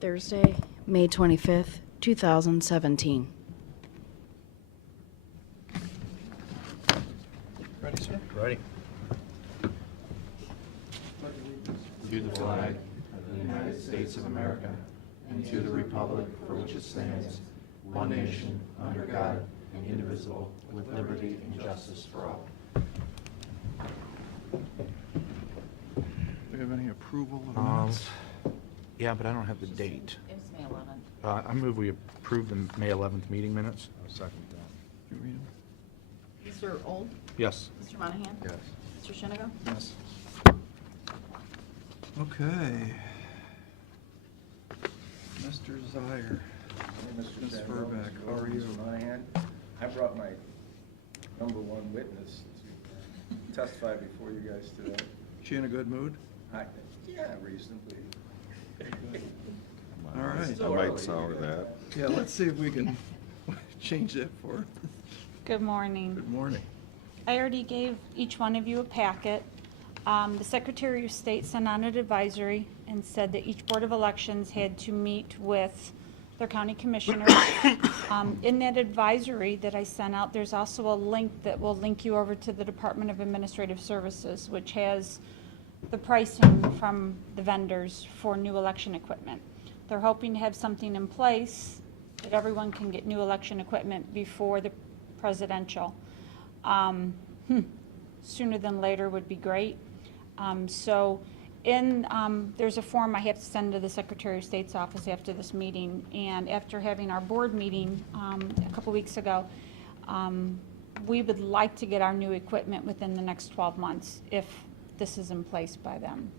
Thursday, May 25th, 2017. Ready, sir? Ready. To the flag of the United States of America and to the republic for which it stands, one nation, under God, indivisible, with liberty and justice for all. Do we have any approval of minutes? Yeah, but I don't have the date. It was May 11th. I move we approve the May 11th meeting minutes. I'll second that. Did you read them? Mr. Old? Yes. Mr. Monahan? Yes. Mr. Shenigo? Yes. Okay. Mr. Zire. Ms. Furbeck, how are you? Mr. Monahan, I brought my number one witness to testify before you guys today. She in a good mood? Yeah, reasonably. All right. Still I early. might sour that. Yeah, let's see if we can change that for her. Good morning. Good morning. I already gave each one of you a packet. The Secretary of State sent out an advisory and said that each Board of Elections had to meet with their county commissioners. In that advisory that I sent out, there's also a link that will link you over to the Department of Administrative Services, which has the pricing from the vendors for new election equipment. They're hoping to have something in place that everyone can get new election equipment before the presidential. Sooner than later would be great. There's a form I have to send to the Secretary of State's office after this meeting, and after having our board meeting a couple weeks ago, we would like to get our new equipment within the next 12 months if this is in place by then.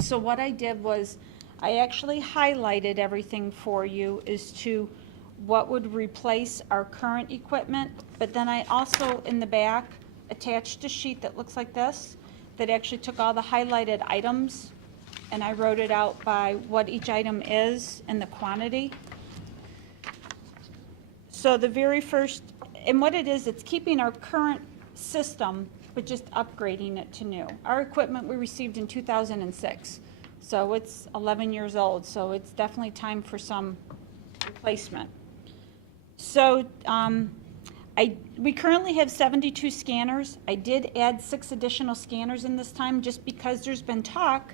So what I did was I actually highlighted everything for you as to what would replace our current equipment, but then I also in the back attached a sheet that looks like this that actually took all the highlighted items and I wrote it out by what each item is and the quantity. So the very first, and what it is, it's keeping our current system but just upgrading it to new. Our equipment we received in 2006, so it's 11 years old, so it's definitely time for some replacement. So we currently have 72 scanners. I did add 6 additional scanners in this time just because there's been talk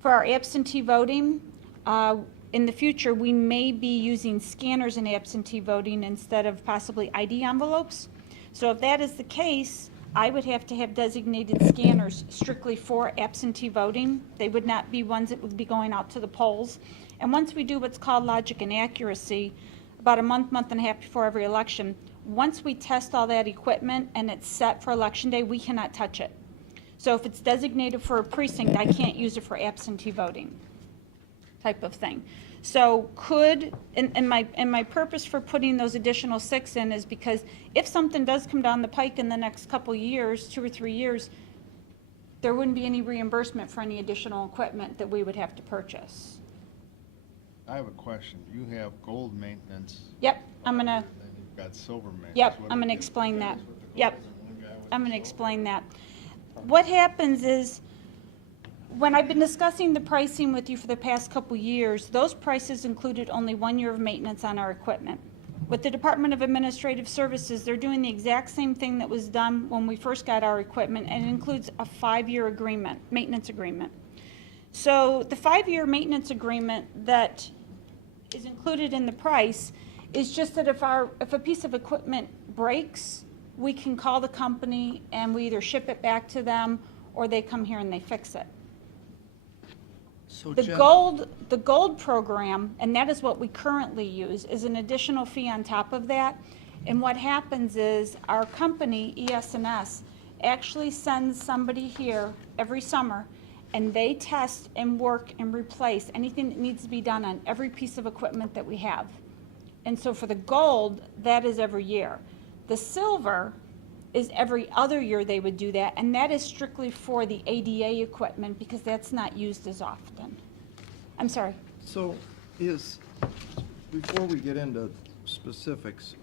for our absentee voting. In the future, we may be using scanners in absentee voting instead of possibly ID envelopes. So if that is the case, I would have to have designated scanners strictly for absentee voting. They would not be ones that would be going out to the polls. And once we do what's called logic and accuracy, about a month and a half before every election, once we test all that equipment and it's set for election day, we cannot touch it. So if it's designated for a precinct, I can't use it for absentee voting type of thing. So and my purpose for putting those additional 6 in is because if something does come down the pike in the next couple years, 2 or 3 years, there wouldn't be any reimbursement for any additional equipment that we would have to purchase. I have a question. You have gold maintenance. Yep, I'm gonna. And you've got silver maintenance. Yep, What I'm do gonna you- explain that. with the Yep, gold and one guy with I'm the gonna silver? explain that. What happens is, when I've been discussing the pricing with you for the past couple years, those prices included only 1 year of maintenance on our equipment. With the Department of Administrative Services, they're doing the exact same thing that was done when we first got our equipment, and it includes a 5-year agreement, maintenance agreement. So the 5-year maintenance agreement that is included in the price is just that if a piece of equipment breaks, we can call the company and we either ship it back to them or they come here and they fix it. So The Jen- gold program, and that is what we currently use, is an additional fee on top of that. And what happens is our company, ES&S, actually sends somebody here every summer and they test and work and replace anything that needs to be done on every piece of equipment that we have. And so for the gold, that is every year. The silver is every other year they would do that, and that is strictly for the ADA equipment because that's not used as often. I'm sorry. So before we get into specifics,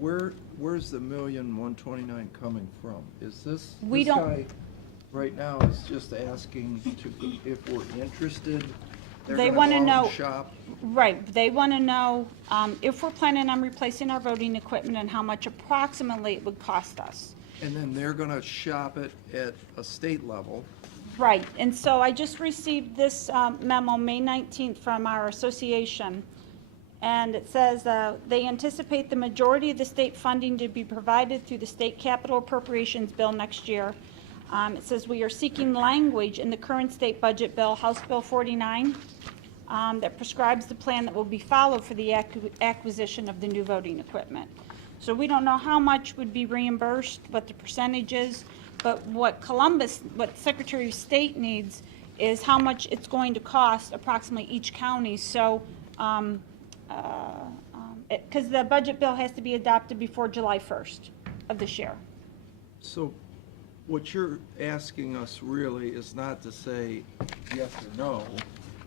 where's the $1,129,000 coming from? Is this We this don't- guy right now is just asking if we're interested They're They gonna want to go out and know, shop, right, they want to know if we're planning on replacing our voting equipment and how much approximately it would cost us. and then they're gonna shop it at a state level. Right, and so I just received this memo, May 19th, from our association, and it says they anticipate the majority of the state funding to be provided through the state capital appropriations bill next year. It says we are seeking language in the current state budget bill, House Bill 49, that prescribes the plan that will be followed for the acquisition of the new voting equipment. So we don't know how much would be reimbursed, what the percentage is, but what Secretary of State needs is how much it's going to cost approximately each county. So, because the budget bill has to be adopted before July 1st of this year. So what you're asking us really is not to say yes or no.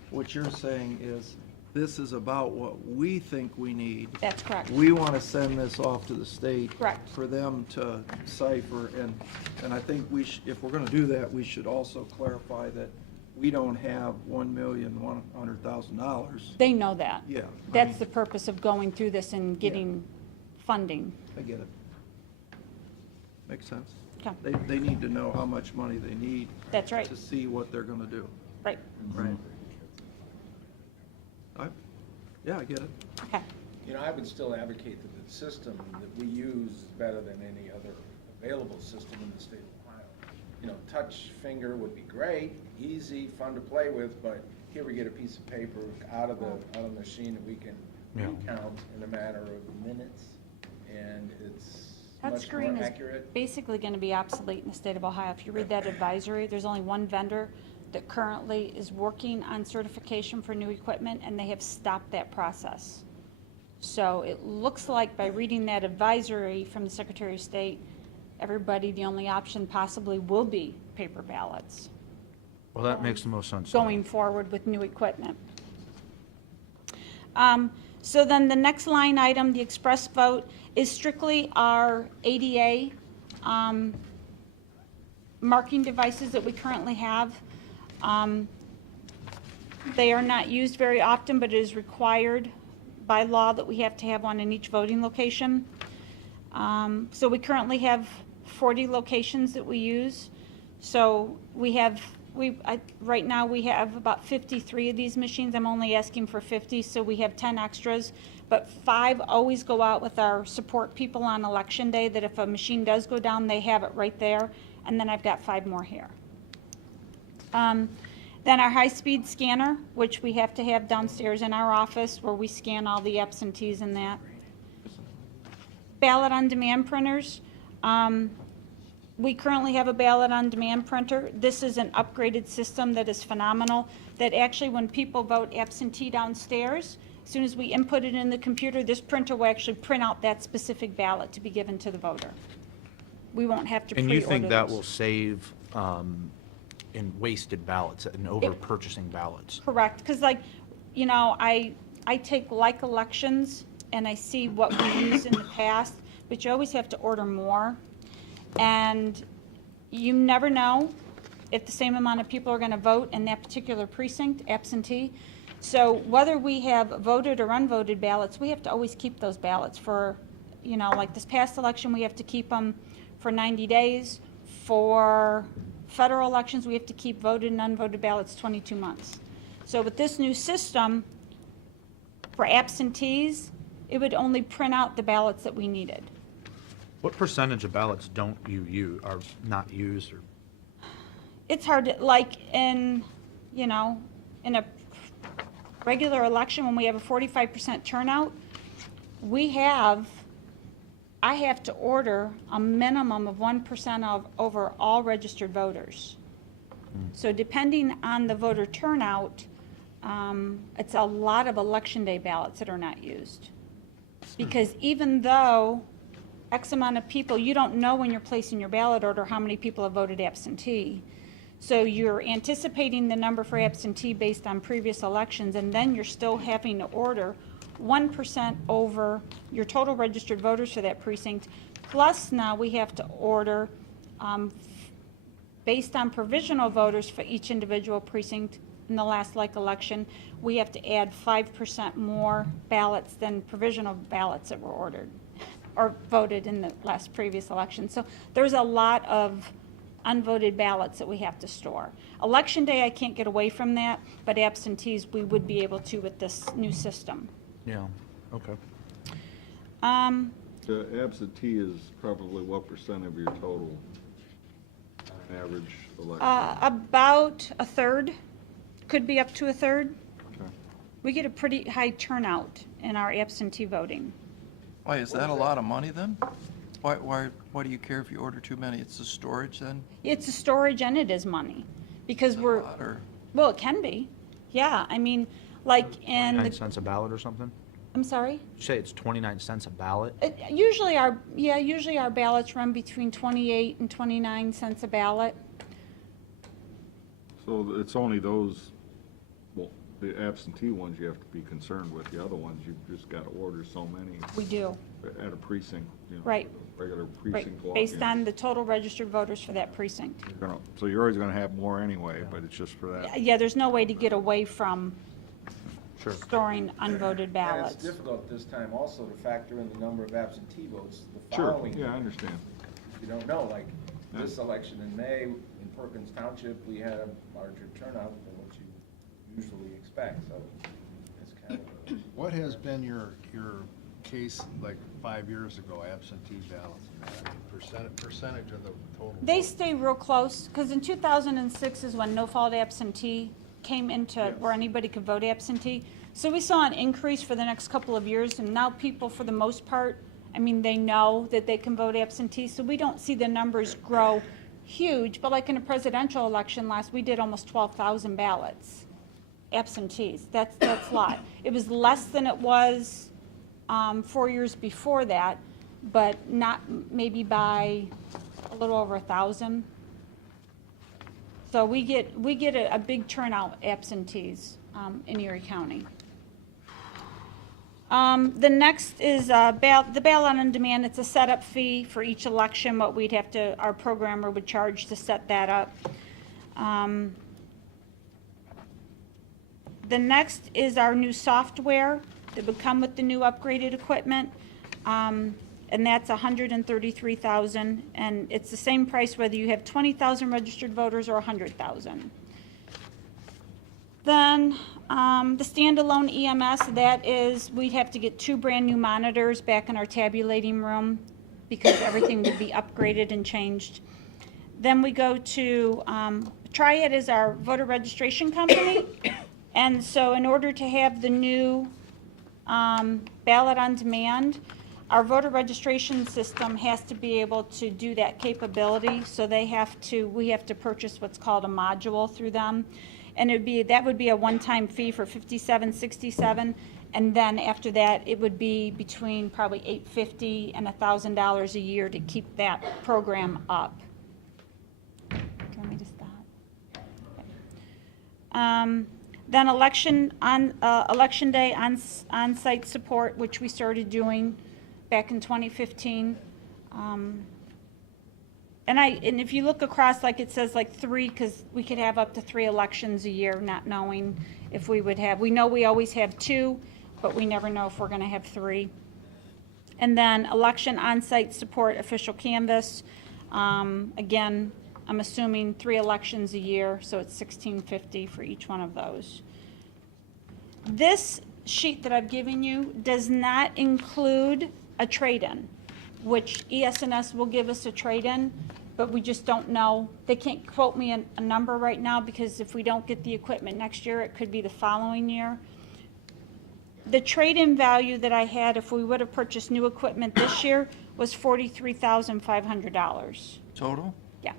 What you're saying is, this is about what we think we need. That's correct. We want to send this off to the state. Correct. For them to cipher, and I think if we're going to do that, we should also clarify that we don't have $1,100,000. They know that. Yeah. That's the purpose of going through this and getting funding. I get it. Makes sense. Okay. They need to know how much money they need. That's right. To see what they're going to do. Right, Right. Yeah, I get it. okay. You know, I would still advocate that the system that we use is better than any other available system in the state of Ohio. You know, touch finger would be great, easy, fun to play with, but here we get a piece of paper out of the machine that we can recount in a matter of minutes, and it's That much screen more is accurate. basically going to be obsolete in the state of Ohio. If you read that advisory, there's only one vendor that currently is working on certification for new equipment, and they have stopped that process. So it looks like by reading that advisory from the Secretary of State, everybody, the only option possibly will be paper ballots Well, that makes the most sense. to me. going forward with new equipment. So then the next line item, the express vote, is strictly our ADA marking devices that we currently have. They are not used very often, but it is required by law that we have to have one in each voting location. So we currently have 40 locations that we use. So right now we have about 53 of these machines. I'm only asking for 50, so we have 10 extras. But 5 always go out with our support people on election day, that if a machine does go down, they have it right there. And then I've got 5 more here. Then our high-speed scanner, which we have to have downstairs in our office, where we scan all the absentees and that. Ballot-on-demand printers. We currently have a ballot-on-demand printer. This is an upgraded system that is phenomenal, that actually when people vote absentee downstairs, as soon as we input it in the computer, this printer will actually print out that specific ballot to be given to the voter. We won't have to pre-order And you think that those. will save in wasted ballots and over-purchasing ballots? Correct, because like, you know, I take like elections and I see what we used in the past, but you always have to order more. And you never know if the same amount of people are going to vote in that particular precinct, absentee. So whether we have voted or unvoted ballots, we have to always keep those ballots for, you know, like this past election, we have to keep them for 90 days. For federal elections, we have to keep voted and unvoted ballots 22 months. So with this new system, for absentees, it would only print out the ballots that we needed. What percentage of ballots don't you use, are not used, or? It's hard to, like in, you know, in a regular election, when we have a 45% turnout, I have to order a minimum of 1% of over all registered voters. So depending on the voter turnout, it's a lot of election day ballots that are not used. Because even though X amount of people, you don't know when you're placing your ballot order how many people have voted absentee. So you're anticipating the number for absentee based on previous elections, and then you're still having to order 1% over your total registered voters for that precinct. Plus now we have to order, based on provisional voters for each individual precinct, in the last like election, we have to add 5% more ballots than provisional ballots that were ordered or voted in the last previous election. So there's a lot of unvoted ballots that we have to store. Election day, I can't get away from that, but absentees, we would be able to with this new system. Yeah, okay. The absentee is probably what percent of your total average election? About a third, could be up to a third. Okay. We get a pretty high turnout in our absentee voting. Why, is that a lot of money then? Why do you care if you order too many? It's the storage then? It's a storage and it is money, because we're, Or- well, it can be. Yeah, I mean, like in 29 the, cents a ballot or something? I'm sorry? You say it's 29 cents a ballot? Usually our ballots run between 28 and 29 cents a ballot. So it's only those, well, the absentee ones you have to be concerned with. The other ones, you've just got to order so many We do, at a precinct, you know. Right. Regular right, precinct walk-in. based on the total registered voters for that precinct. So you're always gonna have more anyway, but it's just for that. Yeah, there's no way to get away from Sure. storing unvoted And ballots. it's difficult this time also to factor in the number of absentee votes the Sure, following. yeah, I understand. You don't know, like, Yeah. this election in May, in Perkins Township, we had a larger turnout than what you usually expect, so it's kind of. What has been your case like 5 years ago, absentee ballots? Percentage of the total? They stay real close, because in 2006 is when no-fault absentee came into, where anybody could vote absentee. So we saw an increase for the next couple of years, and now people, for the most part, I mean, they know that they can vote absentee, so we don't see the numbers grow huge. But like in a presidential election we did almost 12,000 ballots, absentees. That's a lot. It was less than it was 4 years before that, but not maybe by a little over 1,000. So we get a big turnout absentees in Erie County. The next is the ballot on demand. It's a setup fee for each election, what we'd have to, our programmer would charge to set that up. The next is our new software that would come with the new upgraded equipment. And that's $133,000, and it's the same price whether you have 20,000 registered voters or 100,000. Then the standalone EMS, that is, we'd have to get 2 brand-new monitors back in our tabulating room because everything would be upgraded and changed. Then we go to, Triad is our voter registration company, and so in order to have the new ballot on demand, our voter registration system has to be able to do that capability, so we have to purchase what's called a module through them. And that would be a one-time fee for $57.67, and then after that, it would be between probably $850 and $1,000 a year to keep that program up. Do you want me to stop? Okay. Then election day on-site support, which we started doing back in 2015. And if you look across, like it says like 3, because we could have up to 3 elections a year, not knowing if we would have. We know we always have 2, but we never know if we're going to have 3. And then election on-site support official canvass. Again, I'm assuming 3 elections a year, so it's $1,650 for each one of those. This sheet that I've given you does not include a trade-in, which ES&S will give us a trade-in, but we just don't know. They can't quote me a number right now because if we don't get the equipment next year, it could be the following year. The trade-in value that I had if we would have purchased new equipment this year was $43,500. Total? Yeah.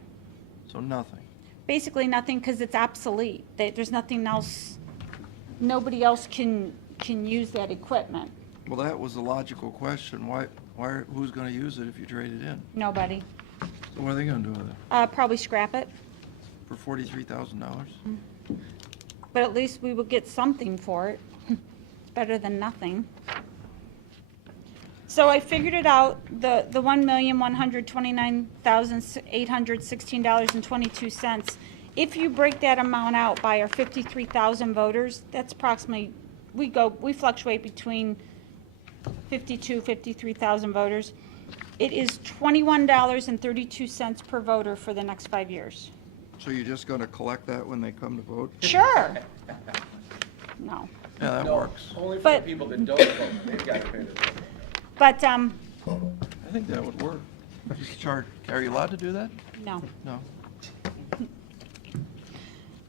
So nothing. Basically nothing because it's obsolete. There's nothing else, nobody else can use that equipment. Well, that was a logical question. Who's gonna use it if you trade it in? Nobody. So what are they gonna do with it? Probably scrap it, For $43,000? but at least we will get something for it. It's better than nothing. So I figured it out, the $1,129,816.22 If you break that amount out by our 53,000 voters, that's approximately, we fluctuate between 53,000 voters. It is $21.32 per voter for the next 5 years. So you're just gonna collect that when they come to vote? Sure. No. Yeah, that No, works. only for the But- people that don't vote, they've got to pay their vote. But, I think that would work. Just charge, are you allowed to do that? no. No.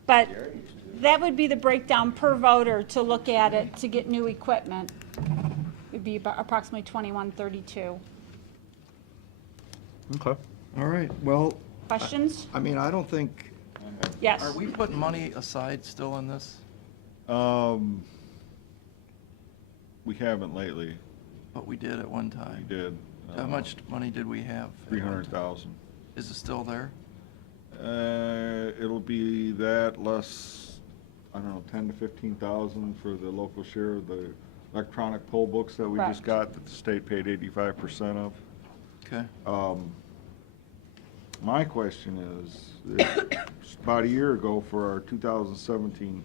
But that would be the breakdown per voter to look at it, to get new equipment. Would be about approximately 2132. Okay. All right, well, Questions? I mean, I don't think, Yes. are we putting money aside still in this? We haven't lately. But we did at one We time. did. How much money did we have? at one time? 300,000. Is it still there? It'll be that less, I don't know, 10 to 15,000 for the local share of the electronic poll books that we just Correct. got that the state paid 85% of. Okay. My question is, about a year ago for our 2017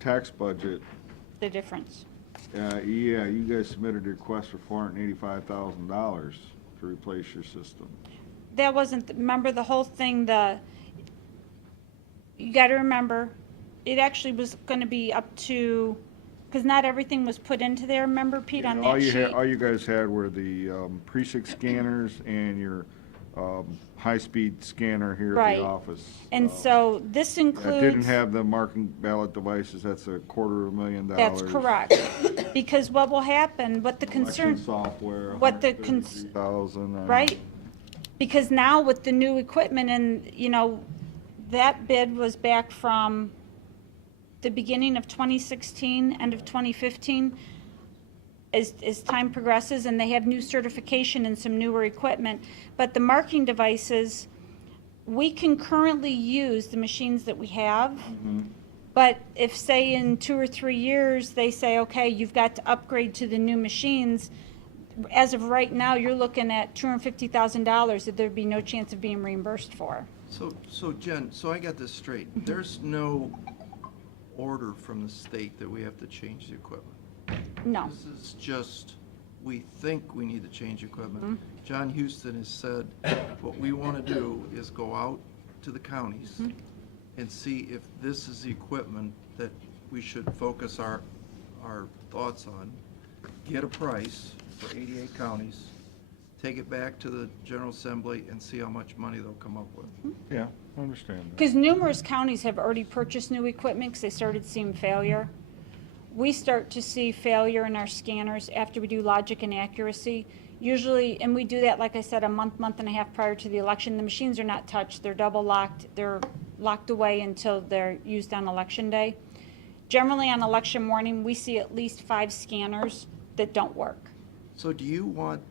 tax budget, The difference. yeah, you guys submitted a request for $485,000 to replace your system. That wasn't, remember the whole thing, you gotta remember, it actually was gonna be up to, because not everything was put into there, remember, Pete, on All that you sheet? all you guys had were the precinct scanners and your high-speed scanner here at Right. the office. And so this That includes. didn't have the marking ballot devices, that's $250,000. That's correct. Because what will happen, what the Election concern, software, what the $133,000. right? Because now with the new equipment and, that bid was back from the beginning of 2016, end of 2015. As time progresses and they have new certification and some newer equipment. But the marking devices, we can currently use the machines that we have. But if, say, in 2 or 3 years, they say, okay, you've got to upgrade to the new machines, as of right now, you're looking at $250,000 that there'd be no chance of being reimbursed for. So Jen, so I got this straight. There's no order from the state that we have to change the equipment. No. This is just, we think we need to change equipment. John Houston has said, what we want to do is go out to the counties and see if this is the equipment that we should focus our thoughts on, get a price for 88 counties, take it back to the General Assembly and see how much money they'll come up with. Yeah, I understand that. Because numerous counties have already purchased new equipment because they started seeing failure. We start to see failure in our scanners after we do logic and accuracy. Usually, and we do that, like I said, a month and a half prior to the election. The machines are not touched. They're double locked. They're locked away until they're used on election day. Generally, on election morning, we see at least 5 scanners that don't work. So do you want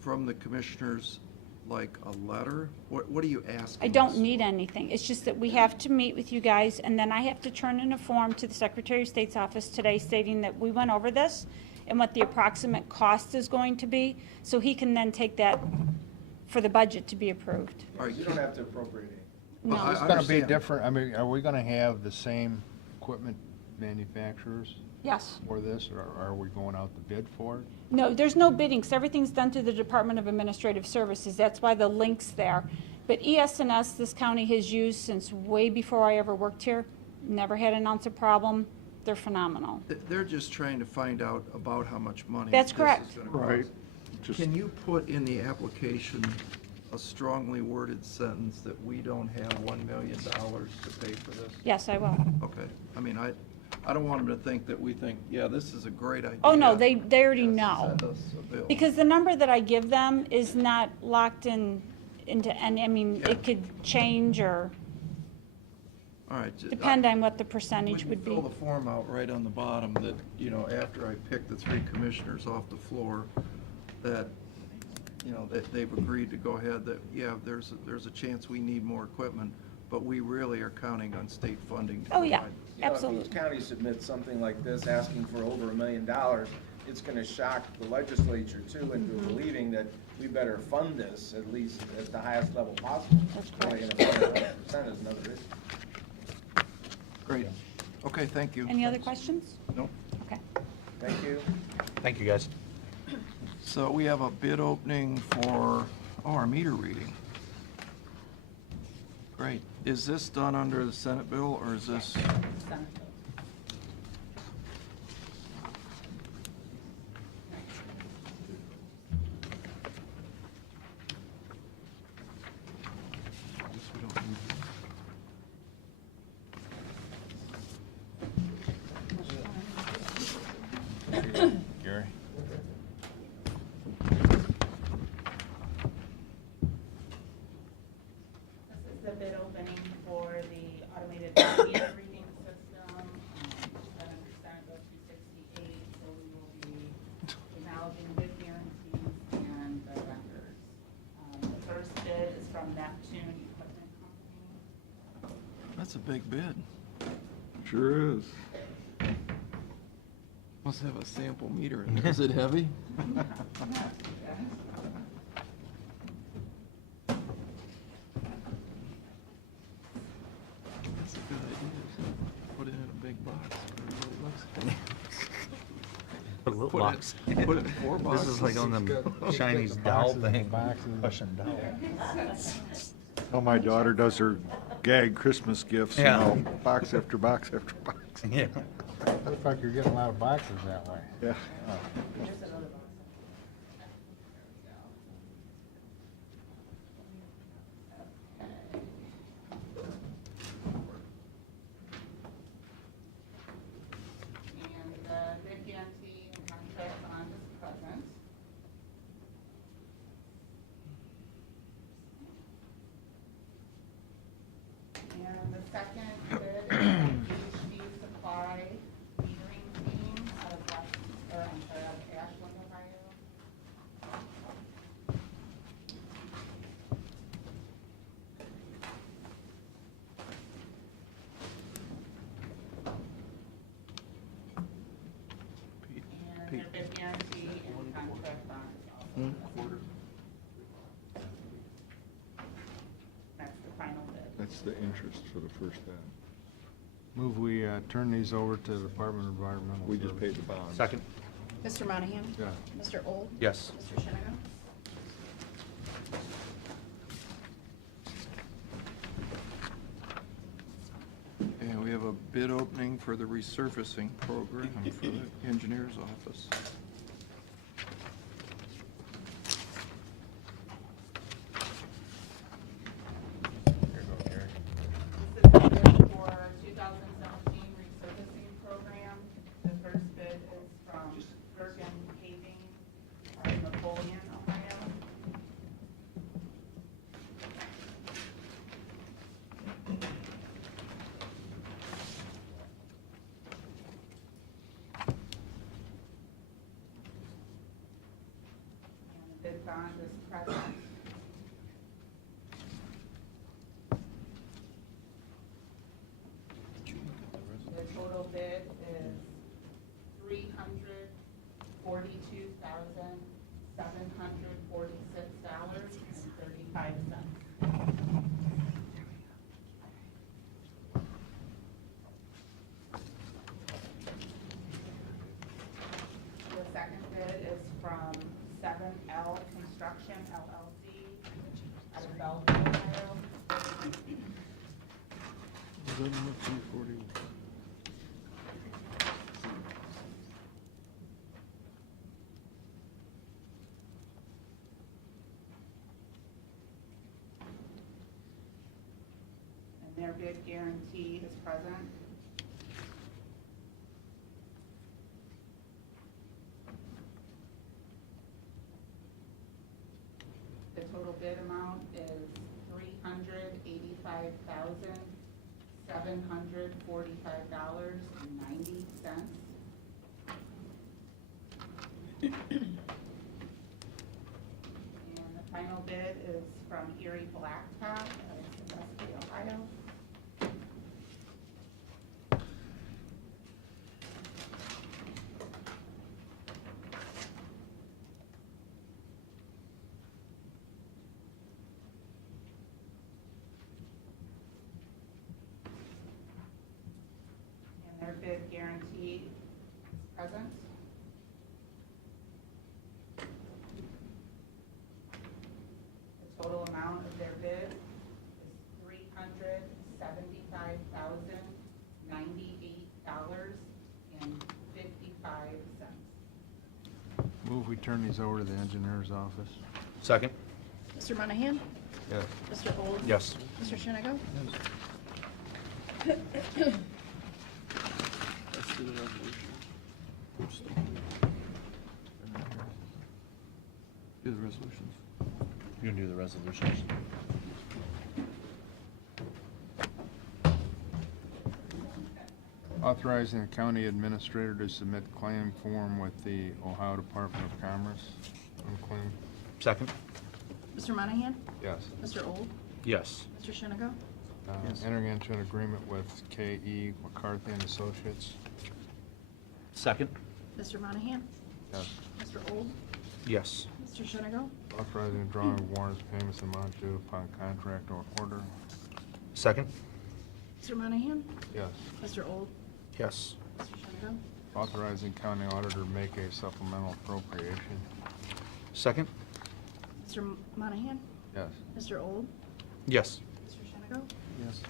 from the commissioners like a letter? What are you asking? I don't us need for? anything. It's just that we have to meet with you guys, and then I have to turn in a form to the Secretary of State's office today stating that we went over this and what the approximate cost is going to be, so he can then take that for the budget to be approved. All right, You don't have to appropriate it. Well, No. I It's gonna be understand. different, I mean, are we gonna have the same equipment manufacturers Yes. for this, or are we going out to bid for it? No, there's no bidding, 'cause everything's done through the Department of Administrative Services. That's why the link's there. But ES&S, this county has used since way before I ever worked here. Never had an ounce of problem. They're phenomenal. They're just trying to find out about how much money. That's this correct. is gonna cost. Right. Just- Can you put in the application a strongly worded sentence that we don't have $1 million to pay for this? Yes, I will. Okay, I mean, I don't want them to think that we think, yeah, this is a great idea. Oh, no, they already Yes, know. send us a bill. Because the number that I give them is not locked into any, I mean, Yeah. it could change or All right. depend on what the percentage would We be. can fill the form out right on the bottom that, after I pick the 3 commissioners off the floor, that, that they've agreed to go ahead, that, yeah, there's a chance we need more equipment, but we really are counting on state funding to Oh, yeah. provide this. If Absolutely. each county submits something like this, asking for over $1 million, it's gonna shock the legislature too into believing that we better fund this at least at the highest level possible. That's Really, correct. and 100% is another issue. Great. Okay, thank you. Any other questions? Nope. Okay. Thank you. Thank you, guys. So we have a bid opening for, our meter reading. Great. Is this done under the Senate bill, or is this? Guess we don't need this. Gary? This is the bid opening for the automated meter reading system. Seven percent goes to 68, so we will be acknowledging bid guarantees and the vendors. The first bid is from Neptune Equipment Company. That's a big bid. Sure is. Must have a sample meter in there. Is it heavy? That's a good idea. Put it in a big box. Put a little Put it- box. put it in 4 This is like on the Chinese doll thing. Russian doll. Oh, my daughter does her gag Christmas gifts, you Yeah. know, box after box after box. Yeah. Looks like you're getting a lot of boxes that way. Yeah. There's another box. And the bid guarantee and contract bond is present. And the second bid is from HD Supply Metering Team out of West, or I'm sorry, out of Ashland, Ohio. Pete, And Pete. their bid guarantee and contract bond is also Hmm? present. That's the final bid. That's the interest for the first half. Move we turn these over to the Department of Environmental We just Services. paid the bond. Second? Mr. Monahan? Yeah. Mr. Old? Yes. Mr. Shinnigan? And we have a bid opening for the resurfacing program for the engineer's office. Here you go, Gary. This is the bid for 2017 resurfacing program. The first bid is from Bergen Paving out of Napoleon, Ohio. And the bid bond is present. The total bid is $342,746.35. The second bid is from 7L Construction LLC out of Belleville, Ohio. Was that in the 340? And their bid guarantee is present. The total bid amount is $385,745.90. And the final bid is from Erie Blacktop of Sandusky, Ohio. bid guarantee is present. The total amount of their bid is $375,098.55. Move we turn these over to the engineer's office. Second? Mr. Monahan? Yes. Mr. Old? Yes. Mr. Shenigo? Let's do the resolution. Do the resolutions. You can do the resolutions. Authorizing the county administrator to submit claim form with the Ohio Department of Commerce on claim. Second? Mr. Monahan? Yes. Mr. Old? Yes. Mr. Shenigo? Yes. Entering into an agreement with K.E. McCarthy and Associates. Second? Mr. Monahan? Yes. Mr. Old? Yes. Mr. Shenigo? Authorizing the drawing of warrants, payments amount due upon contract or order. Second? Mr. Monahan? Yes. Mr. Old? Yes. Mr. Shenigo? Authorizing county auditor to make a supplemental appropriation. Second? Mr. Monahan? Yes. Mr. Old? Yes. Mr. Shenigo? Yes.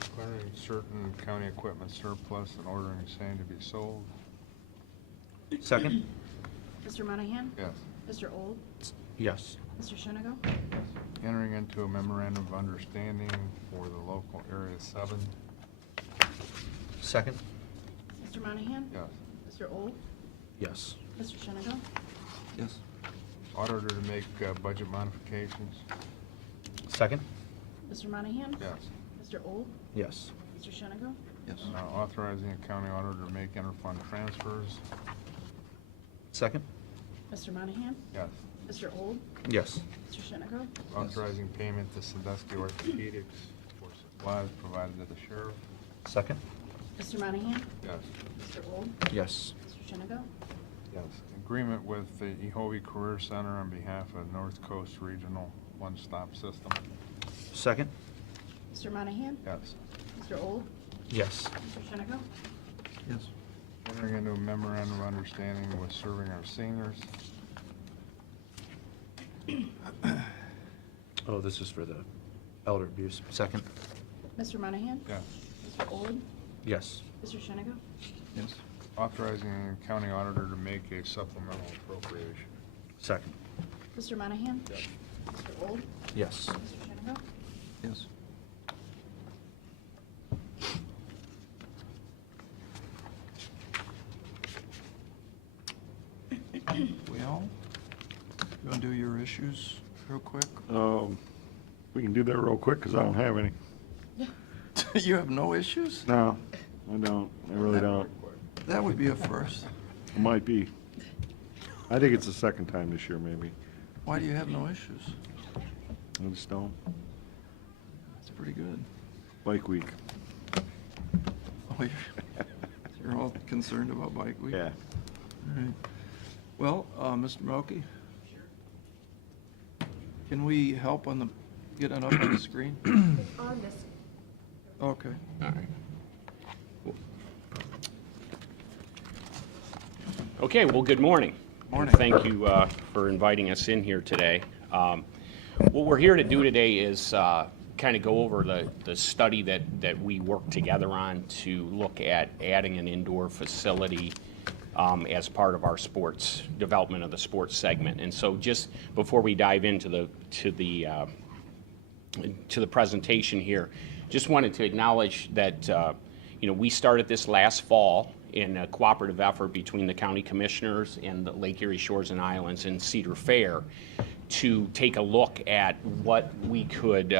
Declaring certain county equipment surplus and ordering same to be sold. Second? Mr. Monahan? Yes. Mr. Old? Yes. Mr. Shenigo? Entering into a memorandum of understanding for the local Area 7. Second? Mr. Monahan? Yes. Mr. Old? Yes. Mr. Shenigo? Yes. Auditor to make budget modifications. Second? Mr. Monahan? Yes. Mr. Old? Yes. Mr. Shenigo? Yes. Authorizing the county auditor to make interfund transfers. Second? Mr. Monahan? Yes. Mr. Old? Yes. Mr. Shenigo? Authorizing payment to Sandusky Orthopedics for supplies provided to the sheriff. Second? Mr. Monahan? Yes. Mr. Old? Yes. Mr. Shenigo? Yes. Agreement with the Ehovie Career Center on behalf of North Coast Regional One-Stop System. Second? Mr. Monahan? Yes. Mr. Old? Yes. Mr. Shenigo? Yes. Entering into a memorandum of understanding with serving our seniors. Oh, this is for the elder abuse. Second? Mr. Monahan? Yes. Mr. Old? Yes. Mr. Shenigo? Yes. Authorizing the county auditor to make a supplemental appropriation. Second? Mr. Monahan? Yes. Mr. Old? Yes. Mr. Shenigo? Yes. Well, you want to do your issues real quick? We can do that real quick, because I don't have any. You have no issues? No, I don't. I really don't. That would be a first. It might be. I think it's the second time this year, maybe. Why do you have no issues? I just don't. That's pretty good. Bike week. Oh, you're all concerned about bike week? Yeah. All right. Well, Mr. Melky? Can we help on the, get it up on the screen? On this. Okay. All right. Okay, well, good morning. Morning. Thank you for inviting us in here today. What we're here to do today is kind of go over the study that we worked together on to look at adding an indoor facility as part of our sports development of the sports segment. And so, just before we dive into the presentation here, just wanted to acknowledge that we started this last fall in a cooperative effort between the county commissioners and the Lake Erie Shores and Islands and Cedar Fair to take a look at what we could,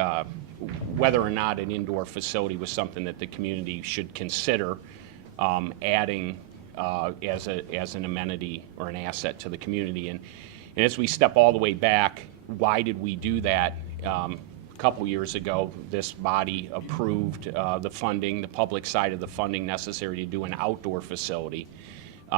whether or not an indoor facility was something that the community should consider adding as an amenity or an asset to the community. And as we step all the way back, why did we do that? A couple years ago, this body approved the funding, the public side of the funding necessary to do an outdoor facility,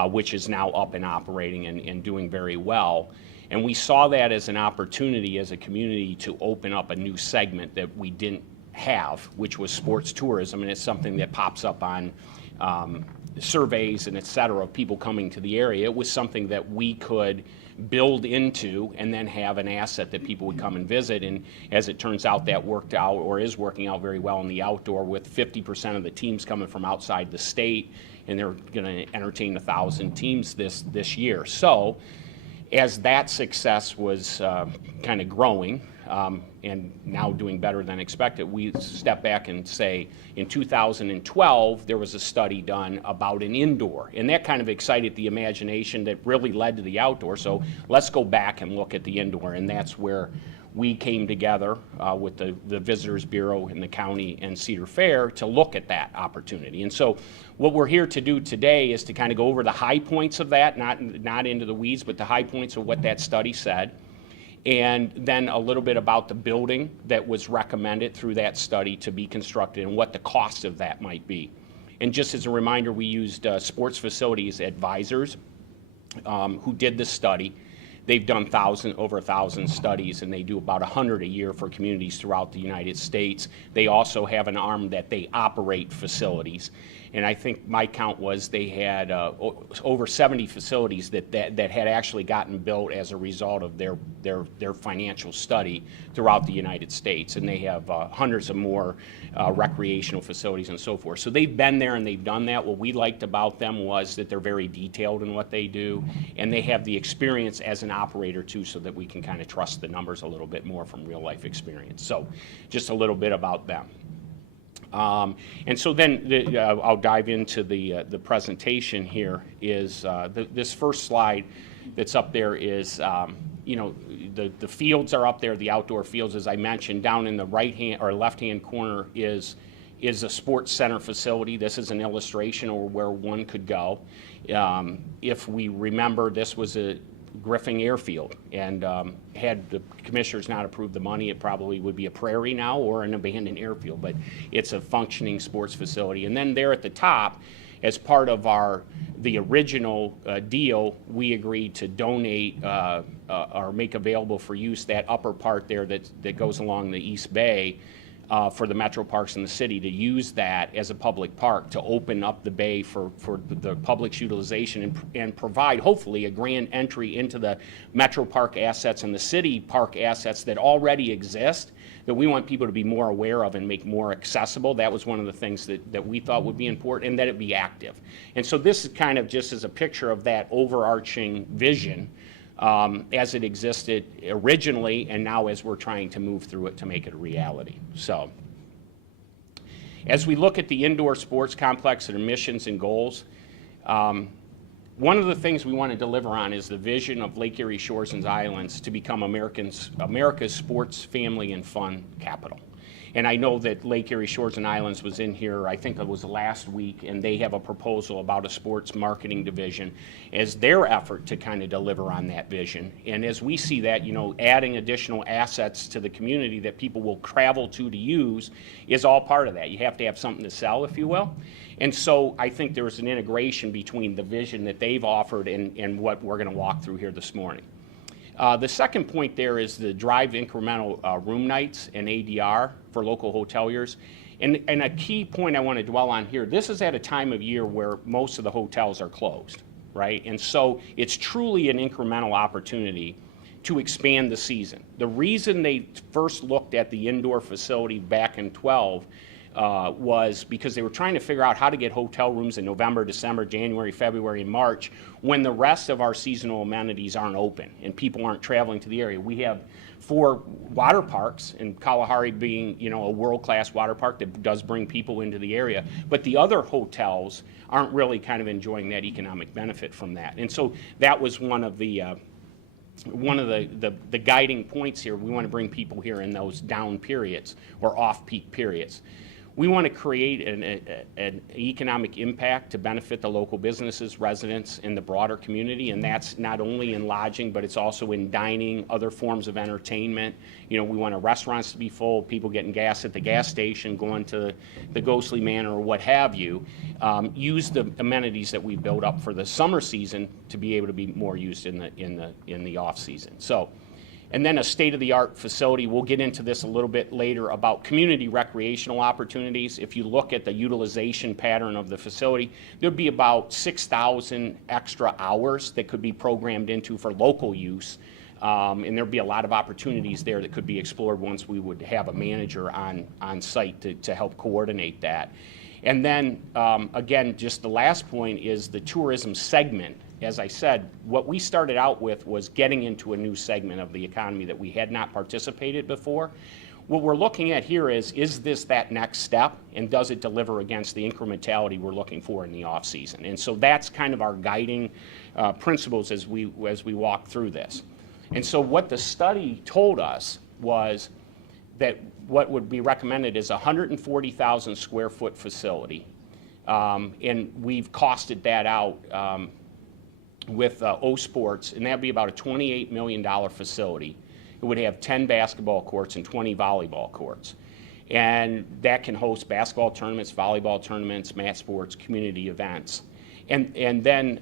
which is now up and operating and doing very well. And we saw that as an opportunity as a community to open up a new segment that we didn't have, which was sports tourism, and it's something that pops up on surveys and et cetera of people coming to the area. It was something that we could build into and then have an asset that people would come and visit. And as it turns out, that worked out or is working out very well in the outdoor, with 50% of the teams coming from outside the state, and they're going to entertain 1,000 teams this year. So as that success was kind of growing, and now doing better than expected, we step back and say, in 2012, there was a study done about an indoor, and that kind of excited the imagination that really led to the outdoor. So let's go back and look at the indoor, and that's where we came together with the Visitors Bureau in the county and Cedar Fair to look at that opportunity. And so what we're here to do today is to kind of go over the high points of that, not into the weeds, but the high points of what that study said, and then a little bit about the building that was recommended through that study to be constructed and what the cost of that might be. And just as a reminder, we used Sports Facilities Advisors who did the study. They've done over 1,000 studies, and they do about 100 a year for communities throughout the United States. They also have an arm that they operate facilities. And I think my count was they had over 70 facilities that had actually gotten built as a result of their financial study throughout the United States. And they have hundreds of more recreational facilities and so forth. So they've been there and they've done that. What we liked about them was that they're very detailed in what they do, and they have the experience as an operator too, so that we can kind of trust the numbers a little bit more from real life experience. So just a little bit about them. And so then I'll dive into the presentation here. Is this first slide that's up there is, you know, the fields are up there, the outdoor fields, as I mentioned. Down in the right hand or left hand corner is a sports center facility. This is an illustration of where one could go. If we remember, this was a Griffin Airfield, and had the commissioners not approved the money, it probably would be a prairie now or an abandoned airfield, but it's a functioning sports facility. And then there at the top, as part of the original deal, we agreed to donate or make available for use that upper part there that goes along the East Bay for the metro parks in the city, to use that as a public park, to open up the bay for the public's utilization and provide, hopefully, a grand entry into the metro park assets and the city park assets that already exist, that we want people to be more aware of and make more accessible. That was one of the things that we thought would be important, and that it be active. And so this is kind of just as a picture of that overarching vision as it existed originally, and now as we're trying to move through it to make it a reality. So as we look at the indoor sports complex and our missions and goals, one of the things we want to deliver on is the vision of Lake Erie Shores and Islands to become America's sports, family, and fun capital. And I know that Lake Erie Shores and Islands was in here, I think it was last week, and they have a proposal about a sports marketing division as their effort to kind of deliver on that vision. And as we see that, you know, adding additional assets to the community that people will travel to use is all part of that. You have to have something to sell, if you will. And so I think there's an integration between the vision that they've offered and what we're going to walk through here this morning. The second point there is the drive incremental room nights and ADR for local hoteliers. And a key point I want to dwell on here, this is at a time of year where most of the hotels are closed, right? And so it's truly an incremental opportunity to expand the season. The reason they first looked at the indoor facility back in 12 was because they were trying to figure out how to get hotel rooms in November, December, January, February, and March when the rest of our seasonal amenities aren't open and people aren't traveling to the area. We have 4 water parks, and Kalahari being, you know, a world-class water park that does bring people into the area, but the other hotels aren't really kind of enjoying that economic benefit from that. And so that was one of the guiding points here. We want to bring people here in those down periods or off-peak periods. We want to create an economic impact to benefit the local businesses, residents, and the broader community, and that's not only in lodging, but it's also in dining, other forms of entertainment. You know, we want our restaurants to be full, people getting gas at the gas station, going to the Ghostly Manor or what have you. Use the amenities that we build up for the summer season to be able to be more used in the off season. So and then a state-of-the-art facility. We'll get into this a little bit later about community recreational opportunities. If you look at the utilization pattern of the facility, there'd be about 6,000 extra hours that could be programmed into for local use. And there'd be a lot of opportunities there that could be explored once we would have a manager on site to help coordinate that. And then, again, just the last point is the tourism segment. As I said, what we started out with was getting into a new segment of the economy that we had not participated before. What we're looking at here is this that next step, and does it deliver against the incrementality we're looking for in the off-season? And so that's kind of our guiding principles as we walk through this. And so what the study told us was that what would be recommended is a 140,000 square foot facility. And we've costed that out with O Sports, and that'd be about a $28 million facility. It would have 10 basketball courts and 20 volleyball courts. And that can host basketball tournaments, volleyball tournaments, mat sports, community events. And then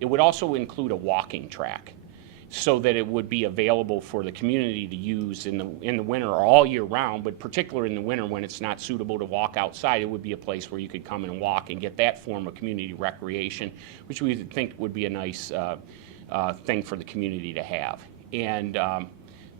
it would also include a walking track, so that it would be available for the community to use in the winter or all year round, but particularly in the winter when it's not suitable to walk outside, it would be a place where you could come and walk and get that form of community recreation, which we think would be a nice thing for the community to have. And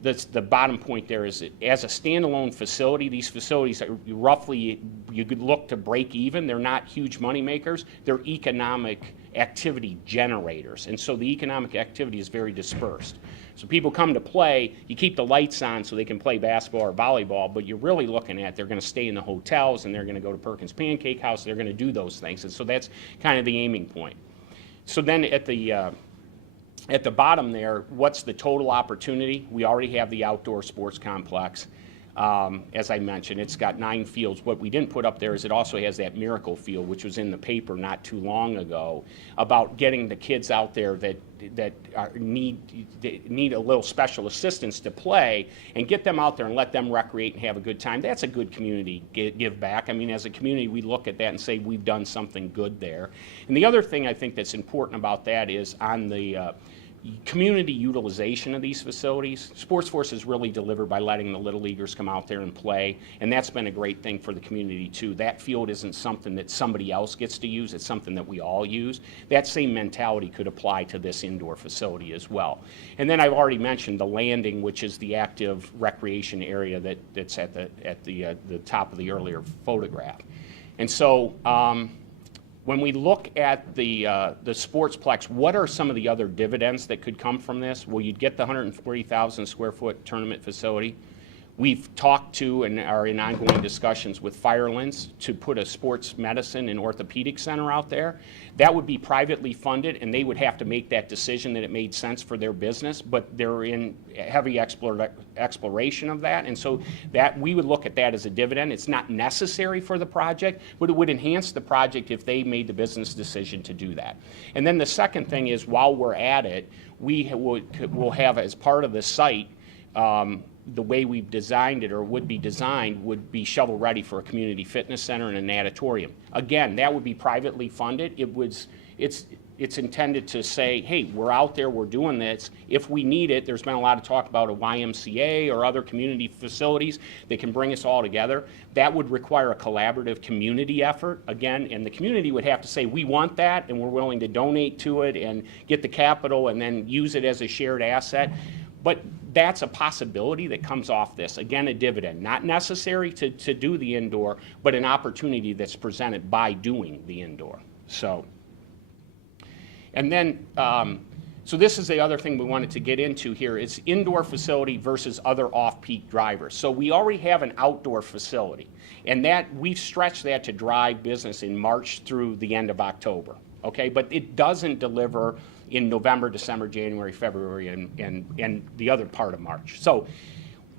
the bottom point there is that as a standalone facility, these facilities are roughly, you could look to break even. They're not huge money makers. They're economic activity generators. And so the economic activity is very dispersed. So people come to play, you keep the lights on so they can play basketball or volleyball, but you're really looking at they're going to stay in the hotels and they're going to go to Perkins Pancake House, they're going to do those things. And so that's kind of the aiming point. So then at the bottom there, what's the total opportunity? We already have the outdoor sports complex. As I mentioned, it's got 9 fields. What we didn't put up there is it also has that miracle field, which was in the paper not too long ago, about getting the kids out there that need a little special assistance to play, and get them out there and let them recreate and have a good time. That's a good community give back. I mean, as a community, we look at that and say we've done something good there. And the other thing I think that's important about that is on the community utilization of these facilities. Sports Force is really delivered by letting the Little Leaguers come out there and play, and that's been a great thing for the community too. That field isn't something that somebody else gets to use, it's something that we all use. That same mentality could apply to this indoor facility as well. And then I've already mentioned the landing, which is the active recreation area that's at the top of the earlier photograph. And so when we look at the Sportsplex, what are some of the other dividends that could come from this? Well, you'd get the 140,000 square foot tournament facility. We've talked to and are in ongoing discussions with Firelands to put a sports medicine and orthopedic center out there. That would be privately funded, and they would have to make that decision that it made sense for their business, but they're in heavy exploration of that, and so that we would look at that as a dividend. It's not necessary for the project, but it would enhance the project if they made the business decision to do that. And then the second thing is, while we're at it, we'll have as part of the site, the way we've designed it, or would be designed, would be shovel ready for a community fitness center and a natatorium. Again, that would be privately funded. It's intended to say, hey, we're out there, we're doing this. If we need it, there's been a lot of talk about a YMCA or other community facilities that can bring us all together. That would require a collaborative community effort, again, and the community would have to say, we want that, and we're willing to donate to it and get the capital and then use it as a shared asset. But that's a possibility that comes off this. Again, a dividend, not necessary to do the indoor, but an opportunity that's presented by doing the indoor. So, and then, so this is the other thing we wanted to get into here. It's indoor facility versus other off-peak drivers. So we already have an outdoor facility, and that we've stretched that to drive business in March through the end of October. Okay, but it doesn't deliver in November, December, January, February, and the other part of March. So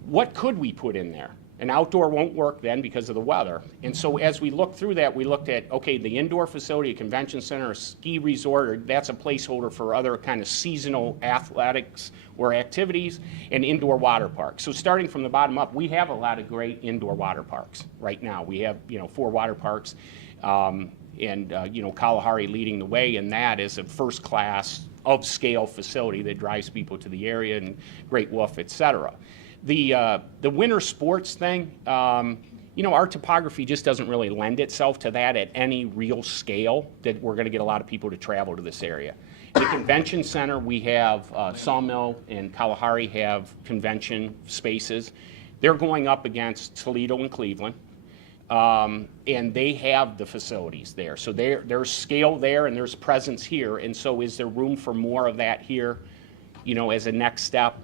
what could we put in there? An outdoor won't work then because of the weather. And so as we looked through that, we looked at, okay, the indoor facility, a convention center, a ski resort, or that's a placeholder for other kind of seasonal athletics or activities, and indoor water parks. So starting from the bottom up, we have a lot of great indoor water parks right now. We have, 4 water parks. And Kalahari leading the way in that as a first-class of scale facility that drives people to the area, and Great Wolf, et cetera. The winter sports thing, our topography just doesn't really lend itself to that at any real scale that we're going to get a lot of people to travel to this area. The convention center, we have Sawmill and Kalahari have convention spaces. They're going up against Toledo and Cleveland, and they have the facilities there. So there's scale there and there's presence here. And so is there room for more of that here, as a next step?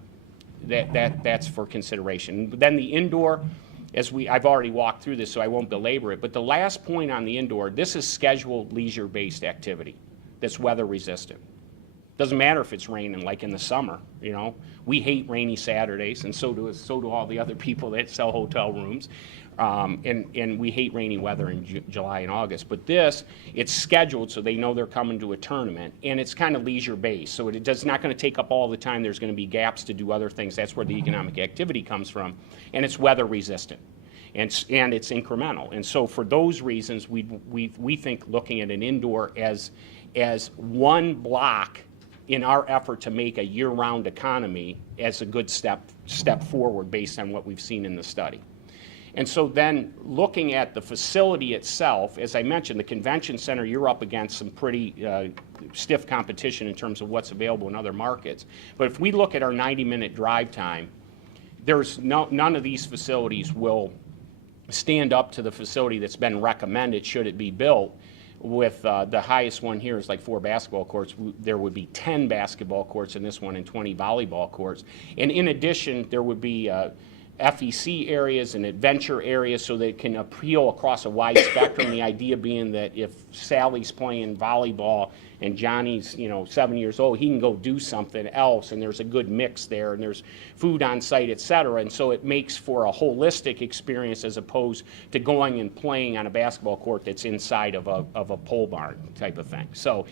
That's for consideration. But then the indoor, I've already walked through this, so I won't belabor it. But the last point on the indoor, this is scheduled leisure-based activity that's weather resistant. Doesn't matter if it's raining, like in the summer, We hate rainy Saturdays, and so do all the other people that sell hotel rooms. And we hate rainy weather in July and August. But it's scheduled so they know they're coming to a tournament, and it's kind of leisure-based. So it's not going to take up all the time. There's going to be gaps to do other things. That's where the economic activity comes from. And it's weather resistant. And it's incremental. And so for those reasons, we think looking at an indoor as one block in our effort to make a year-round economy as a good step forward based on what we've seen in the study. And so then looking at the facility itself, as I mentioned, the convention center, you're up against some pretty stiff competition in terms of what's available in other markets. But if we look at our 90-minute drive time, none of these facilities will stand up to the facility that's been recommended should it be built. With the highest one here is like 4 basketball courts. There would be 10 basketball courts in this one and 20 volleyball courts. And in addition, there would be FEC areas and adventure areas so they can appeal across a wide spectrum. The idea being that if Sally's playing volleyball and Johnny's 7 years old, he can go do something else, and there's a good mix there, and there's food on site, et cetera. And so it makes for a holistic experience as opposed to going and playing on a basketball court that's inside of a pole barn type of thing. So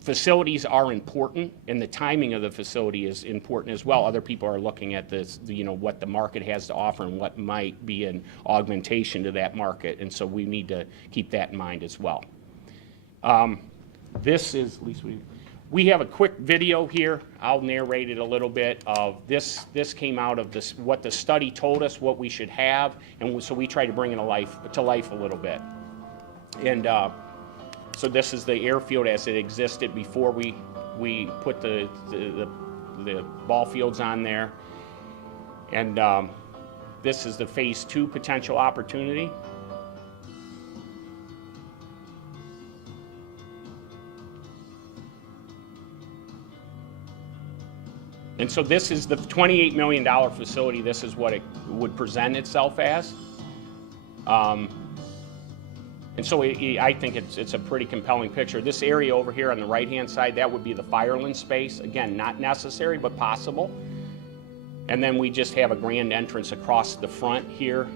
facilities are important, and the timing of the facility is important as well. Other people are looking at this, what the market has to offer and what might be an augmentation to that market, and so we need to keep that in mind as well. This is, at least we have a quick video here. I'll narrate it a little bit of this. This came out of this, what the study told us, what we should have, and so we try to bring it to life a little bit. And so this is the airfield as it existed before we put the ball fields on there. And this is the phase 2 potential opportunity. And so this is the $28 million facility. This is what it would present itself as. And so I think it's a pretty compelling picture. This area over here on the right-hand side, that would be the fireland space. Again, not necessary, but possible. And then we just have a grand entrance across the front here.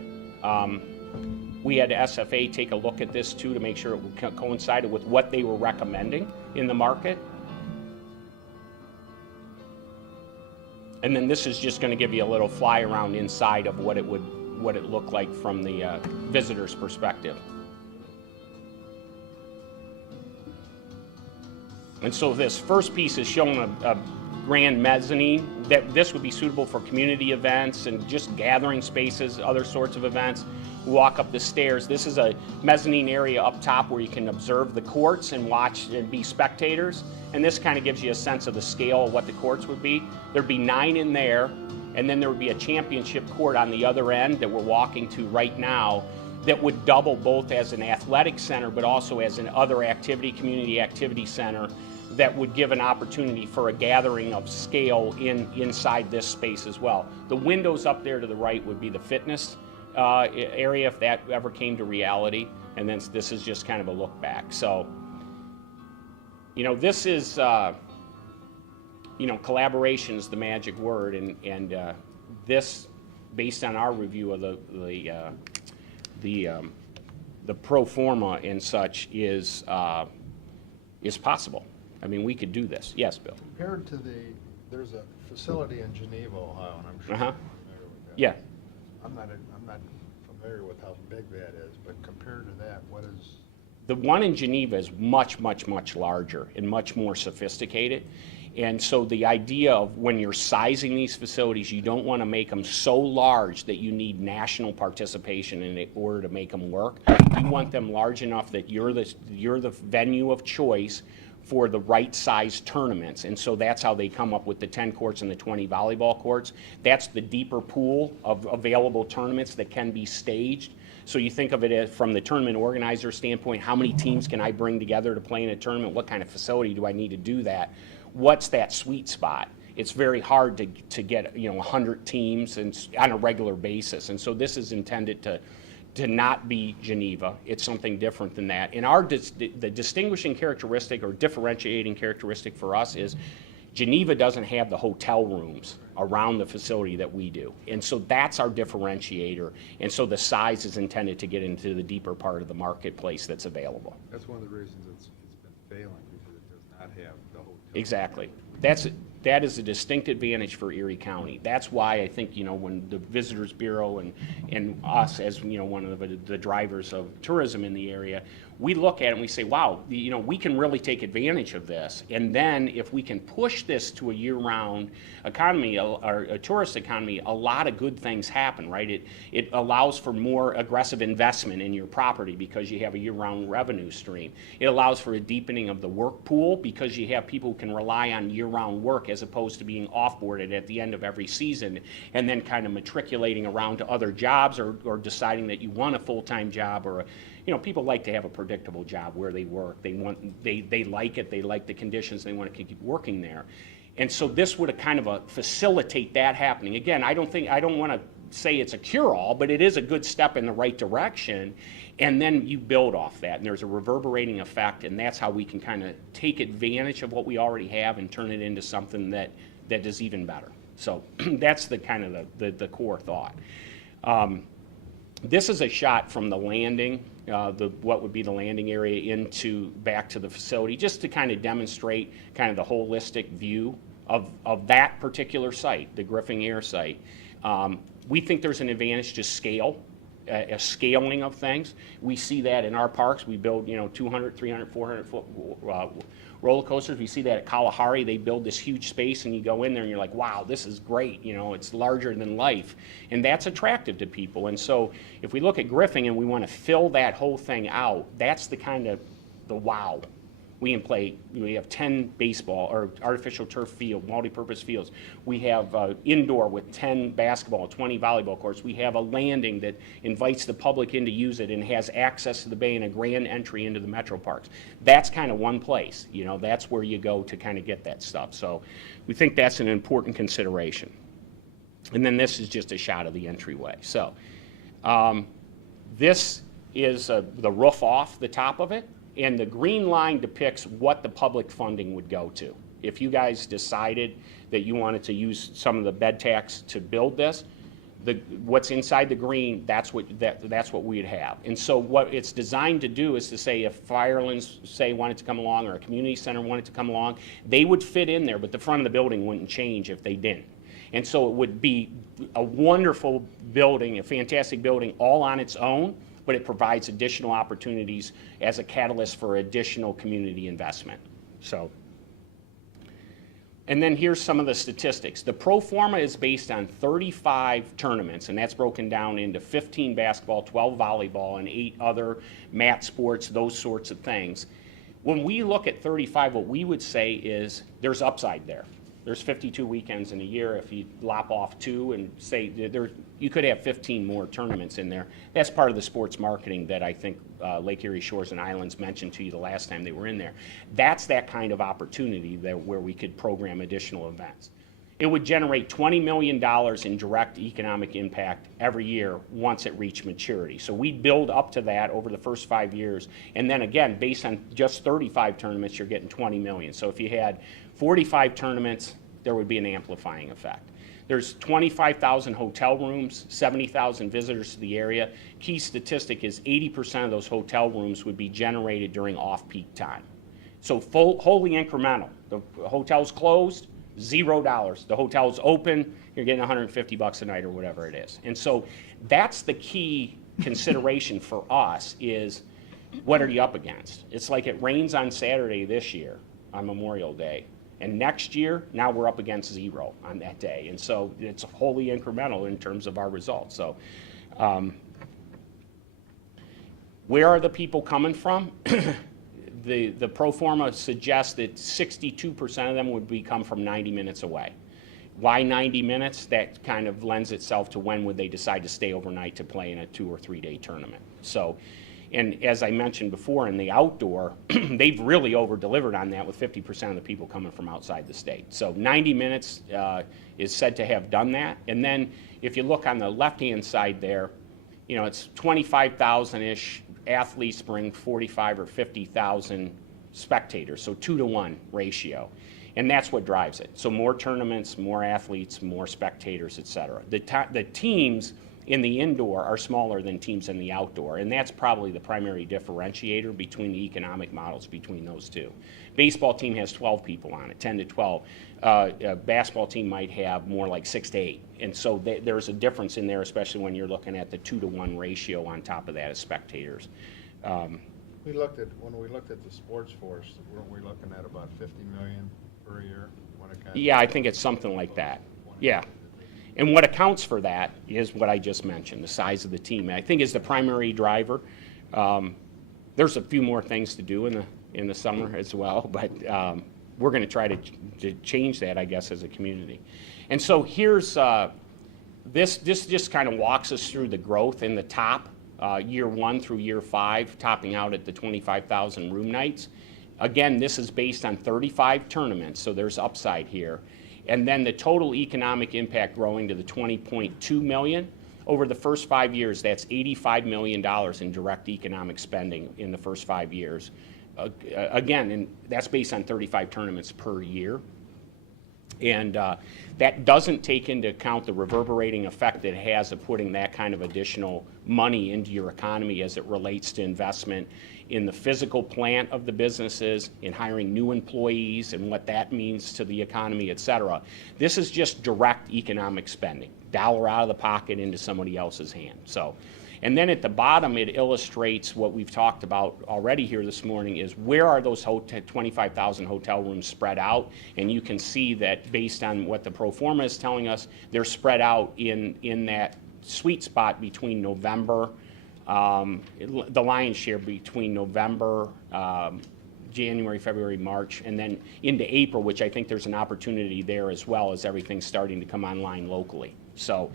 We had SFA take a look at this too to make sure it coincided with what they were recommending in the market. And then this is just going to give you a little fly around inside of what it looked like from the visitor's perspective. And so this first piece is showing a grand mezzanine. This would be suitable for community events and just gathering spaces, other sorts of events. Walk up the stairs. This is a mezzanine area up top where you can observe the courts and watch and be spectators. And this kind of gives you a sense of the scale of what the courts would be. There'd be 9 in there, and then there would be a championship court on the other end that we're walking to right now that would double both as an athletic center but also as an other activity, community activity center that would give an opportunity for a gathering of scale inside this space as well. The windows up there to the right would be the fitness area if that ever came to reality, and then this is just kind of a look back. So, this is, collaboration is the magic word, and this, based on our review of the pro forma and such, is possible. I mean, we could do this. Yes, Bill. Compared to there's a facility in Geneva, Ohio, and I'm sure Uh-huh. you're familiar with that. Yeah. I'm not familiar with how big that is, but compared to that, what is The one in Geneva is much, much, much larger and much more sophisticated. And so the idea of when you're sizing these facilities, you don't want to make them so large that you need national participation in order to make them work. You want them large enough that you're the venue of choice for the right size tournaments. And so that's how they come up with the 10 courts and the 20 volleyball courts. That's the deeper pool of available tournaments that can be staged. So you think of it as from the tournament organizer standpoint, how many teams can I bring together to play in a tournament? What kind of facility do I need to do that? What's that sweet spot? It's very hard to get 100 teams on a regular basis. And so this is intended to not be Geneva. It's something different than that. And the distinguishing characteristic or differentiating characteristic for us is Geneva doesn't have the hotel rooms around the facility that we do. And so that's our differentiator. And so the size is intended to get into the deeper part of the marketplace that's available. That's one of the reasons it's been failing, because it does not have the hotel. Exactly. That is a distinct advantage for Erie County. That's why I think, when the Visitors Bureau and us as, one of the drivers of tourism in the area, we look at it and we say, wow, we can really take advantage of this. And then if we can push this to a year-round economy, or a tourist economy, a lot of good things happen, right? It allows for more aggressive investment in your property because you have a year-round revenue stream. It allows for a deepening of the work pool because you have people who can rely on year-round work as opposed to being off-boarded at the end of every season and then kind of matriculating around to other jobs or deciding that you want a full-time job or people like to have a predictable job where they work. They like it. They like the conditions. They want to keep working there. And so this would kind of facilitate that happening. Again, I don't want to say it's a cure-all, but it is a good step in the right direction. And then you build off that, and there's a reverberating effect, and that's how we can kind of take advantage of what we already have and turn it into something that is even better. So that's the kind of the core thought. This is a shot from the landing, what would be the landing area back to the facility, just to kind of demonstrate kind of the holistic view of that particular site, the Griffin Air site. We think there's an advantage to scale, a scaling of things. We see that in our parks. We build 200, 300, 400 foot roller coasters. We see that at Kalahari. They build this huge space and you go in there and you're like, wow, this is great. It's larger than life. And that's attractive to people. And so if we look at Griffin and we want to fill that whole thing out, that's the kind of the wow. We have 10 baseball or artificial turf field, multi-purpose fields. We have indoor with 10 basketball, 20 volleyball courts. We have a landing that invites the public in to use it and has access to the bay and a grand entry into the metro parks. That's kind of one place, that's where you go to kind of get that stuff. So we think that's an important consideration. And then this is just a shot of the entryway. So this is the roof off the top of it. And the green line depicts what the public funding would go to. If you guys decided that you wanted to use some of the bed tax to build this, what's inside the green, that's what we'd have. And so what it's designed to do is to say if Firelands, say, wanted to come along or a community center wanted to come along, they would fit in there, but the front of the building wouldn't change if they didn't. And so it would be a wonderful building, a fantastic building all on its own, but it provides additional opportunities as a catalyst for additional community investment. So, and then here's some of the statistics. The pro forma is based on 35 tournaments, and that's broken down into 15 basketball, 12 volleyball, and 8 other mat sports, those sorts of things. When we look at 35, what we would say is there's upside there. There's 52 weekends in a year. If you lop off 2 and say you could have 15 more tournaments in there. That's part of the sports marketing that I think Lake Erie Shores and Islands mentioned to you the last time they were in there. That's that kind of opportunity where we could program additional events. It would generate $20 million in direct economic impact every year once it reached maturity. So we'd build up to that over the first 5 years. And then again, based on just 35 tournaments, you're getting $20 million. So if you had 45 tournaments, there would be an amplifying effect. There's 25,000 hotel rooms, 70,000 visitors to the area. Key statistic is 80% of those hotel rooms would be generated during off-peak time. So wholly incremental. The hotel's closed, $0. The hotel's open, you're getting $150 a night or whatever it is. And so that's the key consideration for us is what are you up against? It's like it rains on Saturday this year, on Memorial Day. And next year, now we're up against 0 on that day. And so it's wholly incremental in terms of our results. So where are the people coming from? The pro forma suggests that 62% of them would come from 90 minutes away. Why 90 minutes? That kind of lends itself to when would they decide to stay overnight to play in a 2 or 3 day tournament. So, and as I mentioned before, in the outdoor, they've really over-delivered on that with 50% of the people coming from outside the state. So 90 minutes is said to have done that. And then if you look on the left-hand side there, you know, it's 25,000-ish athletes bring 45 or 50,000 spectators, so 2-to-1 ratio. And that's what drives it. So more tournaments, more athletes, more spectators, et cetera. The teams in the indoor are smaller than teams in the outdoor, and that's probably the primary differentiator between the economic models between those two. Baseball team has 12 people on it, 10 to 12. A basketball team might have more like 6 to 8. And so there's a difference in there, especially when you're looking at the 2-to-1 ratio on top of that as spectators. When we looked at the sports force, weren't we looking at about 50 million per year? Yeah, I think it's something like that. Yeah. And what accounts for that is what I just mentioned, the size of the team. I think is the primary driver. There's a few more things to do in the summer as well, but we're going to try to change that, I guess, as a community. And so here's this just kind of walks us through the growth in the top, year 1 through year 5, topping out at the 25,000 room nights. Again, this is based on 35 tournaments, so there's upside here. And then the total economic impact growing to the 20.2 million. Over the first 5 years, that's $85 million in direct economic spending in the first 5 years. Again, and that's based on 35 tournaments per year. And that doesn't take into account the reverberating effect that it has of putting that kind of additional money into your economy as it relates to investment in the physical plant of the businesses, in hiring new employees and what that means to the economy, et cetera. This is just direct economic spending, dollar out of the pocket into somebody else's hand. So, and then at the bottom, it illustrates what we've talked about already here this morning is where are those 25,000 hotel rooms spread out? And you can see that based on what the pro forma is telling us, they're spread out in that sweet spot between November, the lion's share between November, January, February, March, and then into April, which I think there's an opportunity there as well as everything's starting to come online locally. So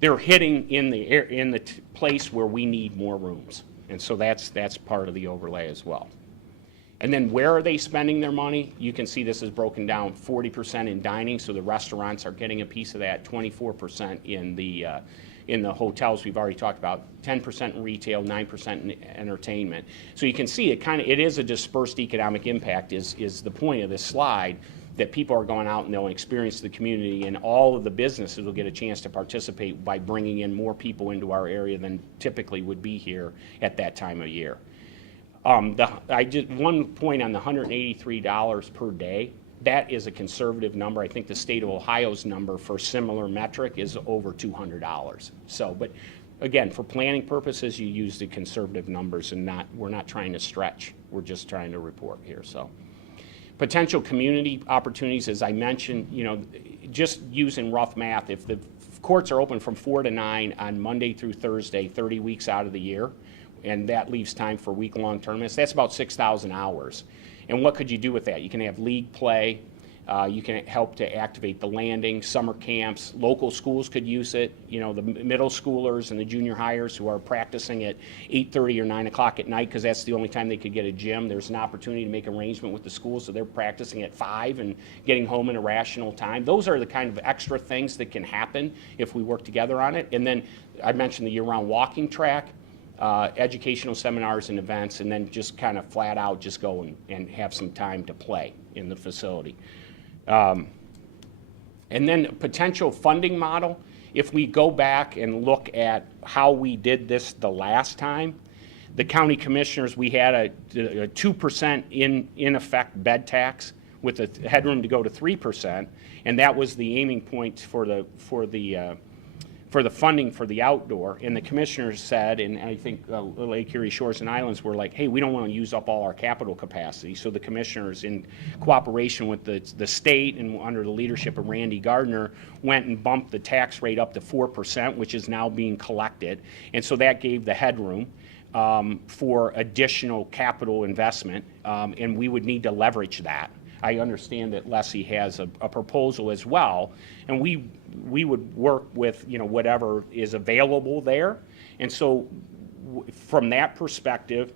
they're hitting in the place where we need more rooms, and so that's part of the overlay as well. And then where are they spending their money? You can see this is broken down 40% in dining, so the restaurants are getting a piece of that, 24% in the hotels we've already talked about, 10% in retail, 9% in entertainment. So you can see it is a dispersed economic impact is the point of this slide, that people are going out and they'll experience the community, and all of the businesses will get a chance to participate by bringing in more people into our area than typically would be here at that time of year. I did one point on the $183 per day. That is a conservative number. I think the state of Ohio's number for similar metric is over $200. So, but again, for planning purposes, you use the conservative numbers, and we're not trying to stretch. We're just trying to report here. So, potential community opportunities, as I mentioned, you know, just using rough math, if the courts are open from 4 to 9 on Monday through Thursday, 30 weeks out of the year, and that leaves time for week-long tournaments, that's about 6,000 hours. And what could you do with that? You can have league play. You can help to activate the landing, summer camps. Local schools could use it. You know, the middle schoolers and the junior hires who are practicing at 8:30 or 9 o'clock at night because that's the only time they could get a gym. There's an opportunity to make arrangement with the school so they're practicing at 5 and getting home in a rational time. Those are the kind of extra things that can happen if we work together on it. And then I mentioned the year-round walking track. Educational seminars and events, and then just kind of flat out just go and have some time to play in the facility. And then potential funding model, if we go back and look at how we did this the last time, the county commissioners, we had a 2% in effect bed tax with a headroom to go to 3%, and that was the aiming point for the for the funding for the outdoor, and the commissioners said, and I think Lake Erie Shores and Islands were like, hey, we don't want to use up all our capital capacity. So the commissioners, in cooperation with the state and under the leadership of Randy Gardner, went and bumped the tax rate up to 4%, which is now being collected. And so that gave the headroom for additional capital investment, and we would need to leverage that. I understand that Leslie has a proposal as well, and we would work with, you know, whatever is available there. And so from that perspective,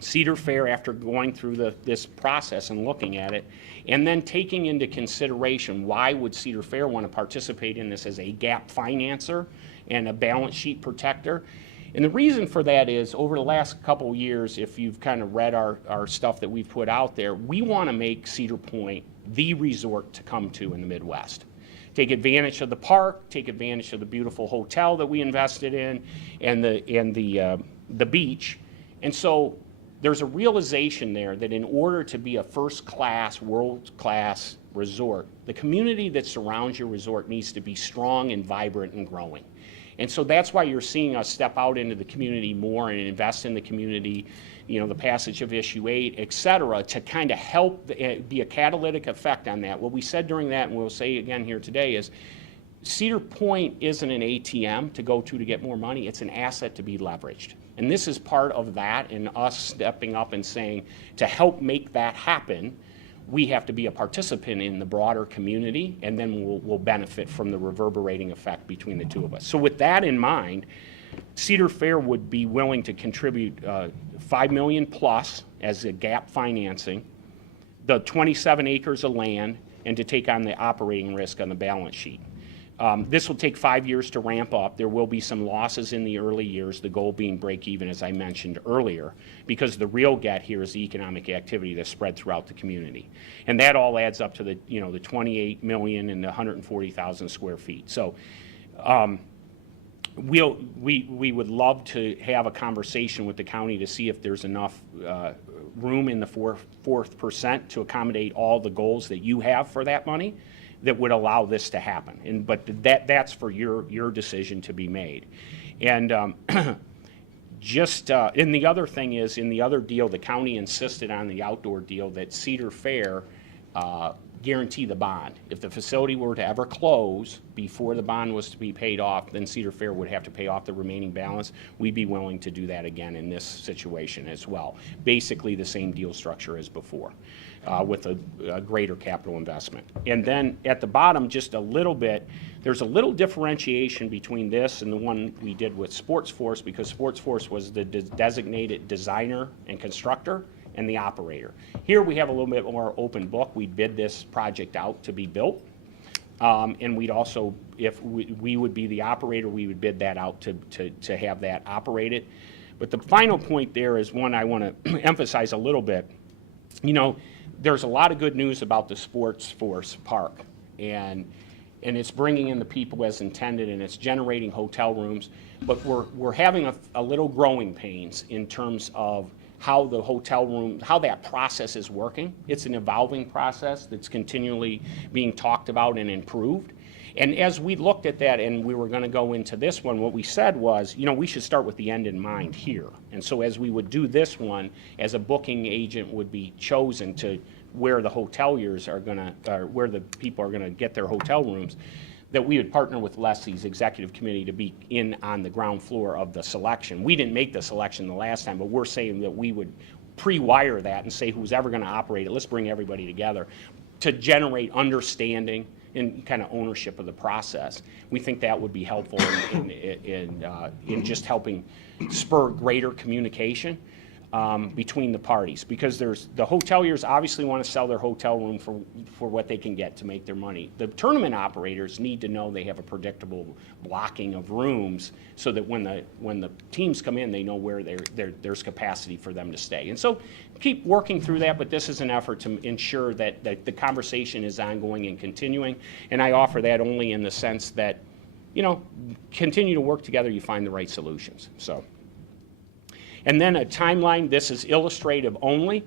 Cedar Fair, after going through this process and looking at it, and then taking into consideration why would Cedar Fair want to participate in this as a gap financer and a balance sheet protector. And the reason for that is, over the last couple of years, if you've kind of read our stuff that we've put out there, we want to make Cedar Point the resort to come to in the Midwest. Take advantage of the park, take advantage of the beautiful hotel that we invested in, and the beach. And so there's a realization there that in order to be a first-class, world-class resort, the community that surrounds your resort needs to be strong and vibrant and growing. And so that's why you're seeing us step out into the community more and invest in the community, you know, the passage of Issue 8, et cetera, to kind of help be a catalytic effect on that. What we said during that, and we'll say again here today, is Cedar Point isn't an ATM to go to get more money. It's an asset to be leveraged. And this is part of that, and us stepping up and saying, to help make that happen, we have to be a participant in the broader community, and then we'll benefit from the reverberating effect between the two of us. So with that in mind, Cedar Fair would be willing to contribute $5 million plus as a gap financing, the 27 acres of land, and to take on the operating risk on the balance sheet. This will take 5 years to ramp up. There will be some losses in the early years, the goal being break even, as I mentioned earlier, because the real get here is the economic activity that's spread throughout the community. And that all adds up to the 28 million and the 140,000 square feet. So we would love to have a conversation with the county to see if there's enough room in the fourth percent to accommodate all the goals that you have for that money that would allow this to happen. But that's for your decision to be made. And and the other thing is, in the other deal, the county insisted on the outdoor deal that Cedar Fair guarantee the bond. If the facility were to ever close before the bond was to be paid off, then Cedar Fair would have to pay off the remaining balance. We'd be willing to do that again in this situation as well. Basically the same deal structure as before, with a greater capital investment. And then at the bottom, just a little bit, there's a little differentiation between this and the one we did with Sports Force, because Sports Force was the designated designer and constructor and the operator. Here we have a little bit more open book. We bid this project out to be built. And we'd also, if we would be the operator, we would bid that out to have that operated. But the final point there is one I want to emphasize a little bit. You know, there's a lot of good news about the Sports Force Park. And it's bringing in the people as intended, and it's generating hotel rooms. But we're having a little growing pains in terms of how the hotel room, how that process is working. It's an evolving process that's continually being talked about and improved. And as we looked at that and we were going to go into this one, what we said was, you know, we should start with the end in mind here. And so as we would do this one, as a booking agent would be chosen to where the hoteliers are going to, or where the people are going to get their hotel rooms, that we would partner with Leslie's executive committee to be in on the ground floor of the selection. We didn't make the selection the last time, but we're saying that we would pre-wire that and say who's ever going to operate it, let's bring everybody together to generate understanding and kind of ownership of the process. We think that would be helpful in just helping spur greater communication between the parties, because there's the hoteliers obviously want to sell their hotel room for what they can get to make their money. The tournament operators need to know they have a predictable blocking of rooms so that when the teams come in, they know where there's capacity for them to stay. And so keep working through that, but this is an effort to ensure that the conversation is ongoing and continuing. And I offer that only in the sense that, you know, continue to work together, you find the right solutions. So. And then a timeline, this is illustrative only.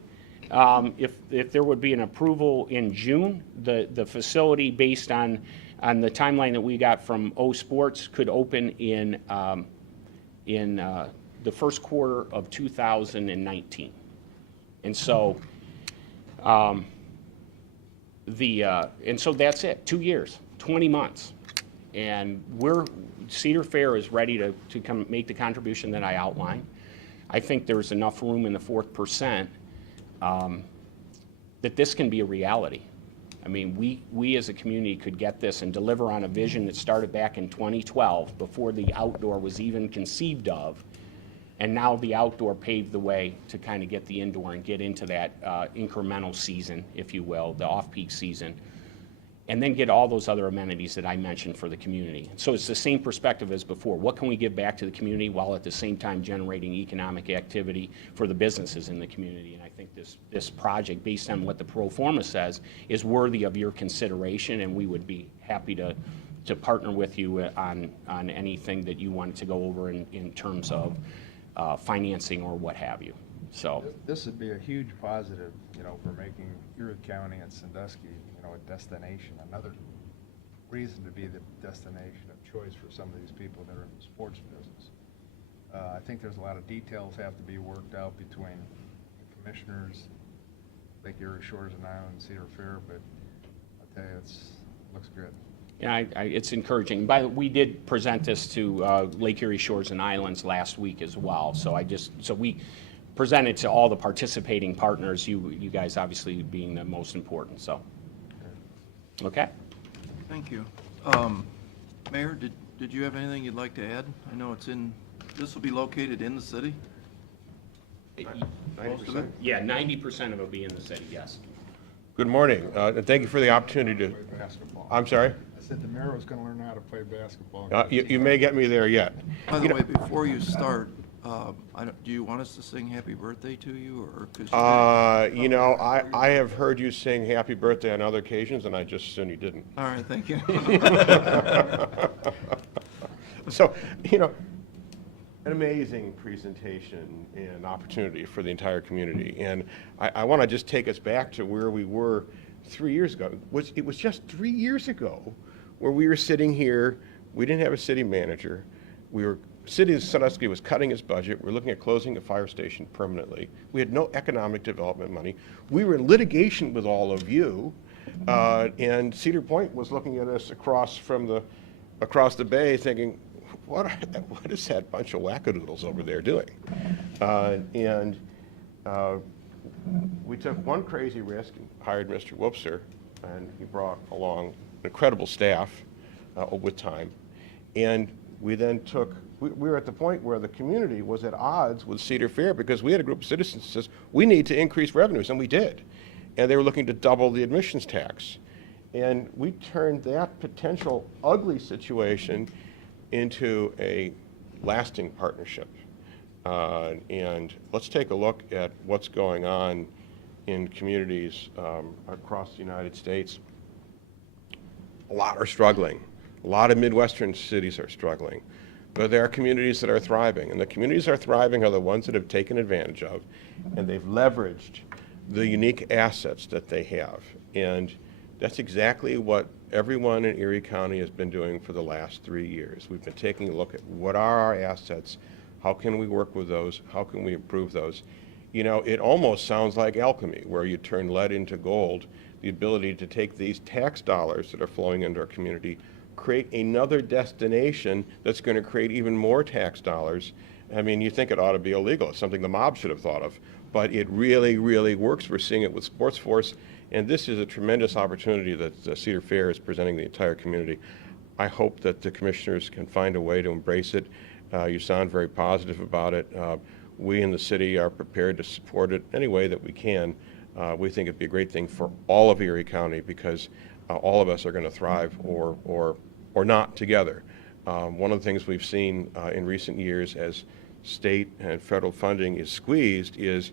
If there would be an approval in June, the facility, based on on the timeline that we got from O Sports, could open in the first quarter of 2019. And so, and so that's it, 2 years, 20 months. And Cedar Fair is ready to come make the contribution that I outlined. I think there's enough room in the 4% that this can be a reality. I mean, we as a community could get this and deliver on a vision that started back in 2012, before the outdoor was even conceived of. And now the outdoor paved the way to kind of get the indoor and get into that incremental season, if you will, the off-peak season, and then get all those other amenities that I mentioned for the community. So it's the same perspective as before. What can we give back to the community while at the same time generating economic activity for the businesses in the community? And I think this project, based on what the pro forma says, is worthy of your consideration, and we would be happy to partner with you on anything that you wanted to go over in terms of financing or what have you. So This would be a huge positive, for making Erie County and Sandusky, a destination, another reason to be the destination of choice for some of these people that are in the sports business. I think there's a lot of details have to be worked out between the commissioners, Lake Erie Shores and Islands, Cedar Fair, but I'll tell you, looks good. yeah, it's encouraging. We did present this to Lake Erie Shores and Islands last week as well. So we presented to all the participating partners, you guys obviously being the most important, so. Okay. Thank you. Mayor, did you have anything you'd like to add? I know this will be located in the city? Most of it? Yeah, 90% of it will be in the city, yes. Good morning, and thank you for the opportunity to, Basketball. I'm sorry? I said the mayor was going to learn how to play basketball. You may get me there yet. By the way, before you start, do you want us to sing happy birthday to you, or? 'Cause I have heard you sing happy birthday on other occasions, and I just assumed you didn't. All right, thank you. So, an amazing presentation and opportunity for the entire community. And I want to just take us back to where we were 3 years ago. It was just 3 years ago where we were sitting here, we didn't have a city manager, City of Sandusky was cutting its budget. We were looking at closing a fire station permanently. We had no economic development money. We were in litigation with all of you, and Cedar Point was looking at us across the bay thinking, what is that bunch of wackadoodles over there doing? We took one crazy risk and hired Mr. Whoopser, and he brought along incredible staff with time. And we then we were at the point where the community was at odds with Cedar Fair because we had a group of citizens that says, we need to increase revenues, and we did. And they were looking to double the admissions tax. And we turned that potential ugly situation into a lasting partnership. And let's take a look at what's going on in communities across the United States. A lot are struggling. A lot of Midwestern cities are struggling. But there are communities that are thriving, and the communities that are thriving are the ones that have taken advantage of, and they've leveraged the unique assets that they have. And that's exactly what everyone in Erie County has been doing for the last 3 years. We've been taking a look at what are our assets, how can we work with those, how can we improve those. It almost sounds like alchemy, where you turn lead into gold, the ability to take these tax dollars that are flowing into our community, create another destination that's going to create even more tax dollars. I mean, you think it ought to be illegal. It's something the mob should have thought of. But it really, really works. We're seeing it with Sports Force. And this is a tremendous opportunity that Cedar Fair is presenting the entire community. I hope that the commissioners can find a way to embrace it. You sound very positive about it. We in the city are prepared to support it any way that we can. We think it'd be a great thing for all of Erie County because all of us are going to thrive or not together. One of the things we've seen in recent years as state and federal funding is squeezed is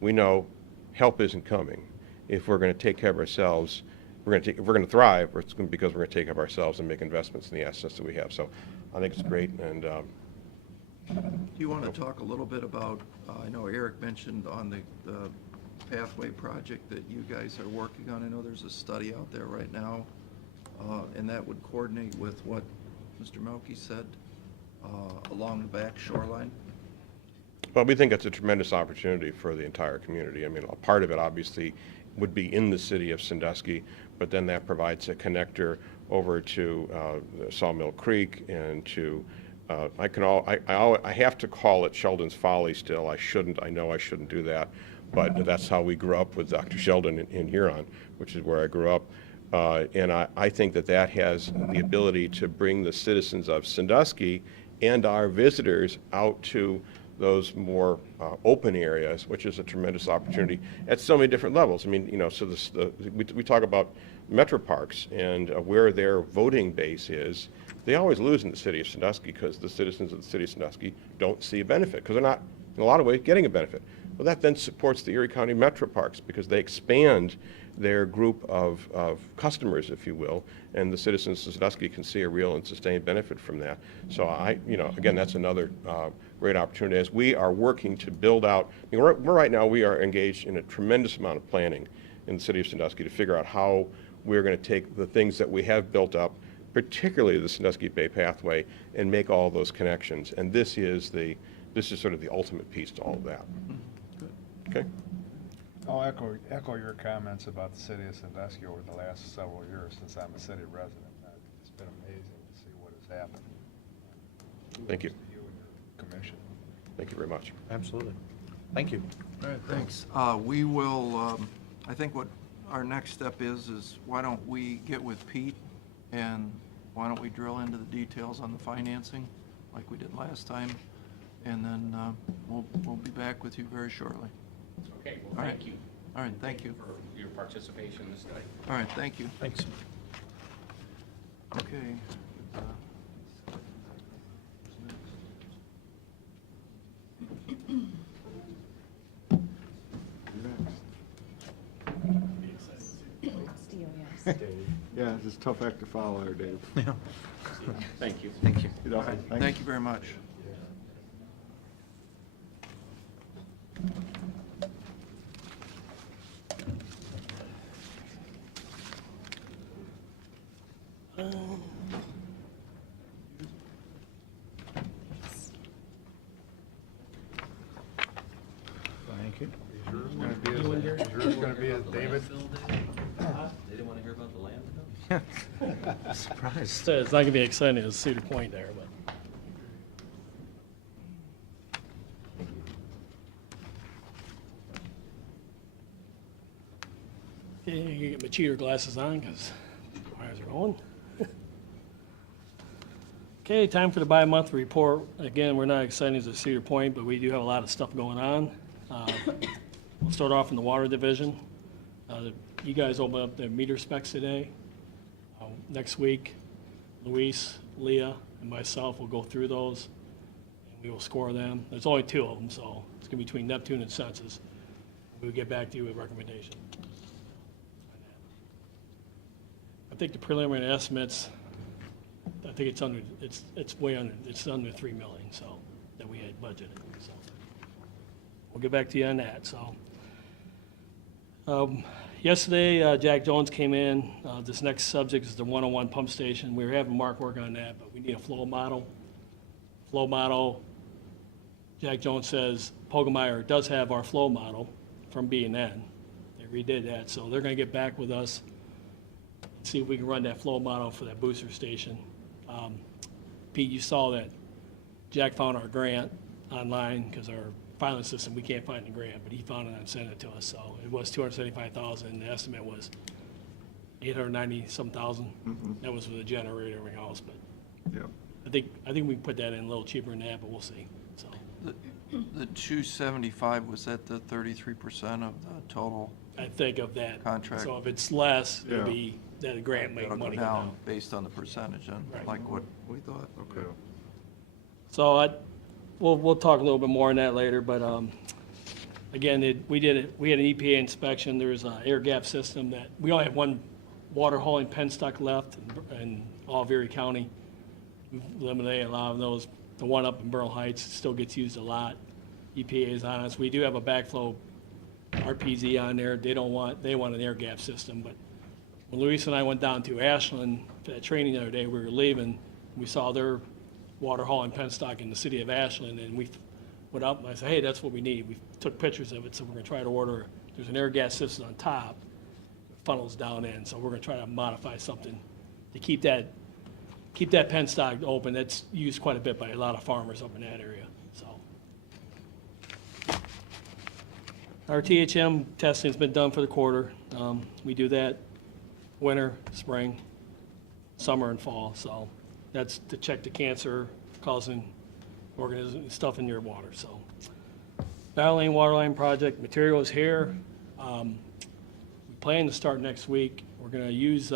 we know help isn't coming. If we're going to take care of ourselves, if we're going to thrive, it's because we're going to take care of ourselves and make investments in the assets that we have. So I think it's great. And do you want to talk a little bit about, I know Eric mentioned on the pathway project that you guys are working on. I know there's a study out there right now and that would coordinate with what Mr. Melky said, along the back shoreline? Well, we think it's a tremendous opportunity for the entire community. I mean, a part of it obviously would be in the city of Sandusky, but then that provides a connector over to Sawmill Creek and to, I have to call it Sheldon's Folly still. I shouldn't, I know I shouldn't do that, but that's how we grew up with Dr. Sheldon in Huron, which is where I grew up. And I think that that has the ability to bring the citizens of Sandusky and our visitors out to those more open areas, which is a tremendous opportunity at so many different levels. I mean, you know, so we talk about metro parks and where their voting base is. They always lose in the city of Sandusky because the citizens of the city of Sandusky don't see a benefit, because they're not, in a lot of ways, getting a benefit. Well, that then supports the Erie County metro parks because they expand their group of customers, if you will, and the citizens of Sandusky can see a real and sustained benefit from that. So again, that's another great opportunity as we are working to build out. I mean, right now we are engaged in a tremendous amount of planning in the city of Sandusky to figure out how we're going to take the things that we have built up, particularly the Sandusky Bay Pathway, and make all those connections. And this is sort of the ultimate piece to all of that. Okay. I'll echo your comments about the city of Sandusky over the last several years since I'm a city resident. It's been amazing to see what has happened. Thank you. To you and your commission. Thank you very much. Absolutely. Thank you. All right, thanks. We will, I think what our next step is why don't we get with Pete, and why don't we drill into the details on the financing like we did last time, and then we'll be back with you very shortly. Okay, well, All right. thank you. All right, thank you. For your participation in this study. All right, thank you. Thanks. Okay. Yeah, it's a tough act to follow there, Dave. Yeah. Thank you. Thank you. You know, thanks. Thank you very much. Thank you. Is yours going to be as David? They didn't want to hear about the land? Surprise. So it's not gonna be exciting as Cedar Point there, but. Yeah, you get my cheater glasses on because my eyes are going. Okay, time for the bi-monthly report. Again, we're not excited as a Cedar Point, but we do have a lot of stuff going on. We'll start off in the water division. You guys open up the meter specs today. Next week, Luis, Leah, and myself will go through those, and we will score them. There's only 2 of them, so it's gonna be between Neptune and Census. We'll get back to you with recommendation. I think the preliminary estimates, I think it's way under, it's under 3 million, so, that we had budgeted, so. We'll get back to you on that, so. Yesterday, Jack Jones came in. This next subject is the 101 pump station. We were having Mark work on that, but we need a flow model. Flow model, Jack Jones says Pogemeyer does have our flow model from B&N. They redid that, so they're gonna get back with us, see if we can run that flow model for that booster station. Pete, you saw that Jack found our grant online, because our filing system, we can't find the grant, but he found it and sent it to us, so it was $275,000, and the estimate was 890-some thousand. That was for the generator and everything else, but Yep. I think we can put that in a little cheaper than that, but we'll see, so. The 275, was that the 33% of the total? I think of that. Contract. So if it's less, it'll Yeah. be, that grant make That'll go money go down. based on the percentage, then, Right. like what we thought, okay. So we'll talk a little bit more on that later, but, again, we had an EPA inspection. There's an air gap system that, we only have one water hauling pen stuck left in all of Erie County. We've eliminated a lot of those. The one up in Burl Heights still gets used a lot. EPA is on us. We do have a backflow RPZ on there. They want an air gap system, but When Luis and I went down to Ashland for that training the other day, we were leaving, we saw their water hauling penstock in the city of Ashland, and we went up and I said, hey, that's what we need. We took pictures of it, so we're gonna try to order, there's an air gas system on top, funnels down in, so we're gonna try to modify something to keep that penstock open. That's used quite a bit by a lot of farmers up in that area, so. Our THM testing's been done for the quarter. We do that winter, spring, summer, and fall, so that's to check the cancer causing organisms, stuff in your water, so. Battle Lane Water Line Project, material is here. We plan to start next week. We're gonna use,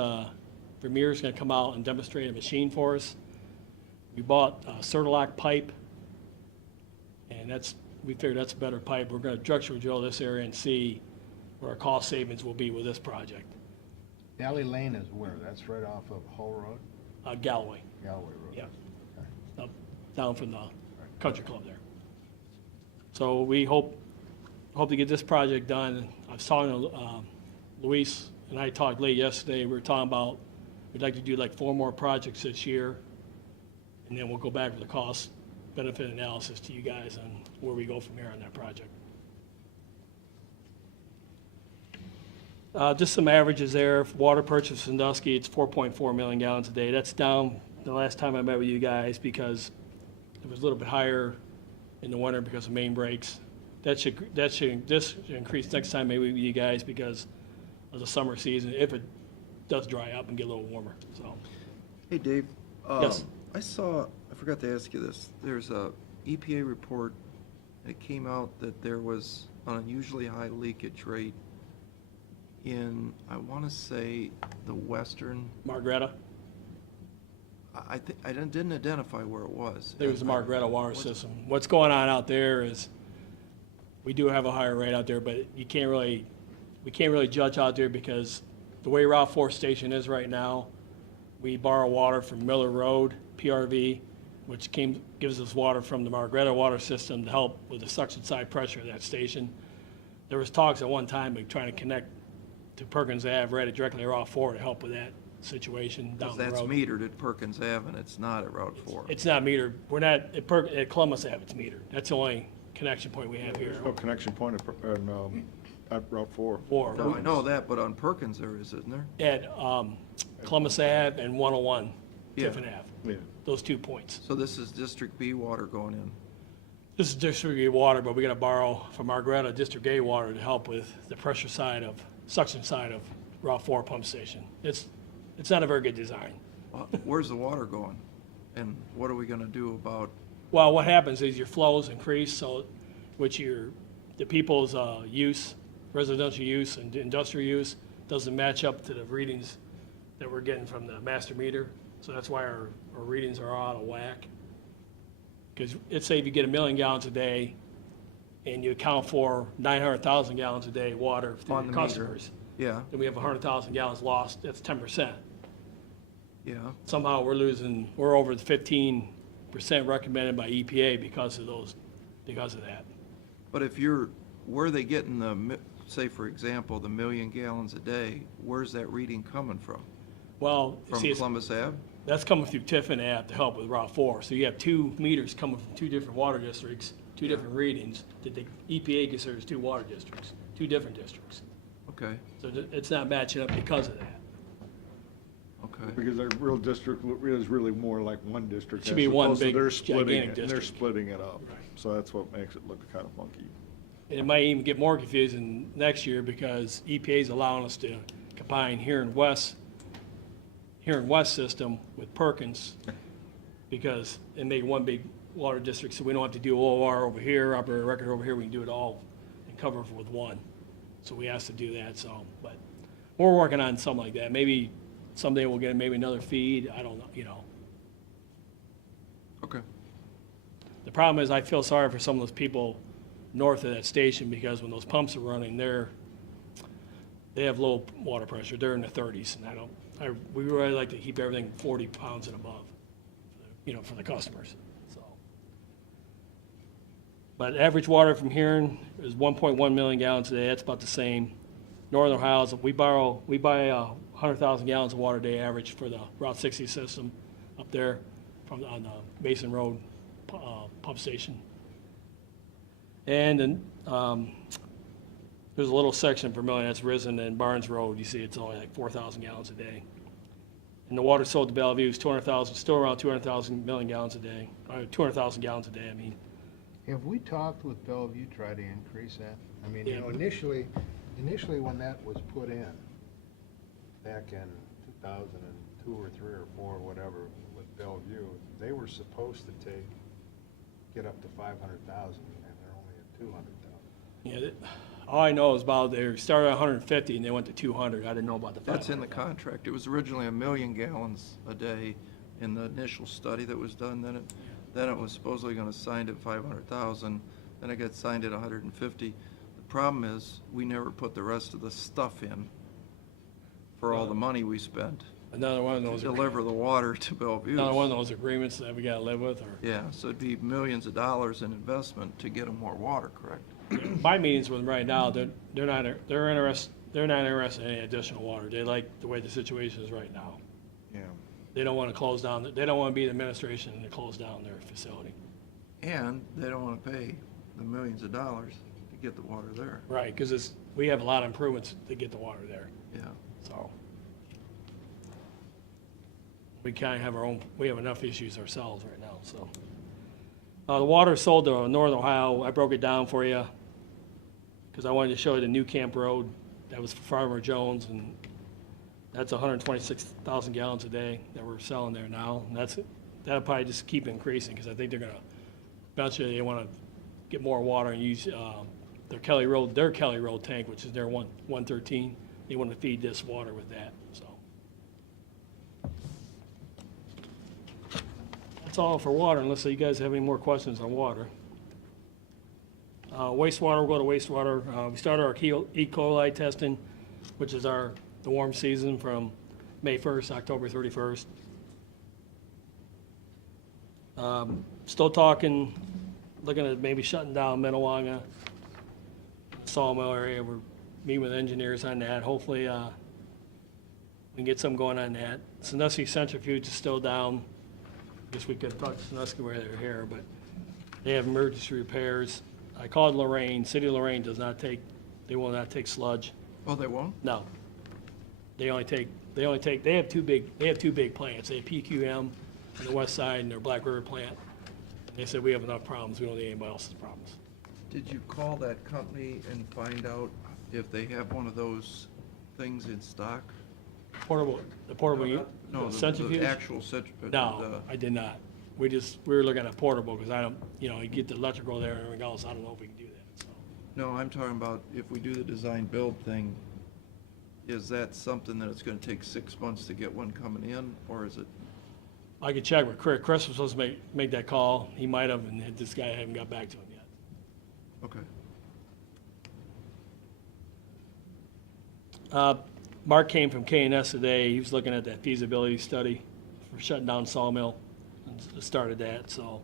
Vermeer's gonna come out and demonstrate a machine for us. We bought Certalock pipe, and we figured that's a better pipe. We're gonna structural drill this area and see what our cost savings will be with this project. Valley Lane is where? That's right off of Hull Road? Galloway, Galloway Road? yeah, Okay. up, down from the country club there. So we hope to get this project done. I was talking to Luis, and I talked late yesterday. We were talking about, we'd like to do like 4 more projects this year, and then we'll go back with the cost benefit analysis to you guys on where we go from here on that project. Just some averages there. Water purchase in Sandusky, it's 4.4 million gallons a day. That's down the last time I met with you guys because it was a little bit higher in the winter because of main breaks. This should increase next time maybe with you guys because of the summer season, if it does dry up and get a little warmer, so. Hey, Dave. Yes. I forgot to ask you this. There's a EPA report, and it came out that there was an unusually high leakage rate in, I want to say, the western, Margaretta, I didn't identify where it was. there was the Margaretta water system. What's going on out there is, we do have a higher rate out there, but we can't really judge out there because the way Route 4 station is right now, we borrow water from Miller Road, PRV, which gives us water from the Margaretta water system to help with the suction side pressure of that station. There was talks at one time of trying to connect to Perkins Ave right directly at Route 4 to help with that situation down the road. That's metered at Perkins Ave, and it's not at Route 4. It's not metered. We're not, at Columbus Ave, it's metered. That's the only connection point we have here. There's no connection point at Route 4. No, I know that, but on Perkins there is, isn't there? At Columbus Ave and 101 Yeah. Tiffin Ave, Yeah. those 2 points. So this is District B water going in. This is District A water, but we're gonna borrow from Margaretta District A water to help with the pressure side of, suction side of Route 4 pump station. It's not a very good design. Where's the water going? And what are we gonna do about, Well, what happens is your flows increase, so, the people's use, residential use and industrial use doesn't match up to the readings that we're getting from the master meter. So that's why our readings are out of whack. Because it's say if you get 1 million gallons a day and you account for 900,000 gallons a day water On to the your meter. customers, yeah, then we have 100,000 gallons lost, that's 10%. yeah. Somehow we're over the 15% recommended by EPA because of that. But where are they getting say, for example, the 1 million gallons a day, where's that reading coming from? Well, From see, Columbus Ave? that's coming through Tiffin Ave to help with Route 4. So you have 2 meters coming from 2 different water districts, 2 different readings that the EPA considers 2 water districts, 2 different districts. Okay, So it's not matching up because of that. okay. Because our real district is really more like one district. Should as be one opposed to big, they're splitting gigantic it, and they're district. splitting it up. Right. So that's what makes it look kind of funky. And it might even get more confusing next year because EPA is allowing us to combine here in West system with Perkins because it made one big water district, so we don't have to do OR over here, operator record over here, we can do it all and cover it with one. So we asked to do that, so, but we're working on something like that. Maybe someday we'll get maybe another feed, I don't know, Okay. The problem is I feel sorry for some of those people north of that station because when those pumps are running, they have low water pressure. They're in the 30s, and we really like to keep everything 40 pounds and above, for the customers. So, but average water from here is 1.1 million gallons a day. That's about the same. Northern Ohio, we buy 100,000 gallons of water a day average for the Route 60 system up there on the Mason Road pump station. And then there's a little section per million that's risen in Barnes Road. You see it's only like 4,000 gallons a day. And the water sold to Bellevue is 200,000, still around 200,000 million gallons a day, 200,000 gallons a day, I mean. Have we talked with Bellevue, try to increase that? I mean, Yeah. initially when that was put in, back in 2002 or 3 or 4, whatever, with Bellevue, they were supposed to get up to 500,000, and they're only at 200,000. Yeah, all I know is about they started at 150 and they went to 200. I didn't know about the 500. That's in the contract. It was originally 1 million gallons a day in the initial study that was done. Then it was supposedly going to sign at 500,000. Then it got signed at 150. The problem is we never put the rest of the stuff in for all the money we spent Another one of to those. deliver the water to Bellevue. Another one of those agreements that we got to live with, or. Yeah, so it'd be millions of dollars in investment to get them more water, correct? My meetings with them right now, they're not interested in any additional water. They like the way the situation is right now. Yeah. They don't want to close down, they don't want to be the administration and to close down their facility. And they don't want to pay the millions of dollars to get the water there. Right, because we have a lot of improvements to get the water there, Yeah. so. We kind of have we have enough issues ourselves right now, so. The water sold to Northern Ohio, I broke it down for you, because I wanted to show you the New Camp Road. That was for Farmer Jones, and that's 126,000 gallons a day that we're selling there now. And that'll probably just keep increasing, because I think they're gonna, eventually they wanna get more water and use, their Kelly Road tank, which is their 113. They wanna feed this water with that, so. That's all for water, unless you guys have any more questions on water. Wastewater, we'll go to wastewater. We started our E. coli testing, which is the warm season from May 1st, October 31st. Still talking, looking at maybe shutting down Minnewaga, Sawmill area. We're meeting with engineers on that. Hopefully, we can get something going on that. Sandusky Centrifuge is still down. Guess we could talk to Sandusky where they're here, but they have emergency repairs. I called Lorraine. City of Lorraine they will not take sludge. Oh, they won't? No. They have two big plants. They have PQM on the west side and their Black River plant. They said we have enough problems. We don't need anybody else's problems. Did you call that company and find out if they have one of those things in stock? The portable No, the centrifuge? actual centrifuge. No, I did not. We were looking at portable because I don't, you get the electrical there and everything else. I don't know if we can do that, so. No, I'm talking about if we do the design build thing, is that something that it's gonna take 6 months to get one coming in, or is it? I could check with Chris. Chris was supposed to make that call. He might have, and this guy hasn't got back to him yet. Okay. Mark came from K&S today. He was looking at that feasibility study for shutting down Sawmill and started that, so.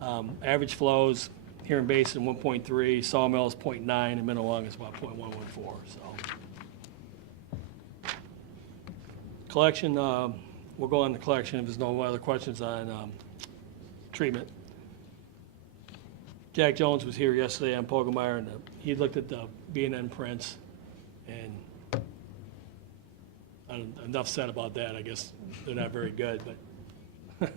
Average flows here in Basin 1.3, Sawmill is 0.9, and Minnewaga is about 0.114, so. Collection, we'll go on to collection if there's no other questions on treatment. Jack Jones was here yesterday on Pogemeyer, and he looked at the B&N prints, and enough said about that. I guess they're not very good, but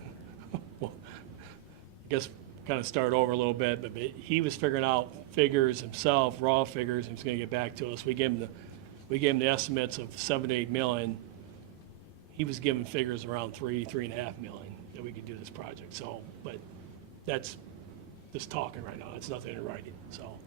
well, I guess kind of start over a little bit. But he was figuring out figures himself, raw figures. He was going to get back to us. We gave him the estimates of 7 to 8 million. He was giving figures around 3.5 million that we could do this project. So, but that's just talking right now. That's nothing in writing. So.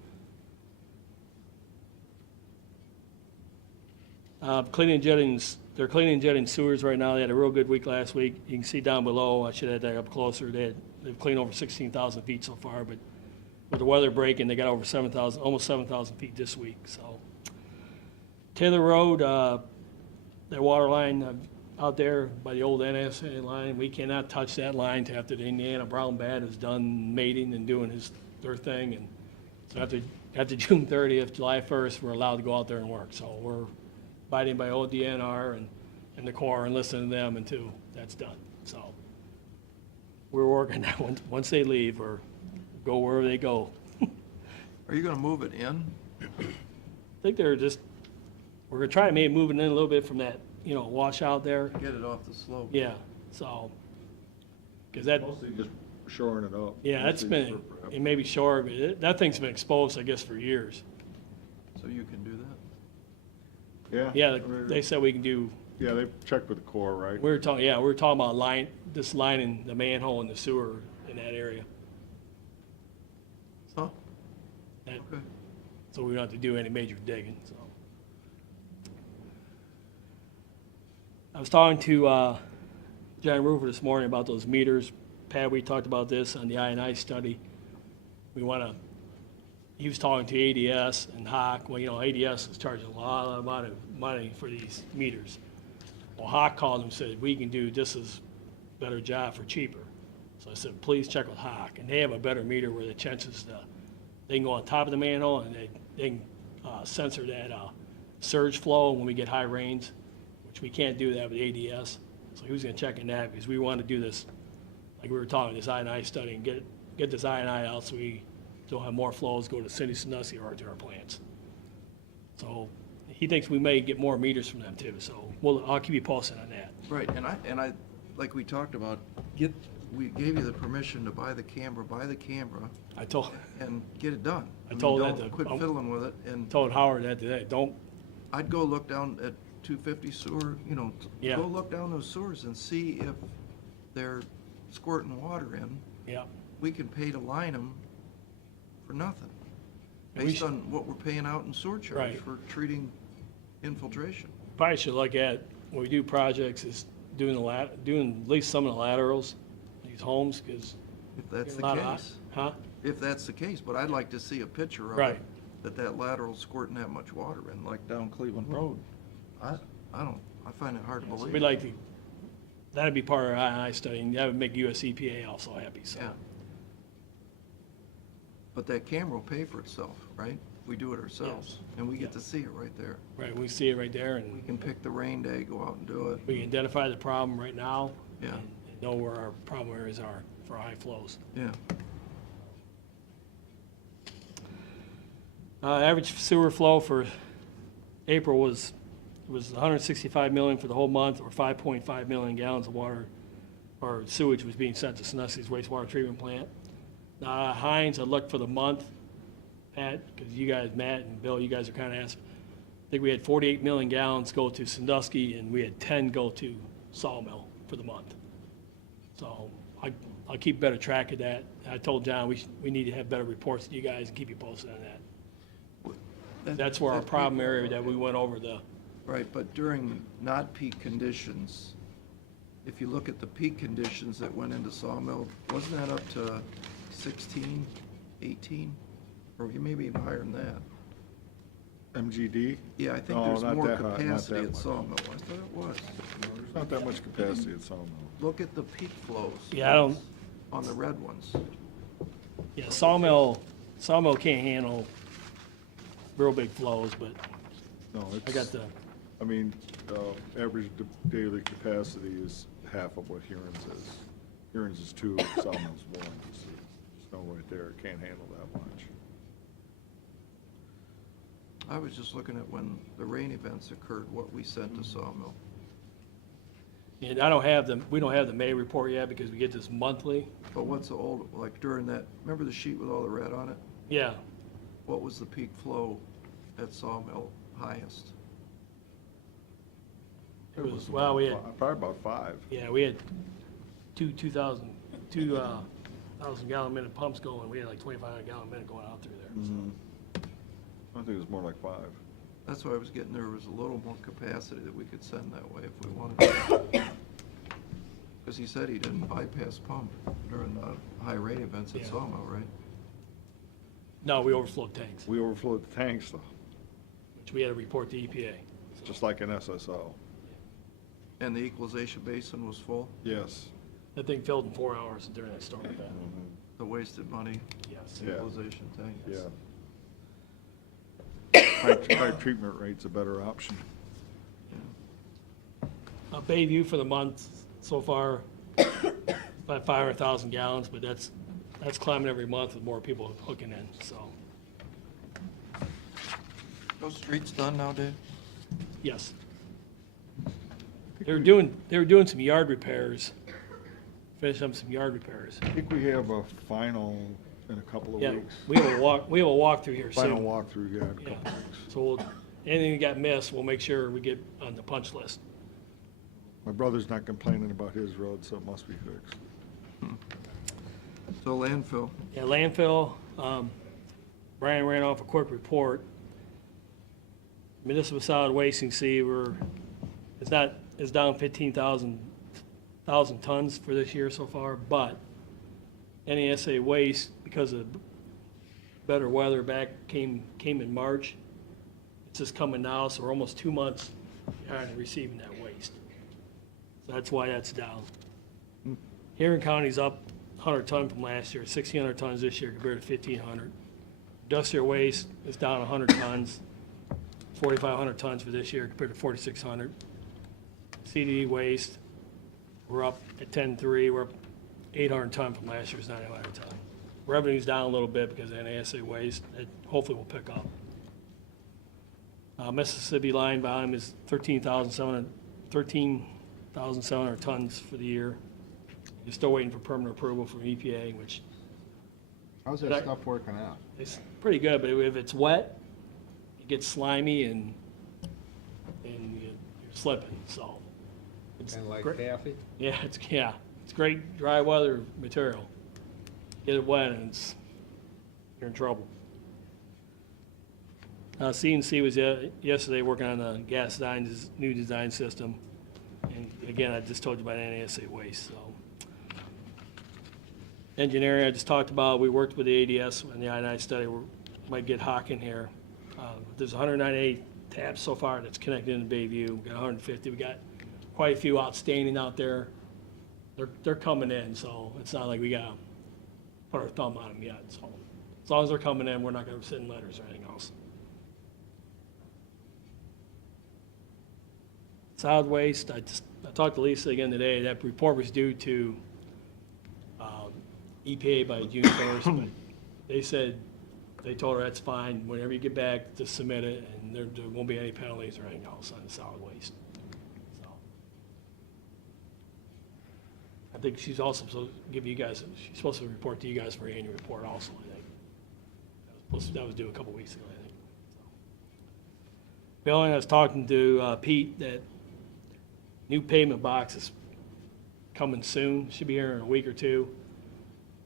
Cleaning and jetting, they're cleaning and jetting sewers right now. They had a real good week last week. You can see down below, I should have that up closer. They've cleaned over 16,000 feet so far, but with the weather breaking, they got over 7,000, almost 7,000 feet this week, so. Taylor Road, that water line out there by the old NSA line, we cannot touch that line till after the Indiana Brown Bat is done mating and doing their thing, and so after June 30th, July 1st, we're allowed to go out there and work, so we're abiding by ODNR and the Corps and listening to them until that's done. So we're working that once they leave or go wherever they go. Are you gonna move it in? I think we're gonna try to maybe move it in a little bit from that, washout there. Get it off the slope? Yeah, so, because that, Mostly just shoring it up. yeah, that's Mostly been, for- it may be short, but that thing's been exposed, I guess, for years. So you can do that? Yeah. Yeah, I mean, they said we can do, Yeah, they've checked with the Corps, right? we were talking about lining the manhole and the sewer in that area. Huh, That- okay. So we don't have to do any major digging, so. I was talking to John Roofer this morning about those meters. Pat, we talked about this on the I&I study. We want to, he was talking to ADS and Hawk. Well, ADS is charging a lot of money for these meters. Well, Hawk called and said, we can do just as better job for cheaper. So I said, please check with Hawk. And they have a better meter where the chances, they can go on top of the manhole and they can sensor that surge flow when we get high rains, which we can't do that with ADS. So he was gonna check in that because we want to do this, like we were talking, this I&I study and get this I&I out so we don't have more flows go to Cindy Sandusky or to our plants. So he thinks we may get more meters from them too, so I'll keep you posted on that. Right, and I, like we talked about, we gave you the permission to buy the camera, I told and get it done. I told mean, that don't to- quit fiddling with it, and Howard that today, I'd go look down at 250 sewer, Yeah. go look down those sewers and see if they're squirting water in. yeah. We can pay to line them for nothing, And we based on what we're paying out in sewer charge Right. for treating infiltration. Probably should look at, when we do projects, is doing at least some of the laterals, these homes, because. If that's the case. Huh? If that's the case, but I'd like to see a picture of Right. it, that lateral's squirting that much water in, like down Cleveland Road. I find it hard to believe. We'd like to, that'd be part of our I&I study, and that would make US EPA also happy, so. Yeah. But that camera will pay for itself, right? We do it ourselves, and we get to see it right there. Right, we see it right there, We and can pick the rain day, go out and do it. we can identify the problem right now. Yeah. And know where our problem areas are for high flows. Yeah. Average sewer flow for April was 165 million for the whole month, or 5.5 million gallons of water or sewage was being sent to Sandusky's wastewater treatment plant. Hines, I looked for the month, Pat, because you guys, Matt and Bill, you guys are kind of asking. I think we had 48 million gallons go to Sandusky, and we had 10 go to Sawmill for the month. So I'll keep better track of that. I told John we need to have better reports to you guys and keep you posted on that. That's where our problem area that we went over the, Right, but during not peak conditions, if you look at the peak conditions that went into Sawmill, wasn't that up to 16, 18? Or maybe even higher than that? MGD? Yeah, I think No, there's not more that high, not capacity that at much. Sawmill. I thought it was. There's not that much capacity at Sawmill. Look at the peak flows. Yeah, I don't- On the red ones. yeah, Sawmill can't handle real big flows, but No, I got the, average daily capacity is half of what Huron's is. Huron's is 2, Sawmill's 1. Snow right there, it can't handle that much. I was just looking at when the rain events occurred, what we sent to Sawmill. and we don't have the May report yet because we get this monthly. But what's the old, like during that, remember the sheet with all the red on it? Yeah, What was the peak flow at Sawmill highest? it was, well, we had, Probably about 5. yeah, we had 2,000 gallon a minute pumps going. We had like 2,500 gallon a minute going out through there. So. I think it was more like 5. That's why I was getting, there was a little more capacity that we could send that way if we wanted to. Because he said he didn't bypass pump during the high rain events at Yeah. Sawmill, right? No, we overflowed tanks, We overflowed the tanks though, which we had to report to EPA. just like an SSO. And the equalization basin was full, Yes. That thing filled in 4 hours during that storm event. the wasted money Yes. Yeah. equalization tank. Yeah. High treatment rate's a better option. Bayview for the month so far, about 500,000 gallons, but that's climbing every month with more people hooking in, so, Those streets done now, Dave? yes. They were doing some yard repairs, finishing up some yard repairs. I think we have a final in a couple of Yeah, weeks. we have a walkthrough here soon. Final walkthrough, yeah, in a Yeah. couple of weeks. So anything that got missed, we'll make sure we get on the punch list. My brother's not complaining about his road, so it must be fixed. So landfill. Yeah, landfill, Brian ran off a quick report. Municipal solid waste, you can see it's down 15,000 tons for this year so far, but NASA waste, because of better weather came in March. It's just coming now, so we're almost 2 months behind receiving that waste. So that's why that's down. Huron County's up 100 ton from last year, 1,600 tons this year compared to 1,500. Industrial waste is down 100 tons, 4,500 tons for this year compared to 4,600. CDD waste, we're up at 10.3, we're up 800 ton from last year's 900 ton. Revenue's down a little bit because of NASA waste, it hopefully will pick up. Mississippi line volume is 13,700 tons for the year. You're still waiting for permanent approval from EPA, which How's that stuff working out? it's pretty good, but if it's wet, it gets slimy and you're slipping, so. It's And like great. taffy? Yeah, it's great dry weather material. Get it wet and you're in trouble. C&C was yesterday working on the gas new design system. And again, I just told you about NASA waste, so. Engineering, I just talked about, we worked with the ADS in the I-9 study, we might get Hawk in here. There's 198 taps so far that's connected into Bayview, we got 150, we got quite a few outstanding out there. They're coming in, so it's not like we gotta put our thumb on them yet, so. As long as they're coming in, we're not gonna send letters or anything else. Solid waste, I talked to Lisa again today, that report was due to EPA by June 1st, but they told her that's fine, whenever you get back, just submit it, and there won't be any penalties or anything else on the solid waste. So, I think she's also supposed to give you guys, she's supposed to report to you guys for her annual report also, I think. That was due a couple weeks ago, I think. Bill, I was talking to Pete that new pavement box is coming soon, should be here in a week or two.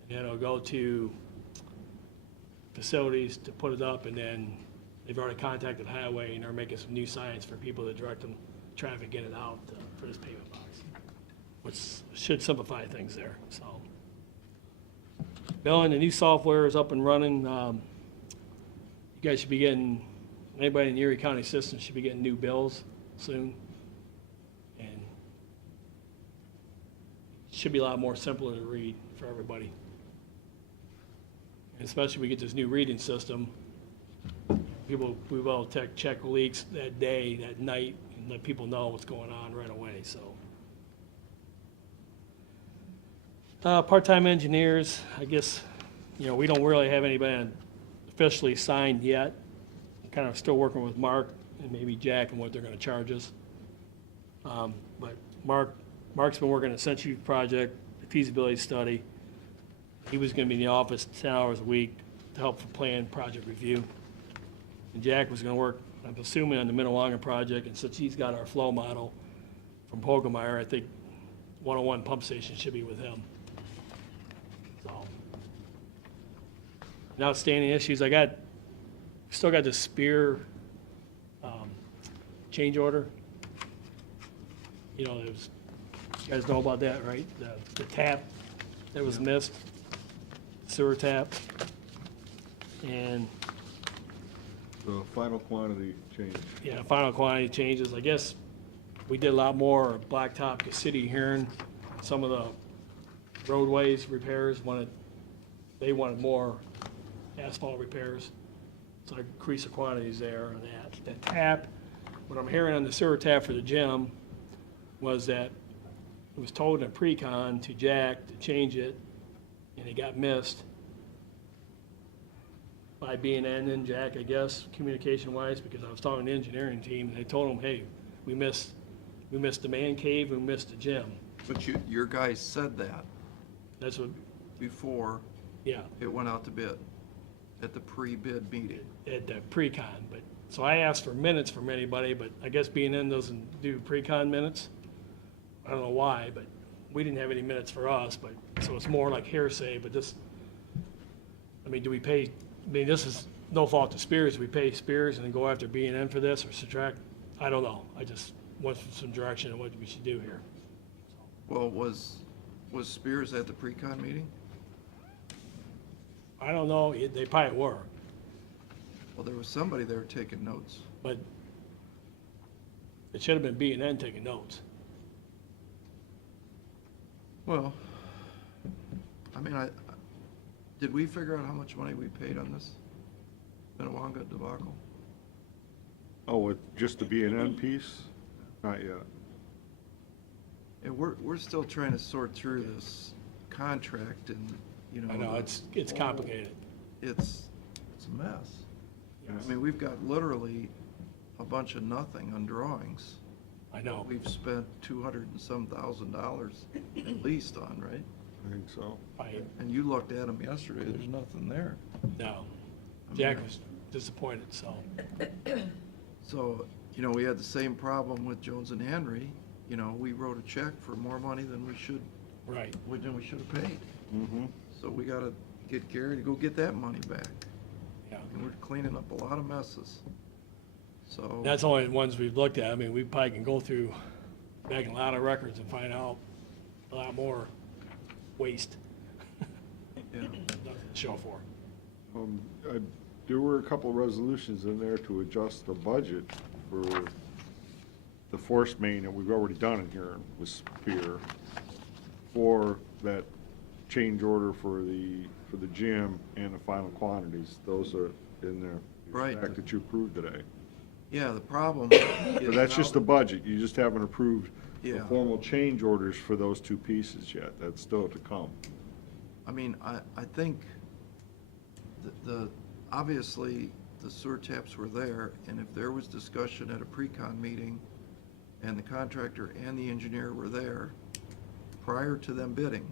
And then it'll go to facilities to put it up, and then they've already contacted the highway, and they're making some new signs for people to direct them, traffic in and out for this pavement box, which should simplify things there, so. Bill, and the new software is up and running. You guys should be getting, anybody in the Erie County system should be getting new bills soon. And it should be a lot more simpler to read for everybody. Especially if we get this new reading system, we will check leaks that day, that night, and let people know what's going on right away, so. Part-time engineers, I guess, we don't really have anybody officially signed yet. Kind of still working with Mark and maybe Jack and what they're gonna charge us. But Mark's been working on a Century project, the feasibility study. He was gonna be in the office 10 hours a week to help for plan project review. And Jack was gonna work, I'm assuming, on the Minnewaga project, and since he's got our flow model from Hogemeyer, I think 101 pump station should be with him. So. And outstanding issues, still got the Spear change order. You guys know about that, right? The tap that was missed. Sewer tap, and The final quantity change. yeah, final quantity changes. I guess we did a lot more blacktop because City Huron, some of the roadways repairs they wanted more asphalt repairs, so I increased the quantities there on that. The tap, what I'm hearing on the sewer tap for the gym, was that it was told in pre-con to Jack to change it, and it got missed by B&N and Jack, I guess, communication-wise, because I was talking to the engineering team, and they told them, hey, we missed the man cave, we missed the gym. But your guys said that That's what, before yeah, it went out to bid, at the pre-bid meeting. at the pre-con, but, so I asked for minutes from anybody, but I guess B&N doesn't do pre-con minutes. I don't know why, but we didn't have any minutes for us, but, so it's more like hearsay, but this, I mean, do we pay, I mean, this is no fault to Spears, do we pay Spears and then go after B&N for this, or subtract? I don't know, I just want some direction on what we should do here. Well, was Spears at the pre-con meeting? I don't know, they probably were, Well, there was somebody there taking notes. but it should have been B&N taking notes. Well, I mean, did we figure out how much money we paid on this Minnewanka debacle? Oh, with just the B&N piece? Not yet. And we're still trying to sort through this contract and, you know. I know, it's complicated. It's a mess. I mean, we've got literally a bunch of nothing on drawings. I know. We've spent 200 and some $1,000 at least on, right? I think so. And you looked at them yesterday, there's nothing there. No, Jack was disappointed, so. So, you know, we had the same problem with Jones and Henry. You know, we wrote a check for more money than we should, Right. than we should have paid. Mm-hmm. So we gotta get Gary to go get that money back. Yeah. And we're cleaning up a lot of messes. So. That's only the ones we've looked at. I mean, we probably can go through back in a lot of records and find out a lot more waste. Yeah. Nothing to show for. There were a couple of resolutions in there to adjust the budget for the force main that we've already done in here with Spear, for that change order for the gym and the final quantities. Those are in there. Right. Fact that you approved today. Yeah, the problem But is that's now just the budget. You just haven't approved the Yeah. formal change orders for those two pieces yet. That's still to come. I mean, I think obviously, the sewer taps were there, and if there was discussion at a pre-con meeting, and the contractor and the engineer were there, prior to them bidding,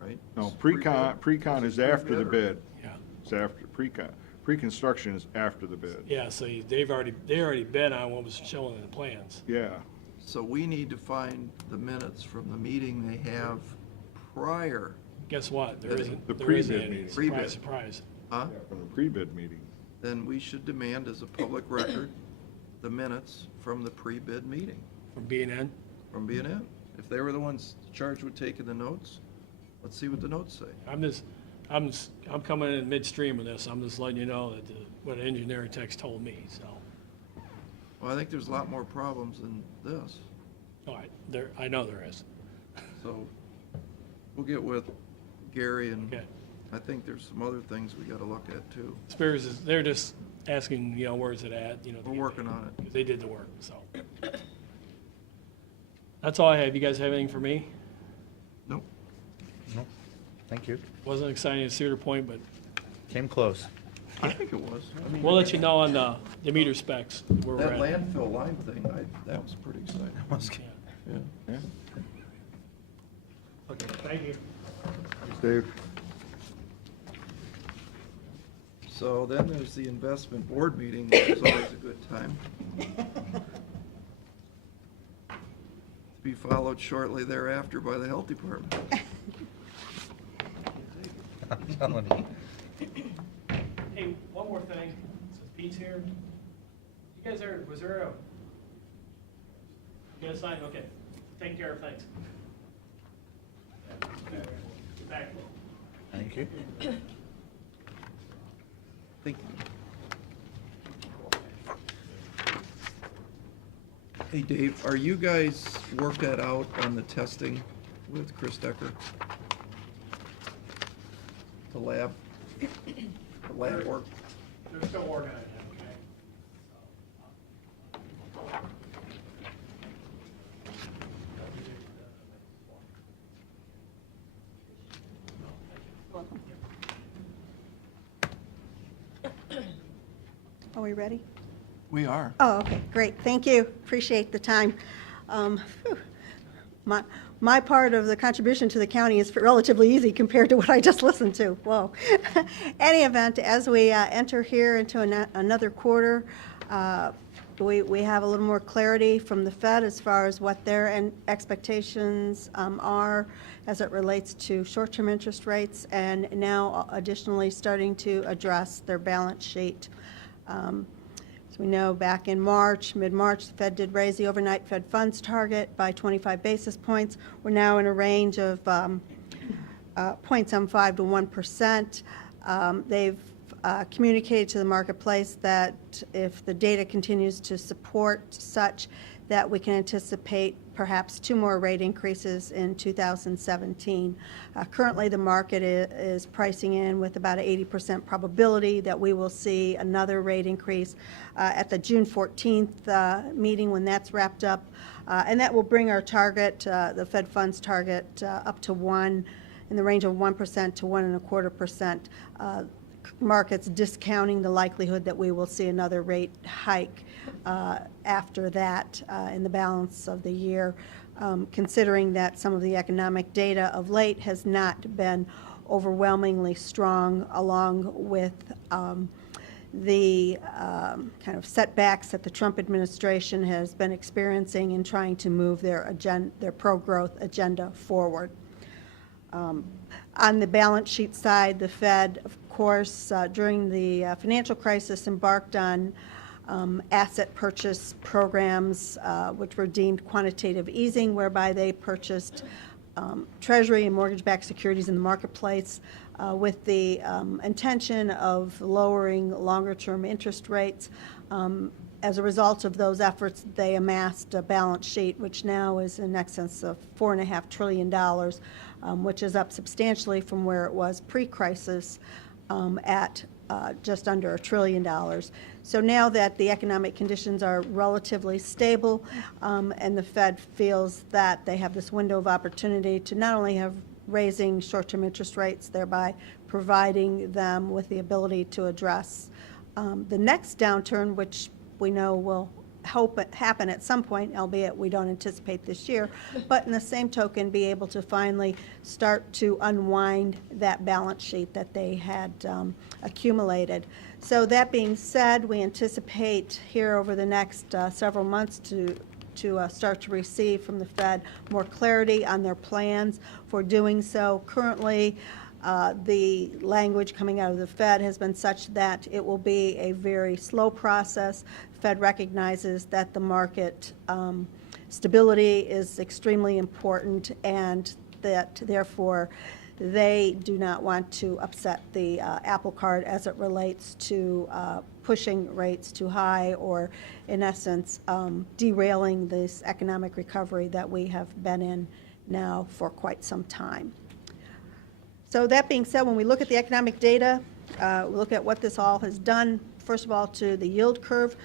right? No, Pre-bid. pre-con is after the bid. Yeah. It's after, pre-con. Pre-construction is after the bid. Yeah, so they already bid on what was shown in the plans. Yeah. So we need to find the minutes from the meeting they have prior, Guess what? There The isn't. pre-bid there isn't any. meeting. Surprise, Pre-bid. surprise. huh? From the pre-bid meeting. Then we should demand as a public record the minutes from the pre-bid meeting From B&N. from B&N. If they were the ones charged with taking the notes, let's see what the notes say. I'm coming in midstream of this. I'm just letting you know that what an engineering text told me, so. Well, I think there's a lot more problems than this. All right, I know there is. So we'll get with Gary, and Okay. I think there's some other things we gotta look at too. Spears they're just asking, where's it at, to We're get working paid. on it. 'Cause they did the work, so. That's all I have. You guys have anything for me? Nope. No, thank you. Wasn't exciting at Cedar Point, but Came close. I think it was. I mean, we'll let you know on the meter specs where that we're at. landfill line thing, that was pretty exciting. Yeah. Yeah. Okay, thank you. Thanks, Dave. So then there's the investment board meeting, which is always a good time. To be followed shortly thereafter by the health department. I'm telling you. Hey, one more thing, since Pete's here. You guys was there a, you guys signed, okay, taken care of, thanks. Get back. Thank you. Thank you. Hey, Dave, are you guys worked that out on the testing with Chris Decker? The lab work? They're still working on it, okay? Are we ready? We are. Oh, okay, great, thank you, appreciate the time. Phew. My part of the contribution to the county is relatively easy compared to what I just listened to, whoa. Any event, as we enter here into another quarter, we have a little more clarity from the Fed as far as what their expectations are as it relates to short-term interest rates, and now additionally starting to address their balance sheet. As we know, back in March, mid-March, the Fed did raise the overnight Fed funds target by 25 basis points. We're now in a range of 0.75 to 1%. They've communicated to the marketplace that if the data continues to support such, that we can anticipate perhaps 2 more rate increases in 2017. Currently, the market is pricing in with about an 80% probability that we will see another rate increase at the June 14th meeting when that's wrapped up. And that will bring our target, the Fed funds target, up to 1, in the range of 1% to 1.25%. Markets discounting the likelihood that we will see another rate hike after that in the balance of the year, considering that some of the economic data of late has not been overwhelmingly strong, along with the kind of setbacks that the Trump administration has been experiencing in trying to move their pro-growth agenda forward. On the balance sheet side, the Fed, of course, during the financial crisis embarked on asset purchase programs which were deemed quantitative easing, whereby they purchased Treasury and mortgage-backed securities in the marketplace with the intention of lowering longer-term interest rates. As a result of those efforts, they amassed a balance sheet which now is in excess of $4.5 trillion, which is up substantially from where it was pre-crisis at just under $1 trillion. So now that the economic conditions are relatively stable and the Fed feels that they have this window of opportunity to not only have raising short-term interest rates, thereby providing them with the ability to address the next downturn, which we know will happen at some point, albeit we don't anticipate this year, but in the same token be able to finally start to unwind that balance sheet that they had accumulated. So that being said, we anticipate here over the next several months to start to receive from the Fed more clarity on their plans for doing so. Currently, the language coming out of the Fed has been such that it will be a very slow process. The Fed recognizes that the market stability is extremely important, and that therefore they do not want to upset the apple cart as it relates to pushing rates too high, or in essence derailing this economic recovery that we have been in now for quite some time. So that being said, when we look at the economic data, we look at what this all has done, first of all, to the yield curve.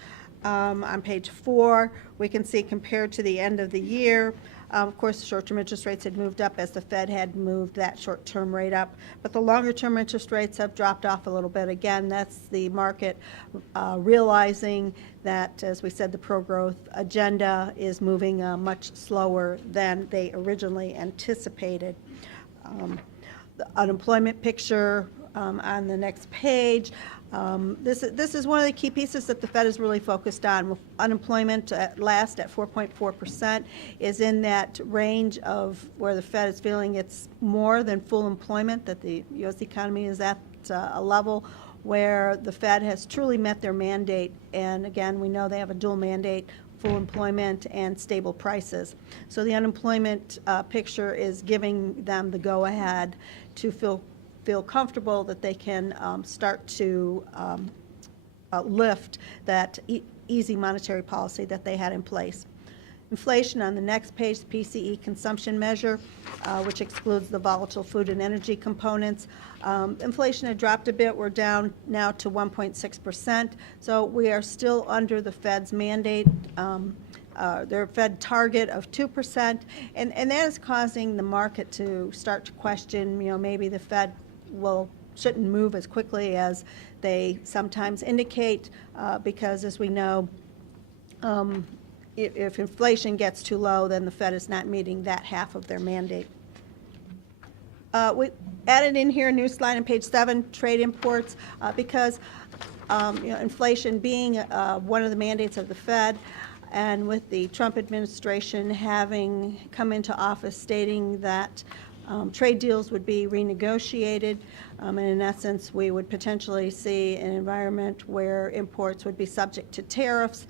On page 4, we can see compared to the end of the year, of course, the short-term interest rates had moved up as the Fed had moved that short-term rate up, but the longer-term interest rates have dropped off a little bit. Again, that's the market realizing that, as we said, the pro-growth agenda is moving much slower than they originally anticipated. The unemployment picture on the next page. This is one of the key pieces that the Fed is really focused on. Unemployment at last at 4.4% is in that range of where the Fed is feeling it's more than full employment, that the U.S. economy is at a level where the Fed has truly met their mandate. And again, we know they have a dual mandate: full employment and stable prices. So the unemployment picture is giving them the go-ahead to feel comfortable that they can start to lift that easy monetary policy that they had in place. Inflation on the next page, the PCE consumption measure, which excludes the volatile food and energy components. Inflation had dropped a bit. We're down now to 1.6%. So we are still under the Fed's mandate, their Fed target of 2%. And that is causing the market to start to question, maybe the Fed will shouldn't move as quickly as they sometimes indicate, because as we know, if inflation gets too low, then the Fed is not meeting that half of their mandate. We added in here a new slide on page 7, trade imports, because inflation being one of the mandates of the Fed, and with the Trump administration having come into office stating that trade deals would be renegotiated, and in essence, we would potentially see an environment where imports would be subject to tariffs.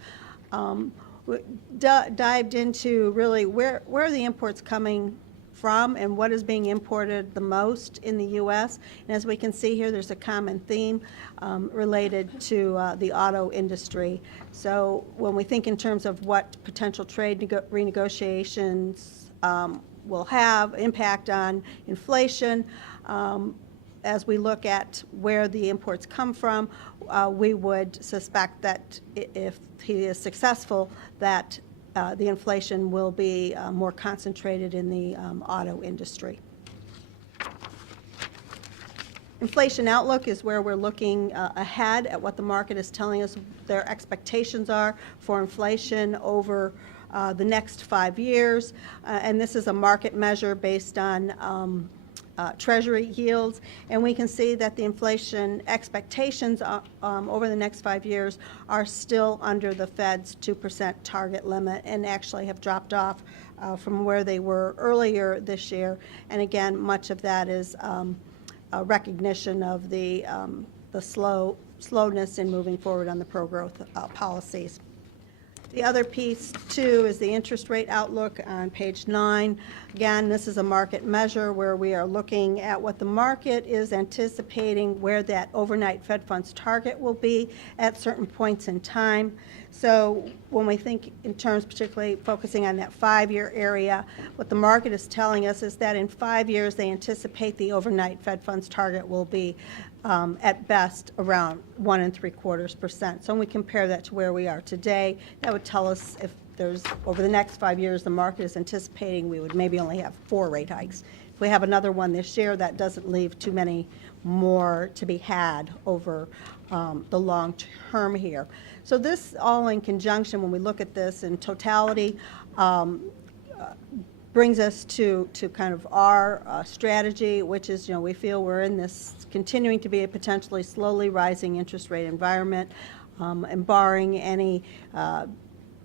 We dived into really where are the imports coming from and what is being imported the most in the U.S. And as we can see here, there's a common theme related to the auto industry. So when we think in terms of what potential trade renegotiations will have impact on inflation, as we look at where the imports come from, we would suspect that if he is successful, that the inflation will be more concentrated in the auto industry. Inflation outlook is where we're looking ahead at what the market is telling us their expectations are for inflation over the next 5 years. And this is a market measure based on Treasury yields, and we can see that the inflation expectations over the next 5 years are still under the Fed's 2% target limit and actually have dropped off from where they were earlier this year. And again, much of that is a recognition of the slowness in moving forward on the pro-growth policies. The other piece, too, is the interest rate outlook on page 9. Again, this is a market measure where we are looking at what the market is anticipating where that overnight Fed funds target will be at certain points in time. So when we think in terms particularly focusing on that 5-year area, what the market is telling us is that in 5 years they anticipate the overnight Fed funds target will be at best around 1.75%. So when we compare that to where we are today, that would tell us if there's, over the next 5 years, the market is anticipating we would maybe only have 4 rate hikes. If we have another one this year, that doesn't leave too many more to be had over the long term here. So this all in conjunction, when we look at this in totality, brings us to kind of our strategy, which is, we feel we're in this continuing to be a potentially slowly rising interest rate environment, and barring any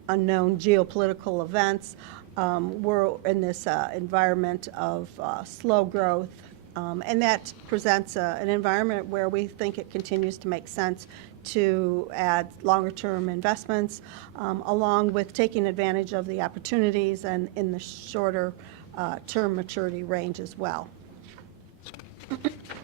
unknown geopolitical events, we're in this environment of slow growth, and that presents an environment where we think it continues to make sense to add longer-term investments, along with taking advantage of the opportunities and in the shorter term maturity range as well.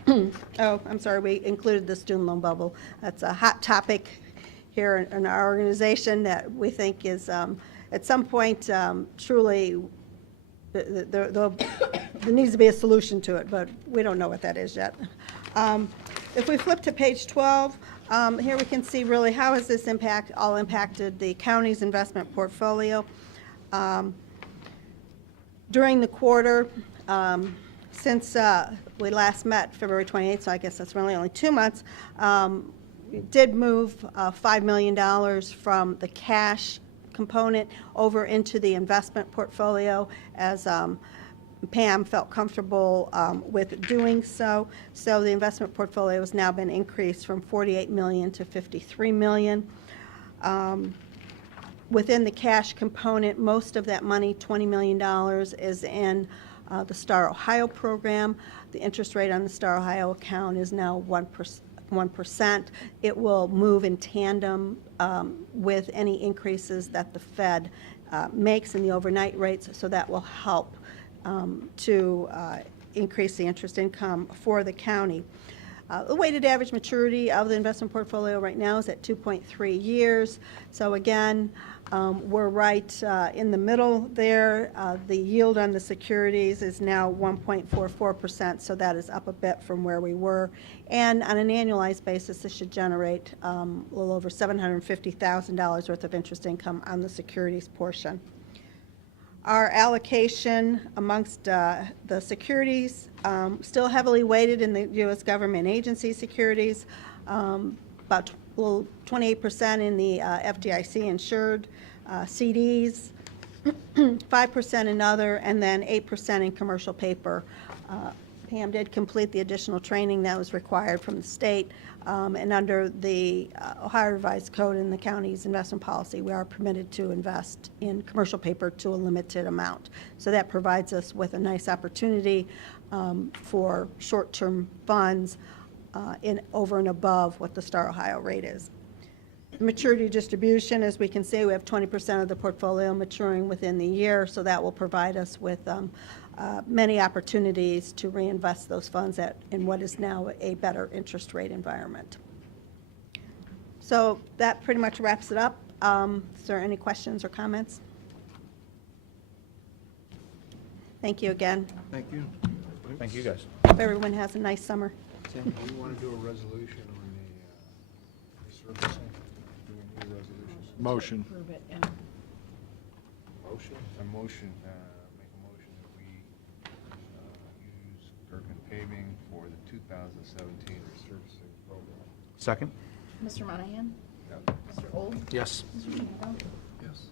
Oh, I'm sorry, we included the student loan bubble. That's a hot topic here in our organization that we think is at some point truly there needs to be a solution to it, but we don't know what that is yet. If we flip to page 12, here we can see really how has this all impacted the county's investment portfolio. During the quarter, since we last met February 28th, so I guess that's really only 2 months, we did move $5 million from the cash component over into the investment portfolio as Pam felt comfortable with doing so. So the investment portfolio has now been increased from $48 million to $53 million. Within the cash component, most of that money, $20 million, is in the Star Ohio program. The interest rate on the Star Ohio account is now 1%. It will move in tandem with any increases that the Fed makes in the overnight rates, so that will help to increase the interest income for the county. The weighted average maturity of the investment portfolio right now is at 2.3 years. So again, we're right in the middle there. The yield on the securities is now 1.44%, so that is up a bit from where we were. And on an annualized basis, this should generate a little over $750,000 worth of interest income on the securities portion. Our allocation amongst the securities, still heavily weighted in the U.S. government agency securities, about 28% in the FDIC insured CDs, 5% in other, and then 8% in commercial paper. Pam did complete the additional training that was required from the state, and under the Ohio Revised Code and the county's investment policy, we are permitted to invest in commercial paper to a limited amount. So that provides us with a nice opportunity for short-term funds over and above what the Star Ohio rate is. Maturity distribution, as we can see, we have 20% of the portfolio maturing within the year, so that will provide us with many opportunities to reinvest those funds in what is now a better interest rate environment. So that pretty much wraps it up. Is there any questions or comments? Thank you again. Thank you. Thank you, guys. Hope everyone has a nice summer. Do you want to do a resolution on the resurfacing? Do we need a resolution? Motion. Approve it, yeah. Motion? A motion, make a motion that we use Kirkland Paving for the 2017 resurfacing program. Second? Mr. Monahan? Yep. Mr. Old? Yes. Mr. Shinnick? Yes.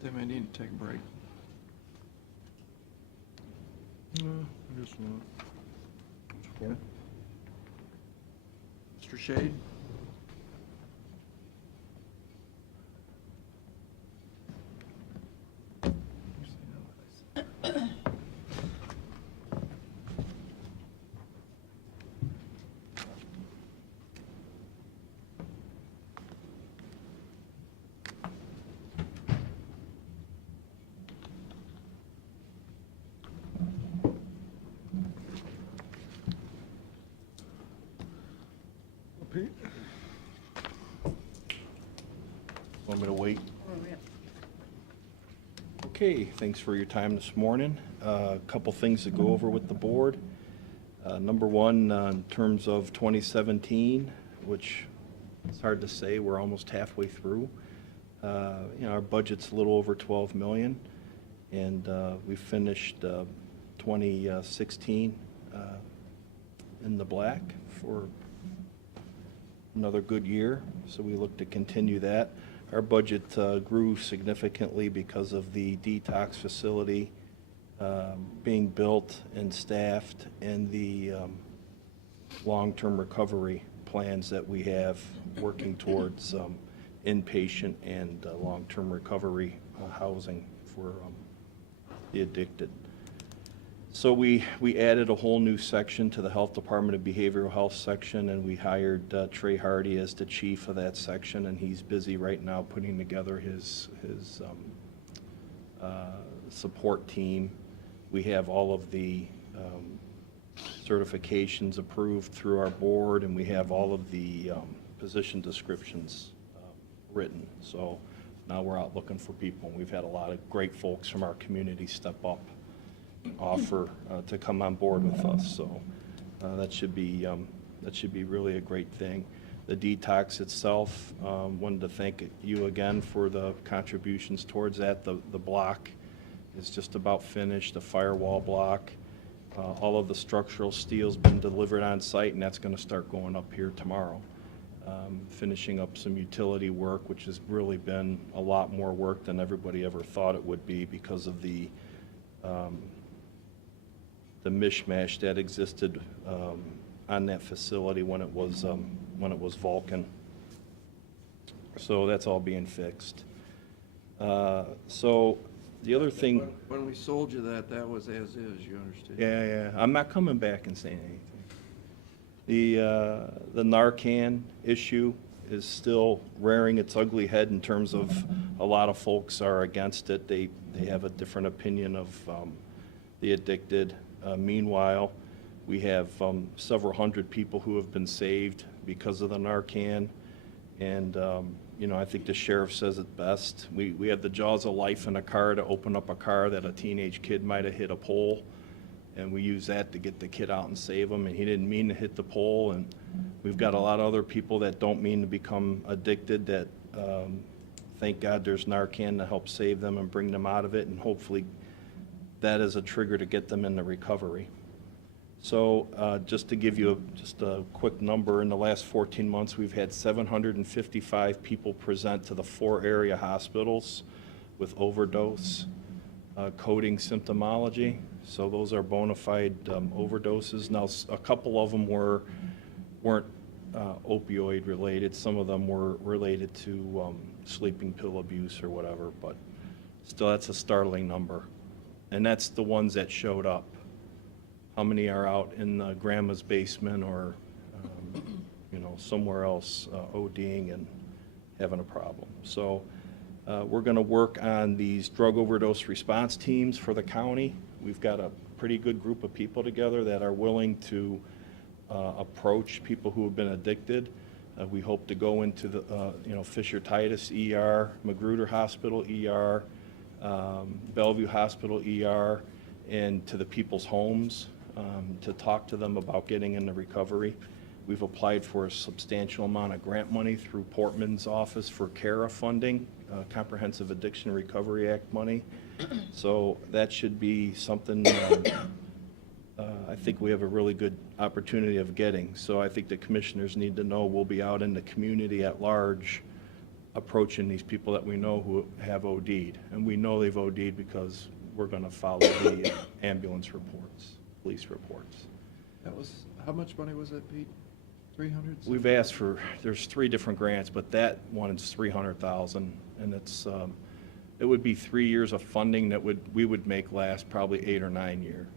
They may need to take a break. No, I guess not. Okay. Mr. Shade? Pete? Want me to wait? Okay, thanks for your time this morning. A couple things to go over with the board. Number one, in terms of 2017, which it's hard to say, we're almost halfway through. Our budget's a little over 12 million, and we finished 2016 in the black for another good year, so we look to continue that. Our budget grew significantly because of the detox facility being built and staffed, and the long-term recovery plans that we have working towards inpatient and long-term recovery housing for the addicted. So we added a whole new section to the Health Department of Behavioral Health section, and we hired Trey Hardy as the chief of that section, and he's busy right now putting together his support team. We have all of the certifications approved through our board, and we have all of the position descriptions written. So now we're out looking for people. We've had a lot of great folks from our community step up, offer to come on board with us. So that should be really a great thing. The detox itself, wanted to thank you again for the contributions towards that. The block is just about finished, the firewall block. All of the structural steel's been delivered on site, and that's going to start going up here tomorrow. Finishing up some utility work, which has really been a lot more work than everybody ever thought it would be because of the mishmash that existed on that facility when it was Vulcan. So that's all being fixed. So the other thing. When we sold you that was as is, you understand? Yeah. I'm not coming back and saying anything. The Narcan issue is still rearing its ugly head in terms of a lot of folks are against it. They have a different opinion of the addicted. Meanwhile, we have several hundred people who have been saved because of the Narcan. And, I think the sheriff says it best. We have the jaws of life in a car to open up a car that a teenage kid might have hit a pole. and we use that to get the kid out and save him, and he didn't mean to hit the pole, and we've got a lot of other people that don't mean to become addicted that, thank God there's Narcan to help save them and bring them out of it, and hopefully that is a trigger to get them into recovery. So just to give you just a quick number, in the last 14 months, we've had 755 people present to the 4 area hospitals with overdose, coding symptomology. So those are bona fide overdoses. Now, a couple of them weren't opioid related. Some of them were related to sleeping pill abuse or whatever, but still, that's a startling number. And that's the ones that showed up. How many are out in grandma's basement or, somewhere else ODing and having a problem? So we're going to work on these drug overdose response teams for the county. We've got a pretty good group of people together that are willing to approach people who have been addicted. We hope to go into the, Fisher Titus ER, Magruder Hospital ER, Bellevue Hospital ER, and to the people's homes to talk to them about getting into recovery. We've applied for a substantial amount of grant money through Portman's office for CARA funding, Comprehensive Addiction Recovery Act money. So that should be something I think we have a really good opportunity of getting. So I think the commissioners need to know we'll be out in the community at large approaching these people that we know who have OD'd. And we know they've OD'd because we're going to follow the ambulance reports, police reports. That was, how much money was that, Pete? 300? We've asked for, there's 3 different grants, but that one is 300,000, and it's, it would be 3 years of funding that we would make last probably 8 or 9 years.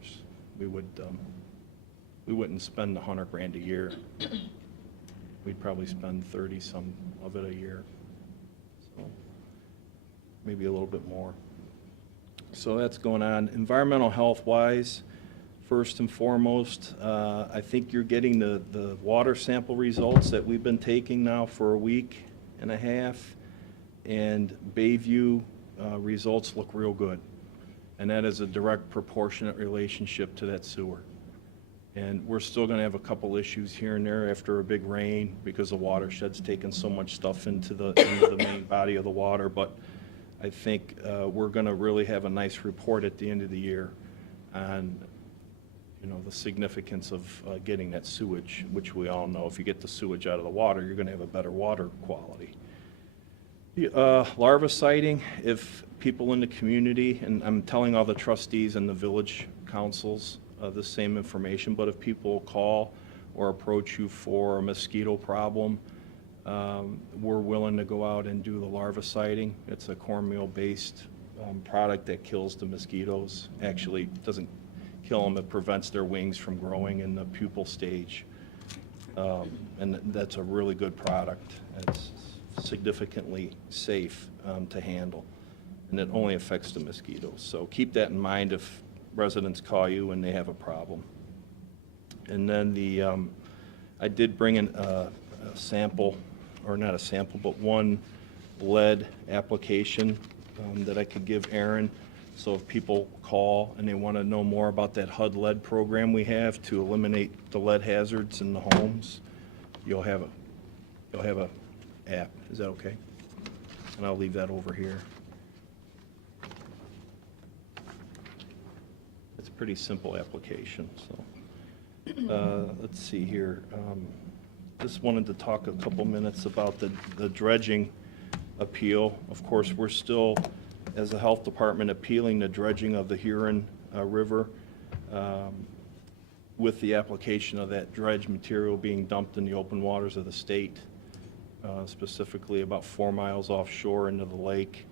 We wouldn't spend $100,000 a year. We'd probably spend 30 some of it a year, so maybe a little bit more. So that's going on. Environmental health wise, first and foremost, I think you're getting the water sample results that we've been taking now for a week and a half, and Bayview results look real good. And that is a direct proportionate relationship to that sewer. And we're still going to have a couple issues here and there after a big rain because the watershed's taken so much stuff into the main body of the water. But I think we're going to really have a nice report at the end of the year on, the significance of getting that sewage, which we all know if you get the sewage out of the water, you're going to have a better water quality. Larva sighting, if people in the community, and I'm telling all the trustees and the village councils the same information, but if people call or approach you for a mosquito problem, we're willing to go out and do the larva sighting. It's a cornmeal-based product that kills the mosquitoes. Actually, doesn't kill them, it prevents their wings from growing in the pupal stage. And that's a really good product. It's significantly safe to handle, and it only affects the mosquitoes. So keep that in mind if residents call you and they have a problem. And then I did bring in a sample, or not a sample, but one lead application that I could give Aaron. So if people call and they want to know more about that HUD lead program we have to eliminate the lead hazards in the homes, you'll have a app. Is that okay? And I'll leave that over here. It's a pretty simple application. So let's see here. Just wanted to talk a couple minutes about the dredging appeal. Of course, we're still, as the health department, appealing the dredging of the Huron River with the application of that dredge material being dumped in the open waters of the state. Specifically about 4 miles offshore into the lake.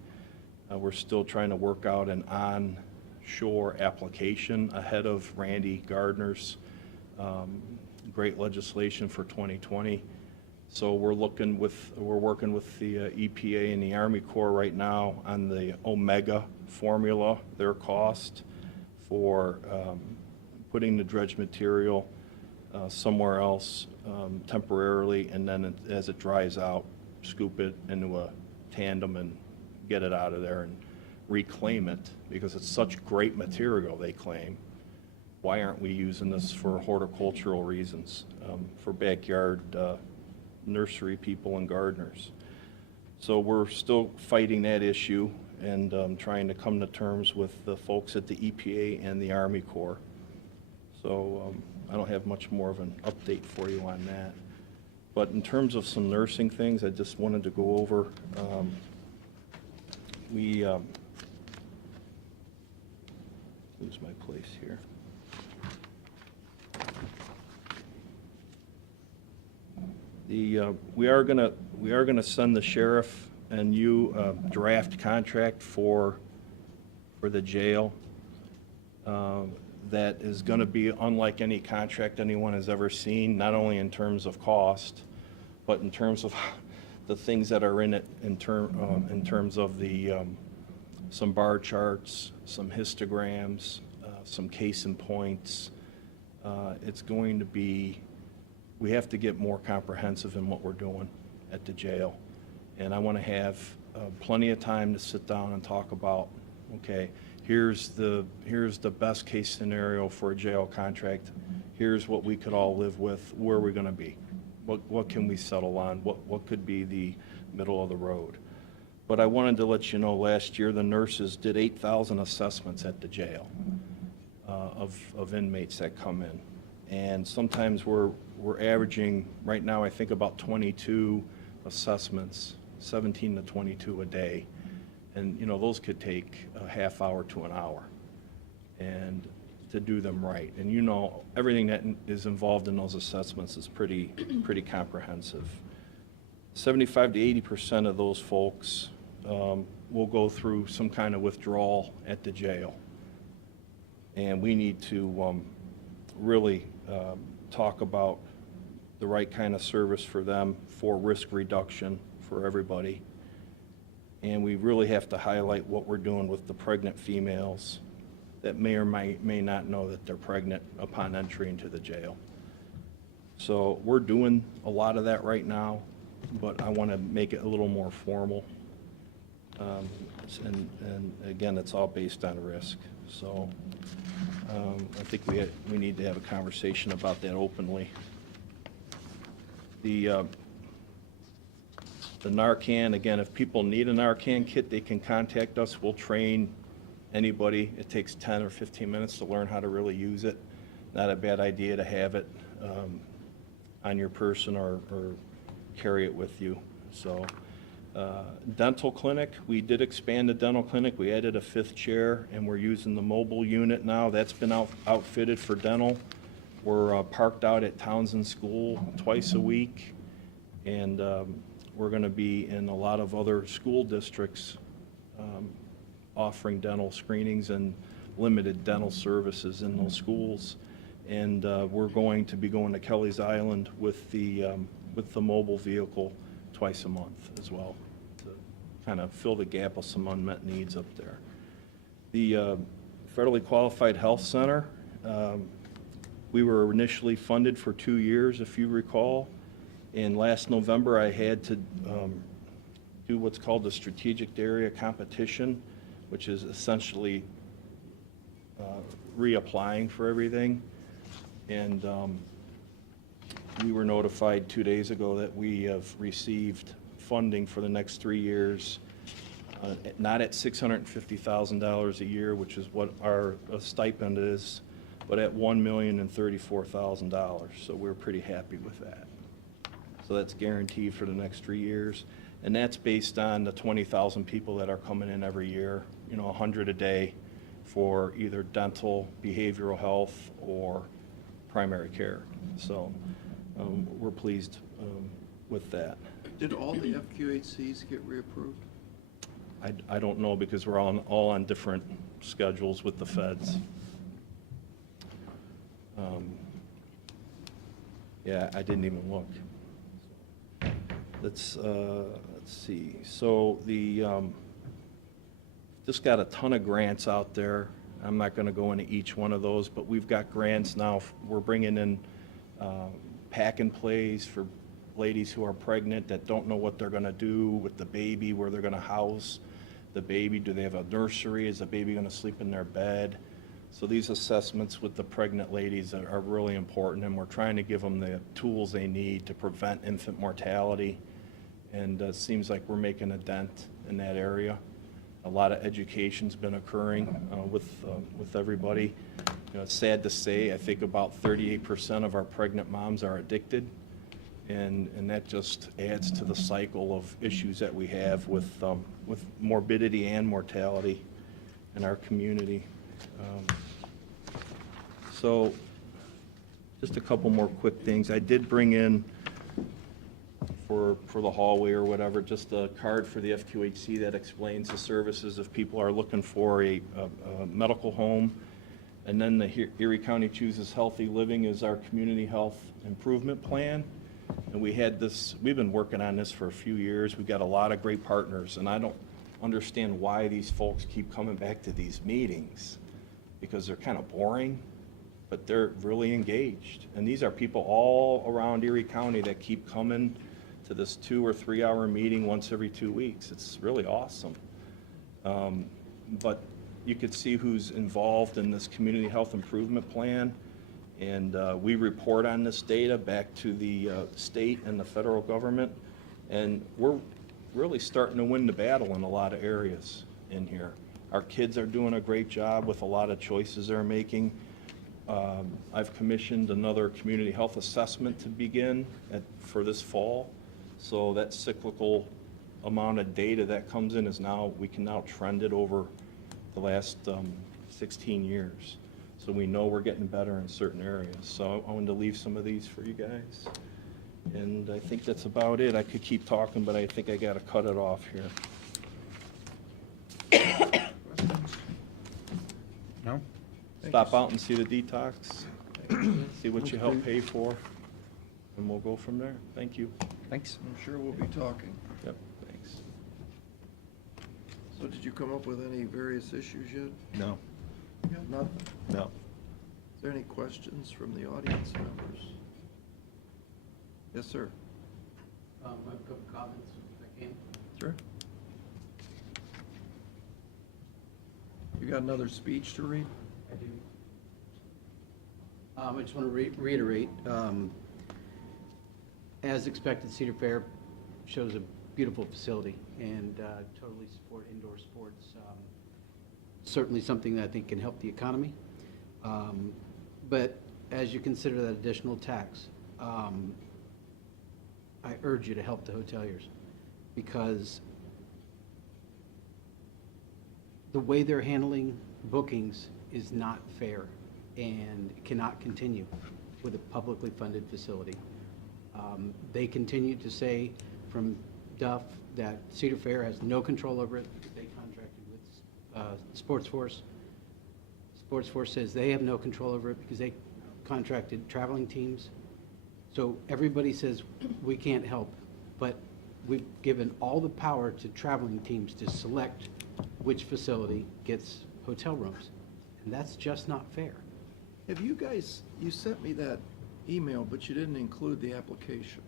We're still trying to work out an onshore application ahead of Randy Gardner's great legislation for 2020. So we're working with the EPA and the Army Corps right now on the Omega formula, their cost for putting the dredge material somewhere else temporarily, and then as it dries out, scoop it into a tandem and get it out of there and reclaim it, because it's such great material, they claim. why aren't we using this for horticultural reasons, for backyard nursery people and gardeners? So we're still fighting that issue and trying to come to terms with the folks at the EPA and the Army Corps. So I don't have much more of an update for you on that. But in terms of some nursing things, I just wanted to go over. Lose my place here. We are gonna send the sheriff and you a draft contract for the jail. That is gonna be unlike any contract anyone has ever seen, not only in terms of cost, but in terms of the things that are in it, in terms of the, some bar charts, some histograms, some case in points. It's going to be, we have to get more comprehensive in what we're doing at the jail. And I want to have plenty of time to sit down and talk about, okay, here's the best case scenario for a jail contract. Here's what we could all live with. Where are we going to be? What can we settle on? What could be the middle of the road? But I wanted to let you know, last year the nurses did 8,000 assessments at the jail of inmates that come in. And sometimes we're averaging, right now I think about 22 assessments, 17 to 22 a day. And you know, those could take a half hour to an hour and to do them right. And you know, everything that is involved in those assessments is pretty comprehensive. 75 to 80% of those folks will go through some kind of withdrawal at the jail. And we need to really talk about the right kind of service for them, for risk reduction for everybody. And we really have to highlight what we're doing with the pregnant females that may or may not know that they're pregnant upon entry into the jail. So we're doing a lot of that right now, but I want to make it a little more formal. And again, it's all based on risk. So I think we need to have a conversation about that openly. The Narcan, again, if people need a Narcan kit, they can contact us. We'll train anybody. It takes 10 or 15 minutes to learn how to really use it. Not a bad idea to have it on your person or carry it with you. So dental clinic, we did expand the dental clinic. We added a 5th chair, and we're using the mobile unit now. That's been outfitted for dental. We're parked out at Townsend School twice a week, and we're going to be in a lot of other school districts offering dental screenings and limited dental services in those schools. And we're going to be going to Kelly's Island with the mobile vehicle twice a month as well, to kind of fill the gap of some unmet needs up there. The Federally Qualified Health Center, we were initially funded for 2 years, if you recall. And last November, I had to do what's called the strategic area competition, which is essentially reapplying for everything. And we were notified 2 days ago that we have received funding for the next 3 years, not at $650,000 a year, which is what our stipend is, but at $1,034,000. So we're pretty happy with that. So that's guaranteed for the next 3 years. And that's based on the 20,000 people that are coming in every year, 100 a day for either dental, behavioral health, or primary care. So we're pleased with that. Did all the FQHCs get reapproved? I don't know, because we're all on different schedules with the feds. Yeah, I didn't even look. Let's see. So just got a ton of grants out there. I'm not going to go into each one of those, but we've got grants now. We're bringing in pack and plays for ladies who are pregnant that don't know what they're going to do with the baby, where they're going to house the baby. Do they have a nursery? Is the baby going to sleep in their bed? So these assessments with the pregnant ladies are really important, and we're trying to give them the tools they need to prevent infant mortality. And it seems like we're making a dent in that area. A lot of education's been occurring with everybody. You know, it's sad to say, I think about 38% of our pregnant moms are addicted, and that just adds to the cycle of issues that we have with morbidity and mortality in our community. So, just a couple more quick things. I did bring in for the hallway or whatever, just a card for the FQHC that explains the services if people are looking for a medical home. And then the Erie County Chooses Healthy Living is our community health improvement plan. And we had this, we've been working on this for a few years. We've got a lot of great partners, and I don't understand why these folks keep coming back to these meetings, because they're kind of boring, but they're really engaged. And these are people all around Erie County that keep coming to this 2 or 3 hour meeting once every 2 weeks. It's really awesome. But you could see who's involved in this community health improvement plan. And we report on this data back to the state and the federal government. And we're really starting to win the battle in a lot of areas in here. Our kids are doing a great job with a lot of choices they're making. I've commissioned another community health assessment to begin for this fall. So that cyclical amount of data that comes in is now, we can now trend it over the last 16 years. So we know we're getting better in certain areas. So I wanted to leave some of these for you guys. And I think that's about it. I could keep talking, but I think I got to cut it off here. No? Stop out and see the detox, see what you help pay for, and we'll go from there. Thank you. Thanks. I'm sure we'll be talking. Yep, thanks. So did you come up with any various issues yet? No. Nothing? No. Is there any questions from the audience members? Yes, sir. I have a couple comments, if I can. Sure. You got another speech to read? I do. I just want to reiterate, as expected, Cedar Fair shows a beautiful facility and totally support indoor sports. Certainly something that I think can help the economy. But as you consider that additional tax, I urge you to help the hoteliers, because the way they're handling bookings is not fair and cannot continue with a publicly funded facility. They continue to say from Duff that Cedar Fair has no control over it because they contracted with Sports Force. Sports Force says they have no control over it because they contracted traveling teams. So everybody says we can't help, but we've given all the power to traveling teams to select which facility gets hotel rooms. And that's just not fair. Have you guys, you sent me that email, but you didn't include the application.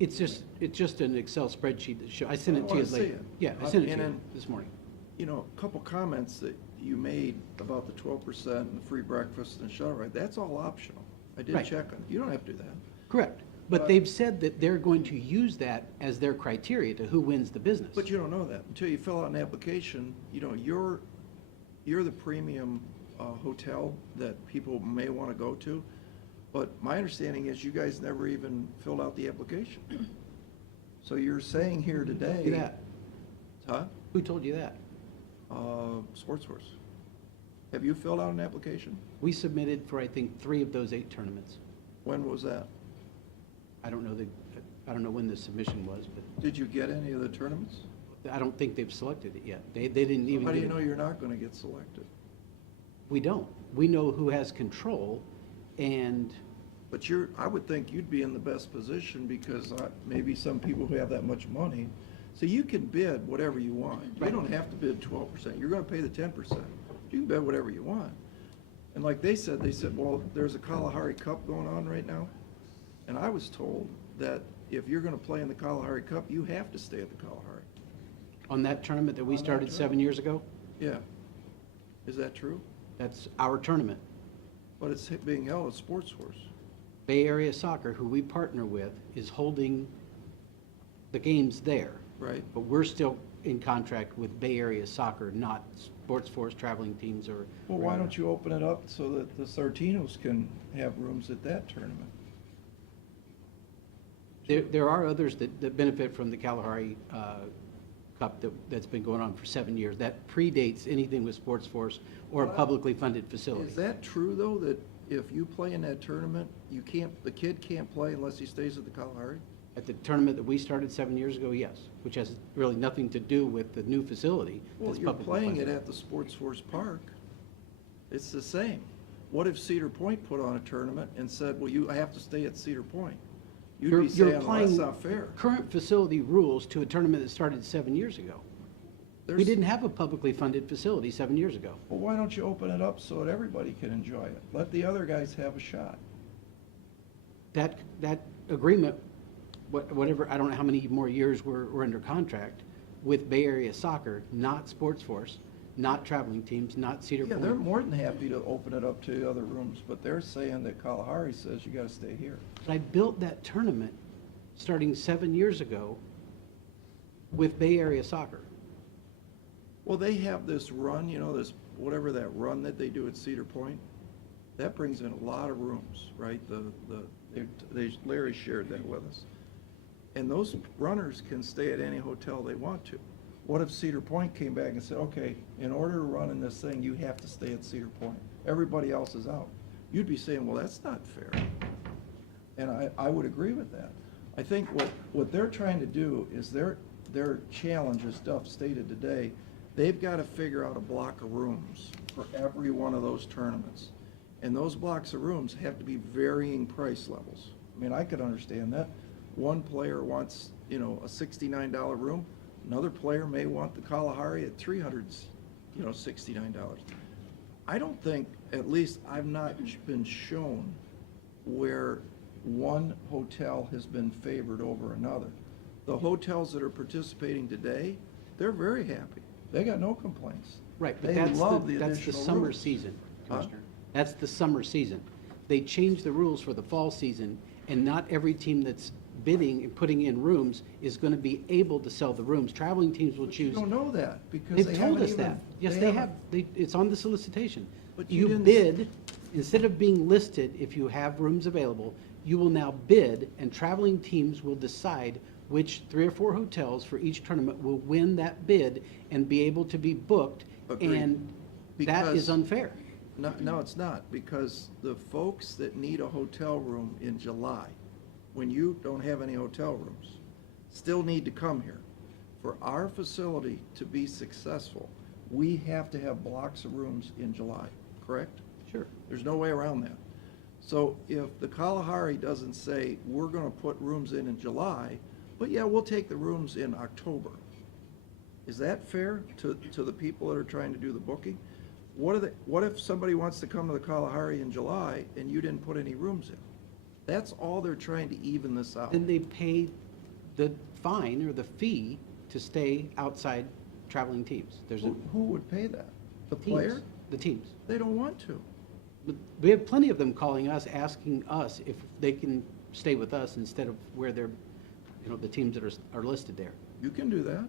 It's just an Excel spreadsheet that shows, I sent it to you wanna see later. it. Yeah, I sent it to And you then, this morning. You know, a couple comments that you made about the 12% and the free breakfast and shuttle ride, that's all optional. I did Right. check on, you don't have to do that. Correct. But they've said that they're going to use that as their criteria to who wins the business. But you don't know that until you fill out an application. You know, you're the premium hotel that people may want to go to. But my understanding is you guys never even filled out the application. So you're saying here today. Do that. Huh? Who told you that? Sports Force. Have you filled out an application? We submitted for, I think, 3 of those 8 tournaments. When was that? I don't know when the submission was, but Did you get any of the tournaments? I don't think they've selected it yet. They didn't even. How do you give know it- you're not going to get selected? We don't. We know who has control, and But I would think you'd be in the best position because maybe some people who have that much money, so you can bid whatever you want. You don't have to bid 12%. You're going to pay the 10%. You can bid whatever you want. And like they said, well, there's a Kalahari Cup going on right now. And I was told that if you're going to play in the Kalahari Cup, you have to stay at the Kalahari. on that tournament that we started 7 years ago, Yeah. Is that true? That's our tournament. But it's being held at Sports Source. Bay Area Soccer, who we partner with, is holding the games there. Right. But we're still in contract with Bay Area Soccer, not Sports Force traveling teams or. Well, why don't you open it up so that the Sartinos can have rooms at that tournament? There are others that benefit from the Kalahari Cup that's been going on for 7 years. That predates anything with Sports Force or a publicly funded facility. Is that true, though, that if you play in that tournament, the kid can't play unless he stays at the Kalahari? At the tournament that we started 7 years ago, yes, which has really nothing to do with the new facility. Well, that's you're publicly playing it funded. at the Sports Force Park. It's the same. What if Cedar Point put on a tournament and said, well, I have to stay at Cedar Point? You'd be saying, well, that's not fair. Current facility rules to a tournament that started 7 years ago. We didn't have a publicly funded facility 7 years ago. Well, why don't you open it up so that everybody can enjoy it? Let the other guys have a shot. That agreement, whatever, I don't know how many more years we're under contract with Bay Area Soccer, not Sports Force, not traveling teams, not Cedar Yeah, Point. they're more than happy to open it up to other rooms, but they're saying that Kalahari says you gotta stay here. But I built that tournament starting 7 years ago with Bay Area Soccer. Well, they have this run, this, whatever that run that they do at Cedar Point, that brings in a lot of rooms, right? Larry shared that with us. And those runners can stay at any hotel they want to. What if Cedar Point came back and said, okay, in order to run in this thing, you have to stay at Cedar Point. Everybody else is out. You'd be saying, well, that's not fair. And I would agree with that. I think what they're trying to do is their challenge, as Duff stated today, they've got to figure out a block of rooms for every one of those tournaments. And those blocks of rooms have to be varying price levels. I mean, I could understand that. One player wants, a $69 room. Another player may want the Kalahari at $369. I don't think, at least I've not been shown where one hotel has been favored over another. The hotels that are participating today, they're very happy. They got no complaints. Right, but They love the that's the additional summer rooms. season, Huh? Commissioner. That's the summer season. They changed the rules for the fall season, and not every team that's bidding and putting in rooms is going to be able to sell the rooms. Traveling teams will But you choose. don't know that because They've they told haven't us even. that. Yes, they have. It's on the solicitation. But you You didn't- bid, instead of being listed, if you have rooms available, you will now bid, and traveling teams will decide which 3 or 4 hotels for each tournament will win that bid and be able to be booked. Agreed. And that Because- is unfair. No, it's not, because the folks that need a hotel room in July, when you don't have any hotel rooms, still need to come here. For our facility to be successful, we have to have blocks of rooms in July, correct? Sure. There's no way around that. So if the Kalahari doesn't say, we're gonna put rooms in July, but yeah, we'll take the rooms in October, is that fair to the people that are trying to do the booking? What if somebody wants to come to the Kalahari in July and you didn't put any rooms in? That's all they're trying to even this out. Then they pay the fine or the fee to stay outside traveling teams. There's a. Who would pay that? The teams, player? The teams. They don't want to. But we have plenty of them calling us, asking us if they can stay with us instead of where they're, the teams that are listed there. You can do that.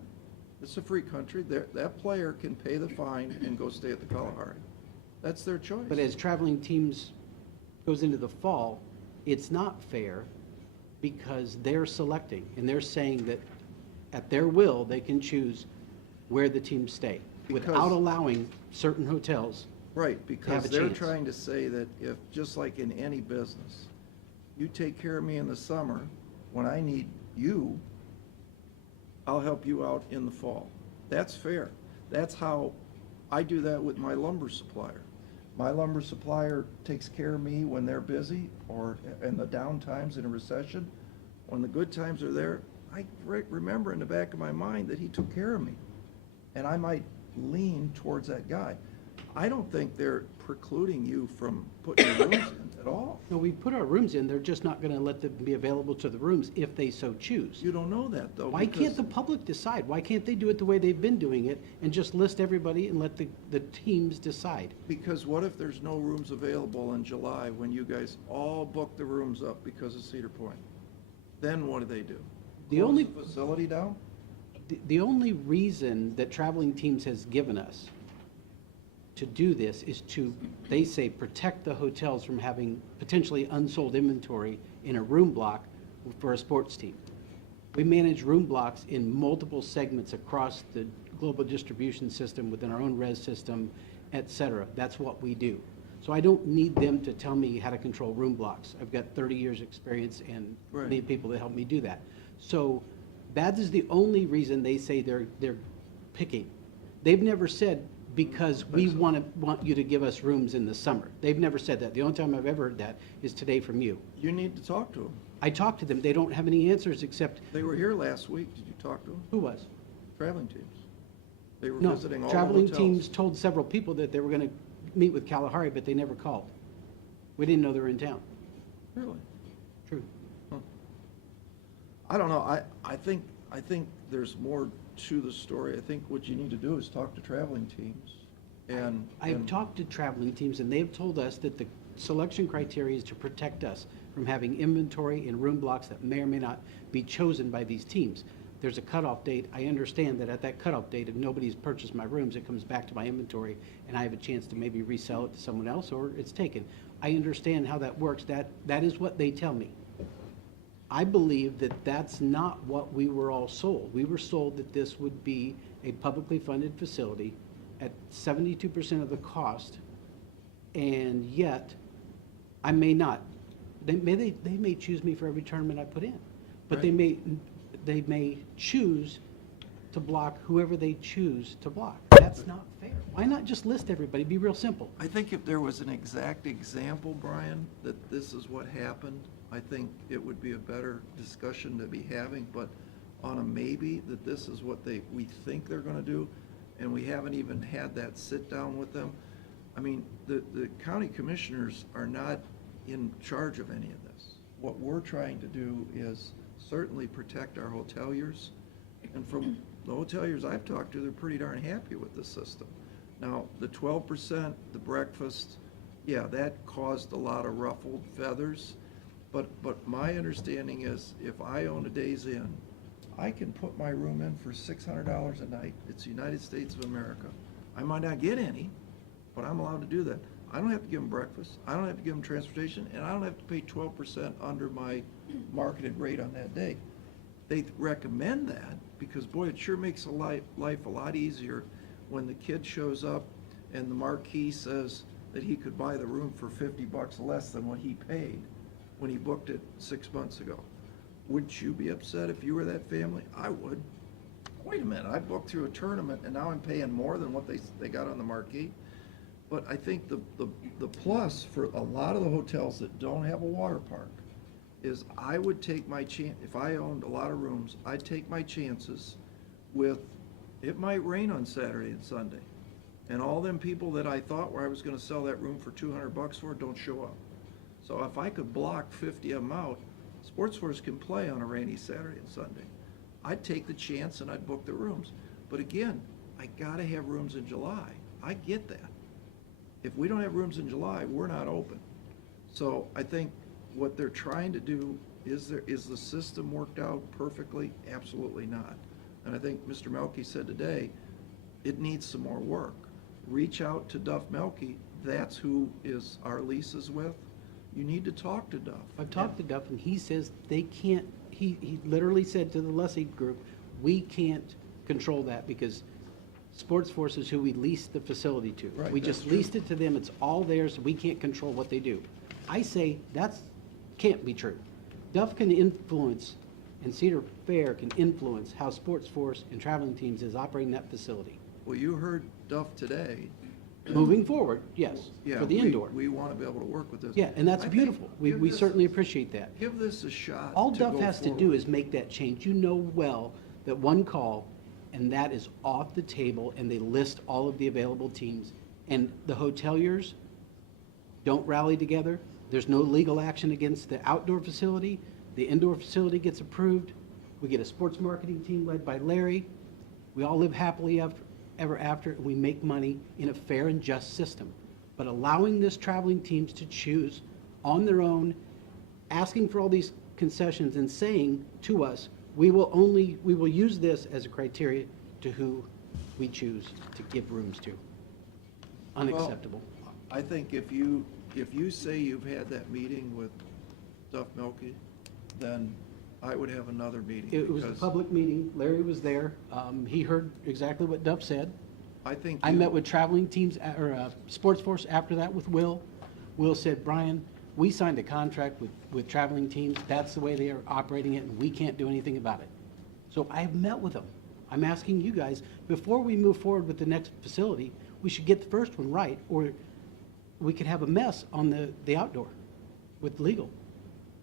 It's a free country. That player can pay the fine and go stay at the Kalahari. That's their choice. But as traveling teams goes into the fall, it's not fair because they're selecting and they're saying that at their will, they can choose where the teams stay without Because- allowing certain hotels. Right, because a they're chance. trying to say that if, just like in any business, you take care of me in the summer, when I need you, I'll help you out in the fall. That's fair. That's how I do that with my lumber supplier. My lumber supplier takes care of me when they're busy or in the down times in a recession. When the good times are there, I remember in the back of my mind that he took care of me. And I might lean towards that guy. I don't think they're precluding you from putting your rooms in at all. No, we put our rooms in, they're just not gonna let them be available to the rooms if they so choose. You don't know that, though. Why can't the public decide? Why can't they do it the way they've been doing it and just list everybody and let the teams decide? Because what if there's no rooms available in July when you guys all book the rooms up because of Cedar Point? Then what do they do? The Close only- the facility down? The only reason that traveling teams has given us to do this is to, they say, protect the hotels from having potentially unsold inventory in a room block for a sports team. We manage room blocks in multiple segments across the global distribution system, within our own res system, et cetera. That's what we do. So I don't need them to tell me how to control room blocks. I've got 30 years' experience and many people that help me do that. So that is the only reason they say they're picking. They've never said, because we want you to give us rooms in the summer. They've never said that. The only time I've ever heard that is today from you. You need to talk to them. I talked to them. They don't have any answers except, They were here last week. Did you talk to them? who was? Traveling teams. They were No, visiting all the traveling hotels. teams told several people that they were going to meet with Kalahari, but they never called. We didn't know they were in town. Really? True. I don't know. I think there's more to the story. I think what you need to do is talk to traveling teams. And I've talked to traveling teams, and they've told us that the selection criteria is to protect us from having inventory in room blocks that may or may not be chosen by these teams. There's a cutoff date. I understand that at that cutoff date, if nobody's purchased my rooms, it comes back to my inventory, and I have a chance to maybe resell it to someone else, or it's taken. I understand how that works. That is what they tell me. I believe that that's not what we were all sold. We were sold that this would be a publicly funded facility at 72% of the cost, and yet I may not. They may choose me for every tournament I put in, but they may choose to block whoever they choose to block. That's not fair. Why not just list everybody? Be real simple. I think if there was an exact example, Brian, that this is what happened, I think it would be a better discussion to be having, but on a maybe, that this is what we think they're gonna do, and we haven't even had that sit down with them. I mean, the county commissioners are not in charge of any of this. What we're trying to do is certainly protect our hoteliers, and from the hoteliers I've talked to, they're pretty darn happy with the system. Now, the 12%, the breakfast, yeah, that caused a lot of ruffled feathers, but my understanding is if I own a Days Inn, I can put my room in for $600 a night. It's the United States of America. I might not get any, but I'm allowed to do that. I don't have to give them breakfast, I don't have to give them transportation, and I don't have to pay 12% under my marketed rate on that day. They recommend that because, boy, it sure makes life a lot easier when the kid shows up and the marquee says that he could buy the room for $50 less than what he paid when he booked it 6 months ago. Wouldn't you be upset if you were that family? I would. Wait a minute, I booked through a tournament and now I'm paying more than what they got on the marquee. But I think the plus for a lot of the hotels that don't have a water park is I would take my chance, if I owned a lot of rooms, I'd take my chances with, it might rain on Saturday and Sunday. And all them people that I thought where I was gonna sell that room for $200 for don't show up. So if I could block 50 of them out, Sports Force can play on a rainy Saturday and Sunday. I'd take the chance and I'd book the rooms. But again, I gotta have rooms in July. I get that. If we don't have rooms in July, we're not open. So I think what they're trying to do, is the system worked out perfectly? Absolutely not. And I think Mr. Melky said today, it needs some more work. Reach out to Duff Melky. That's who is our leases with. You need to talk to Duff. I've talked to Duff, and he says they can't, he literally said to the lessee group, we can't control that because Sports Force is who we leased the facility to. Right, We that's just true. leased it to them, it's all theirs, we can't control what they do. I say that's, can't be true. Duff can influence, and Cedar Fair can influence how Sports Force and traveling teams is operating that facility. Well, you heard Duff today. Moving forward, yes, Yeah, for the indoor. We want to be able to work with this. Yeah, and that's I think beautiful. We give this- certainly appreciate that. Give this a shot. All to Duff go has to do forward. is make that change. You know well that one call, and that is off the table, and they list all of the available teams, and the hoteliers don't rally together, there's no legal action against the outdoor facility, the indoor facility gets approved, we get a sports marketing team led by Larry, we all live happily ever after, and we make money in a fair and just system. But allowing this traveling teams to choose on their own, asking for all these concessions and saying to us, we will use this as a criteria to who we choose to give rooms to. Unacceptable. Well, I think if you say you've had that meeting with Duff Milky, then I would have another meeting. It was a because public meeting, Larry was there, he heard exactly what Duff said. I think I met with traveling teams, or Sports Force after that with Will. Will said, Brian, we signed a contract with traveling teams, that's the way they are operating it, and we can't do anything about it. So I've met with them. I'm asking you guys, before we move forward with the next facility, we should get the first one right, or we could have a mess on the outdoor with legal.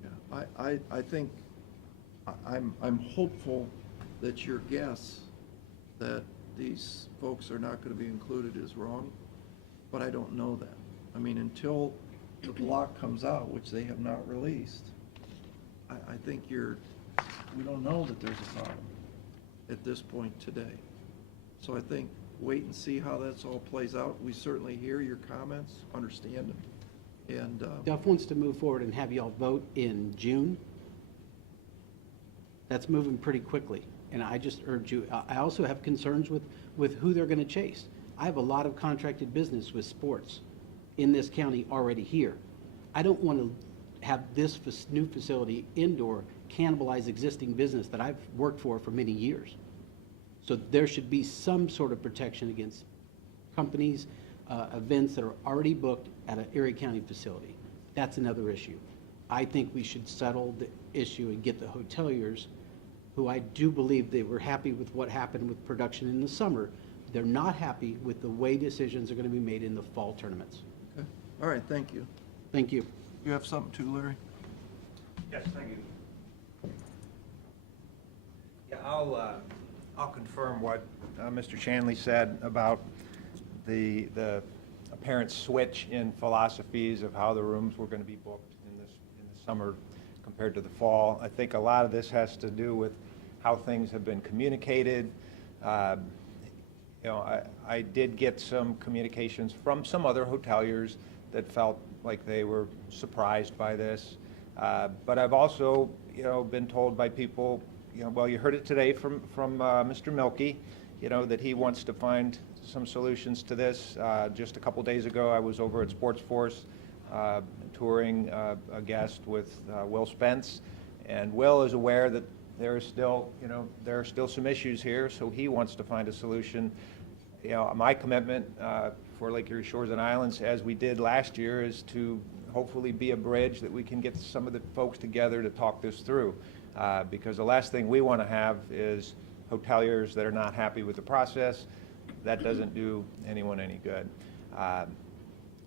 Yeah, I think, I'm hopeful that your guess that these folks are not going to be included is wrong, but I don't know that. I mean, until the block comes out, which they have not released, I think we don't know that there's a problem at this point today. So I think wait and see how that's all plays out. We certainly hear your comments, understand them, and Duff wants to move forward and have y'all vote in June. That's moving pretty quickly, and I just urge you, I also have concerns with who they're gonna chase. I have a lot of contracted business with sports in this county already here. I don't want to have this new facility indoor cannibalize existing business that I've worked for many years. So there should be some sort of protection against companies, events that are already booked at an Erie County facility. That's another issue. I think we should settle the issue and get the hoteliers, who I do believe they were happy with what happened with production in the summer. They're not happy with the way decisions are going to be made in the fall tournaments. okay. All right, thank you. Thank you. You have something too, Larry? Yes, thank you. Yeah, I'll confirm what Mr. Shanley said about the apparent switch in philosophies of how the rooms were going to be booked in the summer compared to the fall. I think a lot of this has to do with how things have been communicated. You know, I did get some communications from some other hoteliers that felt like they were surprised by this. But I've also, you know, been told by people, you know, well, you heard it today from Mr. Milky, you know, that he wants to find some solutions to this. Just a couple days ago, I was over at Sports Force touring a guest with Will Spence, and Will is aware that there is still, you know, there are still some issues here, so he wants to find a solution. You know, my commitment for Lake Erie Shores and Islands, as we did last year, is to hopefully be a bridge that we can get some of the folks together to talk this through. Because the last thing we want to have is hoteliers that are not happy with the process. That doesn't do anyone any good.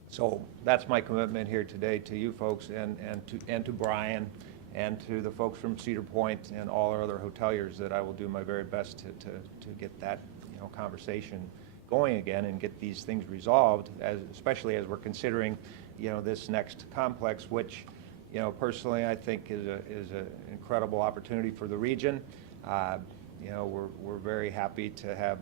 So that's my commitment here today to you folks and to Brian and to the folks from Cedar Point and all our other hoteliers, that I will do my very best to get that, you know, conversation going again and get these things resolved, especially as we're considering, you know, this next complex, which, you know, personally I think is an incredible opportunity for the region. You know, we're very happy to have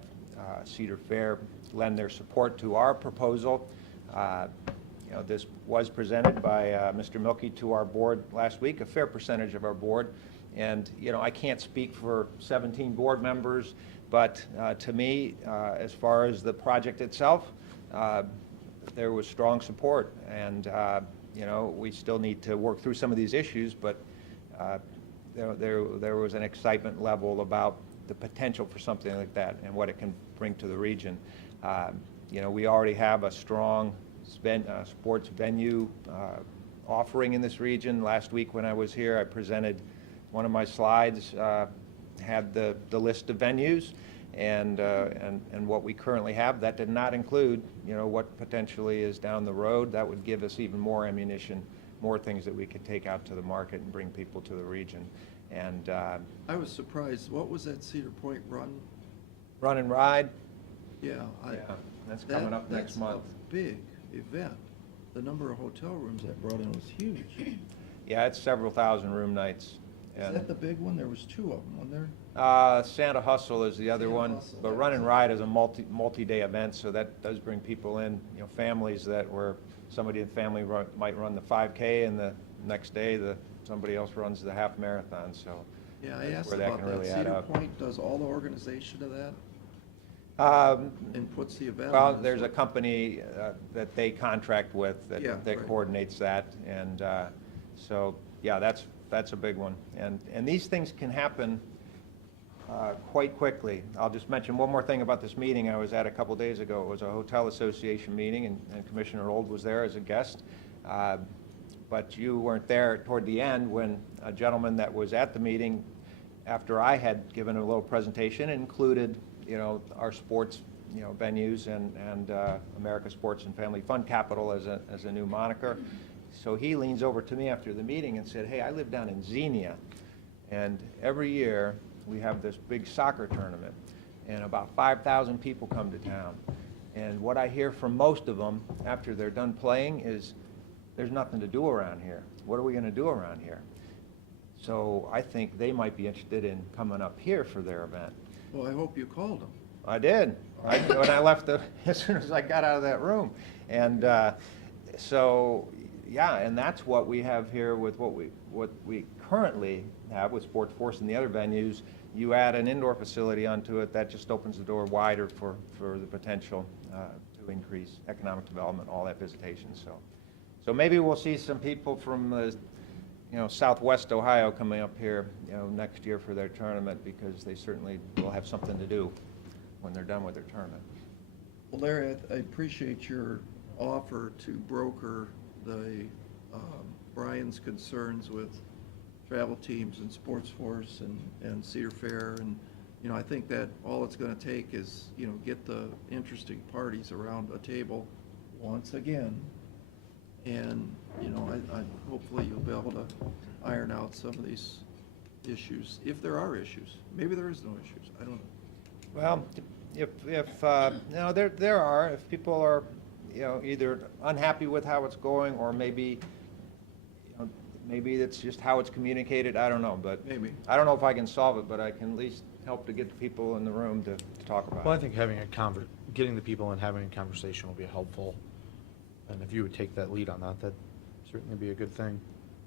Cedar Fair lend their support to our proposal. You know, this was presented by Mr. Milky to our board last week, a fair percentage of our board. And, you know, I can't speak for 17 board members, but to me, as far as the project itself, there was strong support. And, you know, we still need to work through some of these issues, but there was an excitement level about the potential for something like that and what it can bring to the region. You know, we already have a strong sports venue offering in this region. Last week when I was here, I presented one of my slides, had the list of venues and what we currently have. That did not include, you know, what potentially is down the road. That would give us even more ammunition, more things that we could take out to the market and bring people to the region. And I was surprised. What was that Cedar Point run? Run and ride. Yeah, That's coming up next month. That's a big event. The number of hotel rooms that brought in was huge. Yeah, it's several thousand room nights. Is that the big one? There was two of them, wasn't there? Santa Hustle is the other Santa one, Hustle, but that Run was and it. Ride is a multi-day event, so that does bring people in, families that where somebody in the family might run the 5K and the next day somebody else runs the half marathon, so. Yeah, I that's asked where that about can that. really add Cedar up. Point does all the organization of that and puts the event Well, on? there's a company that they contract with Yeah, that right. coordinates that, and so, yeah, that's a big one. And these things can happen quite quickly. I'll just mention one more thing about this meeting I was at a couple days ago. It was a hotel association meeting, and Commissioner Old was there as a guest. But you weren't there toward the end when a gentleman that was at the meeting, after I had given a little presentation, included, our sports, venues and America Sports and Family Fun Capital as a new moniker. So he leans over to me after the meeting and said, "Hey, I live down in Xenia, and every year we have this big soccer tournament, and about 5,000 people come to town. And what I hear from most of them after they're done playing is, there's nothing to do around here. What are we going to do around here?" So I think they might be interested in coming up here for their event. Well, I hope you called them. I did. When I left, as soon as I got out of that room. And so, yeah, and that's what we have here with what we currently have with Sports Force and the other venues. You add an indoor facility onto it, that just opens the door wider for the potential to increase economic development, all that visitation. So maybe we'll see some people from Southwest Ohio coming up here, next year for their tournament, because they certainly will have something to do when they're done with their tournament. Well, Larry, I appreciate your offer to broker the Brian's concerns with travel teams and Sports Force and Cedar Fair. And, I think that all it's going to take is, get the interesting parties around a table once again. And, I hopefully you'll be able to iron out some of these issues, if there are issues. Maybe there is no issues. I don't know. Well, there are. If people are, either unhappy with how it's going, or maybe it's just how it's communicated. I don't know, but Maybe. I don't know if I can solve it, but I can at least help to get the people in the room to talk about it. Well, I think getting the people and having a conversation will be helpful. And if you would take that lead on that, that'd certainly be a good thing.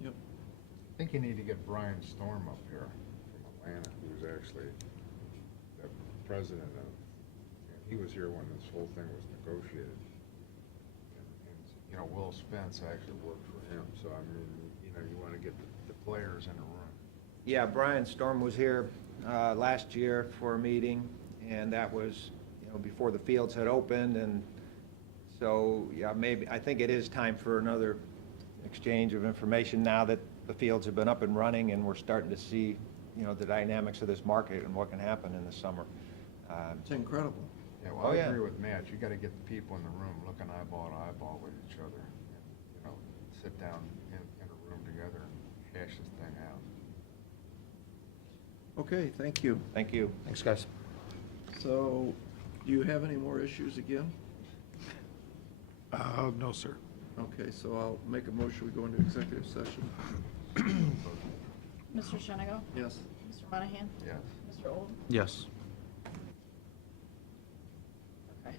Yep. I think you need to get Brian Storm up here from Atlanta, who's actually the president of, he was here when this whole thing was negotiated. And Will Spence actually worked for him, so I mean, you want to get the players in a room. Yeah, Brian Storm was here last year for a meeting, and that was, before the fields had opened, and so, yeah, maybe, I think it is time for another exchange of information now that the fields have been up and running, and we're starting to see, the dynamics of this market and what can happen in the summer. It's incredible. Yeah, well, I agree with Matt. You got to get the people in the room looking eyeball to eyeball with each other, and, sit down in a room together and hash this thing out. Okay, thank you. Thank you. Thanks, guys. So, do you have any more issues again? No, sir. Okay, so I'll make a motion, we go into executive session. Mr. Shenigo? Yes. Mr. Monahan? Yes. Mr. Old? Yes. Okay.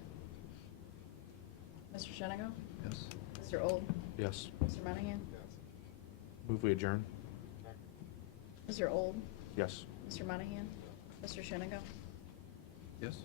Mr. Shenigo? Yes. Mr. Old? Yes. Mr. Monahan? Move we adjourn? Mr. Old? Yes. Mr. Monahan? Mr. Shenigo? Yes.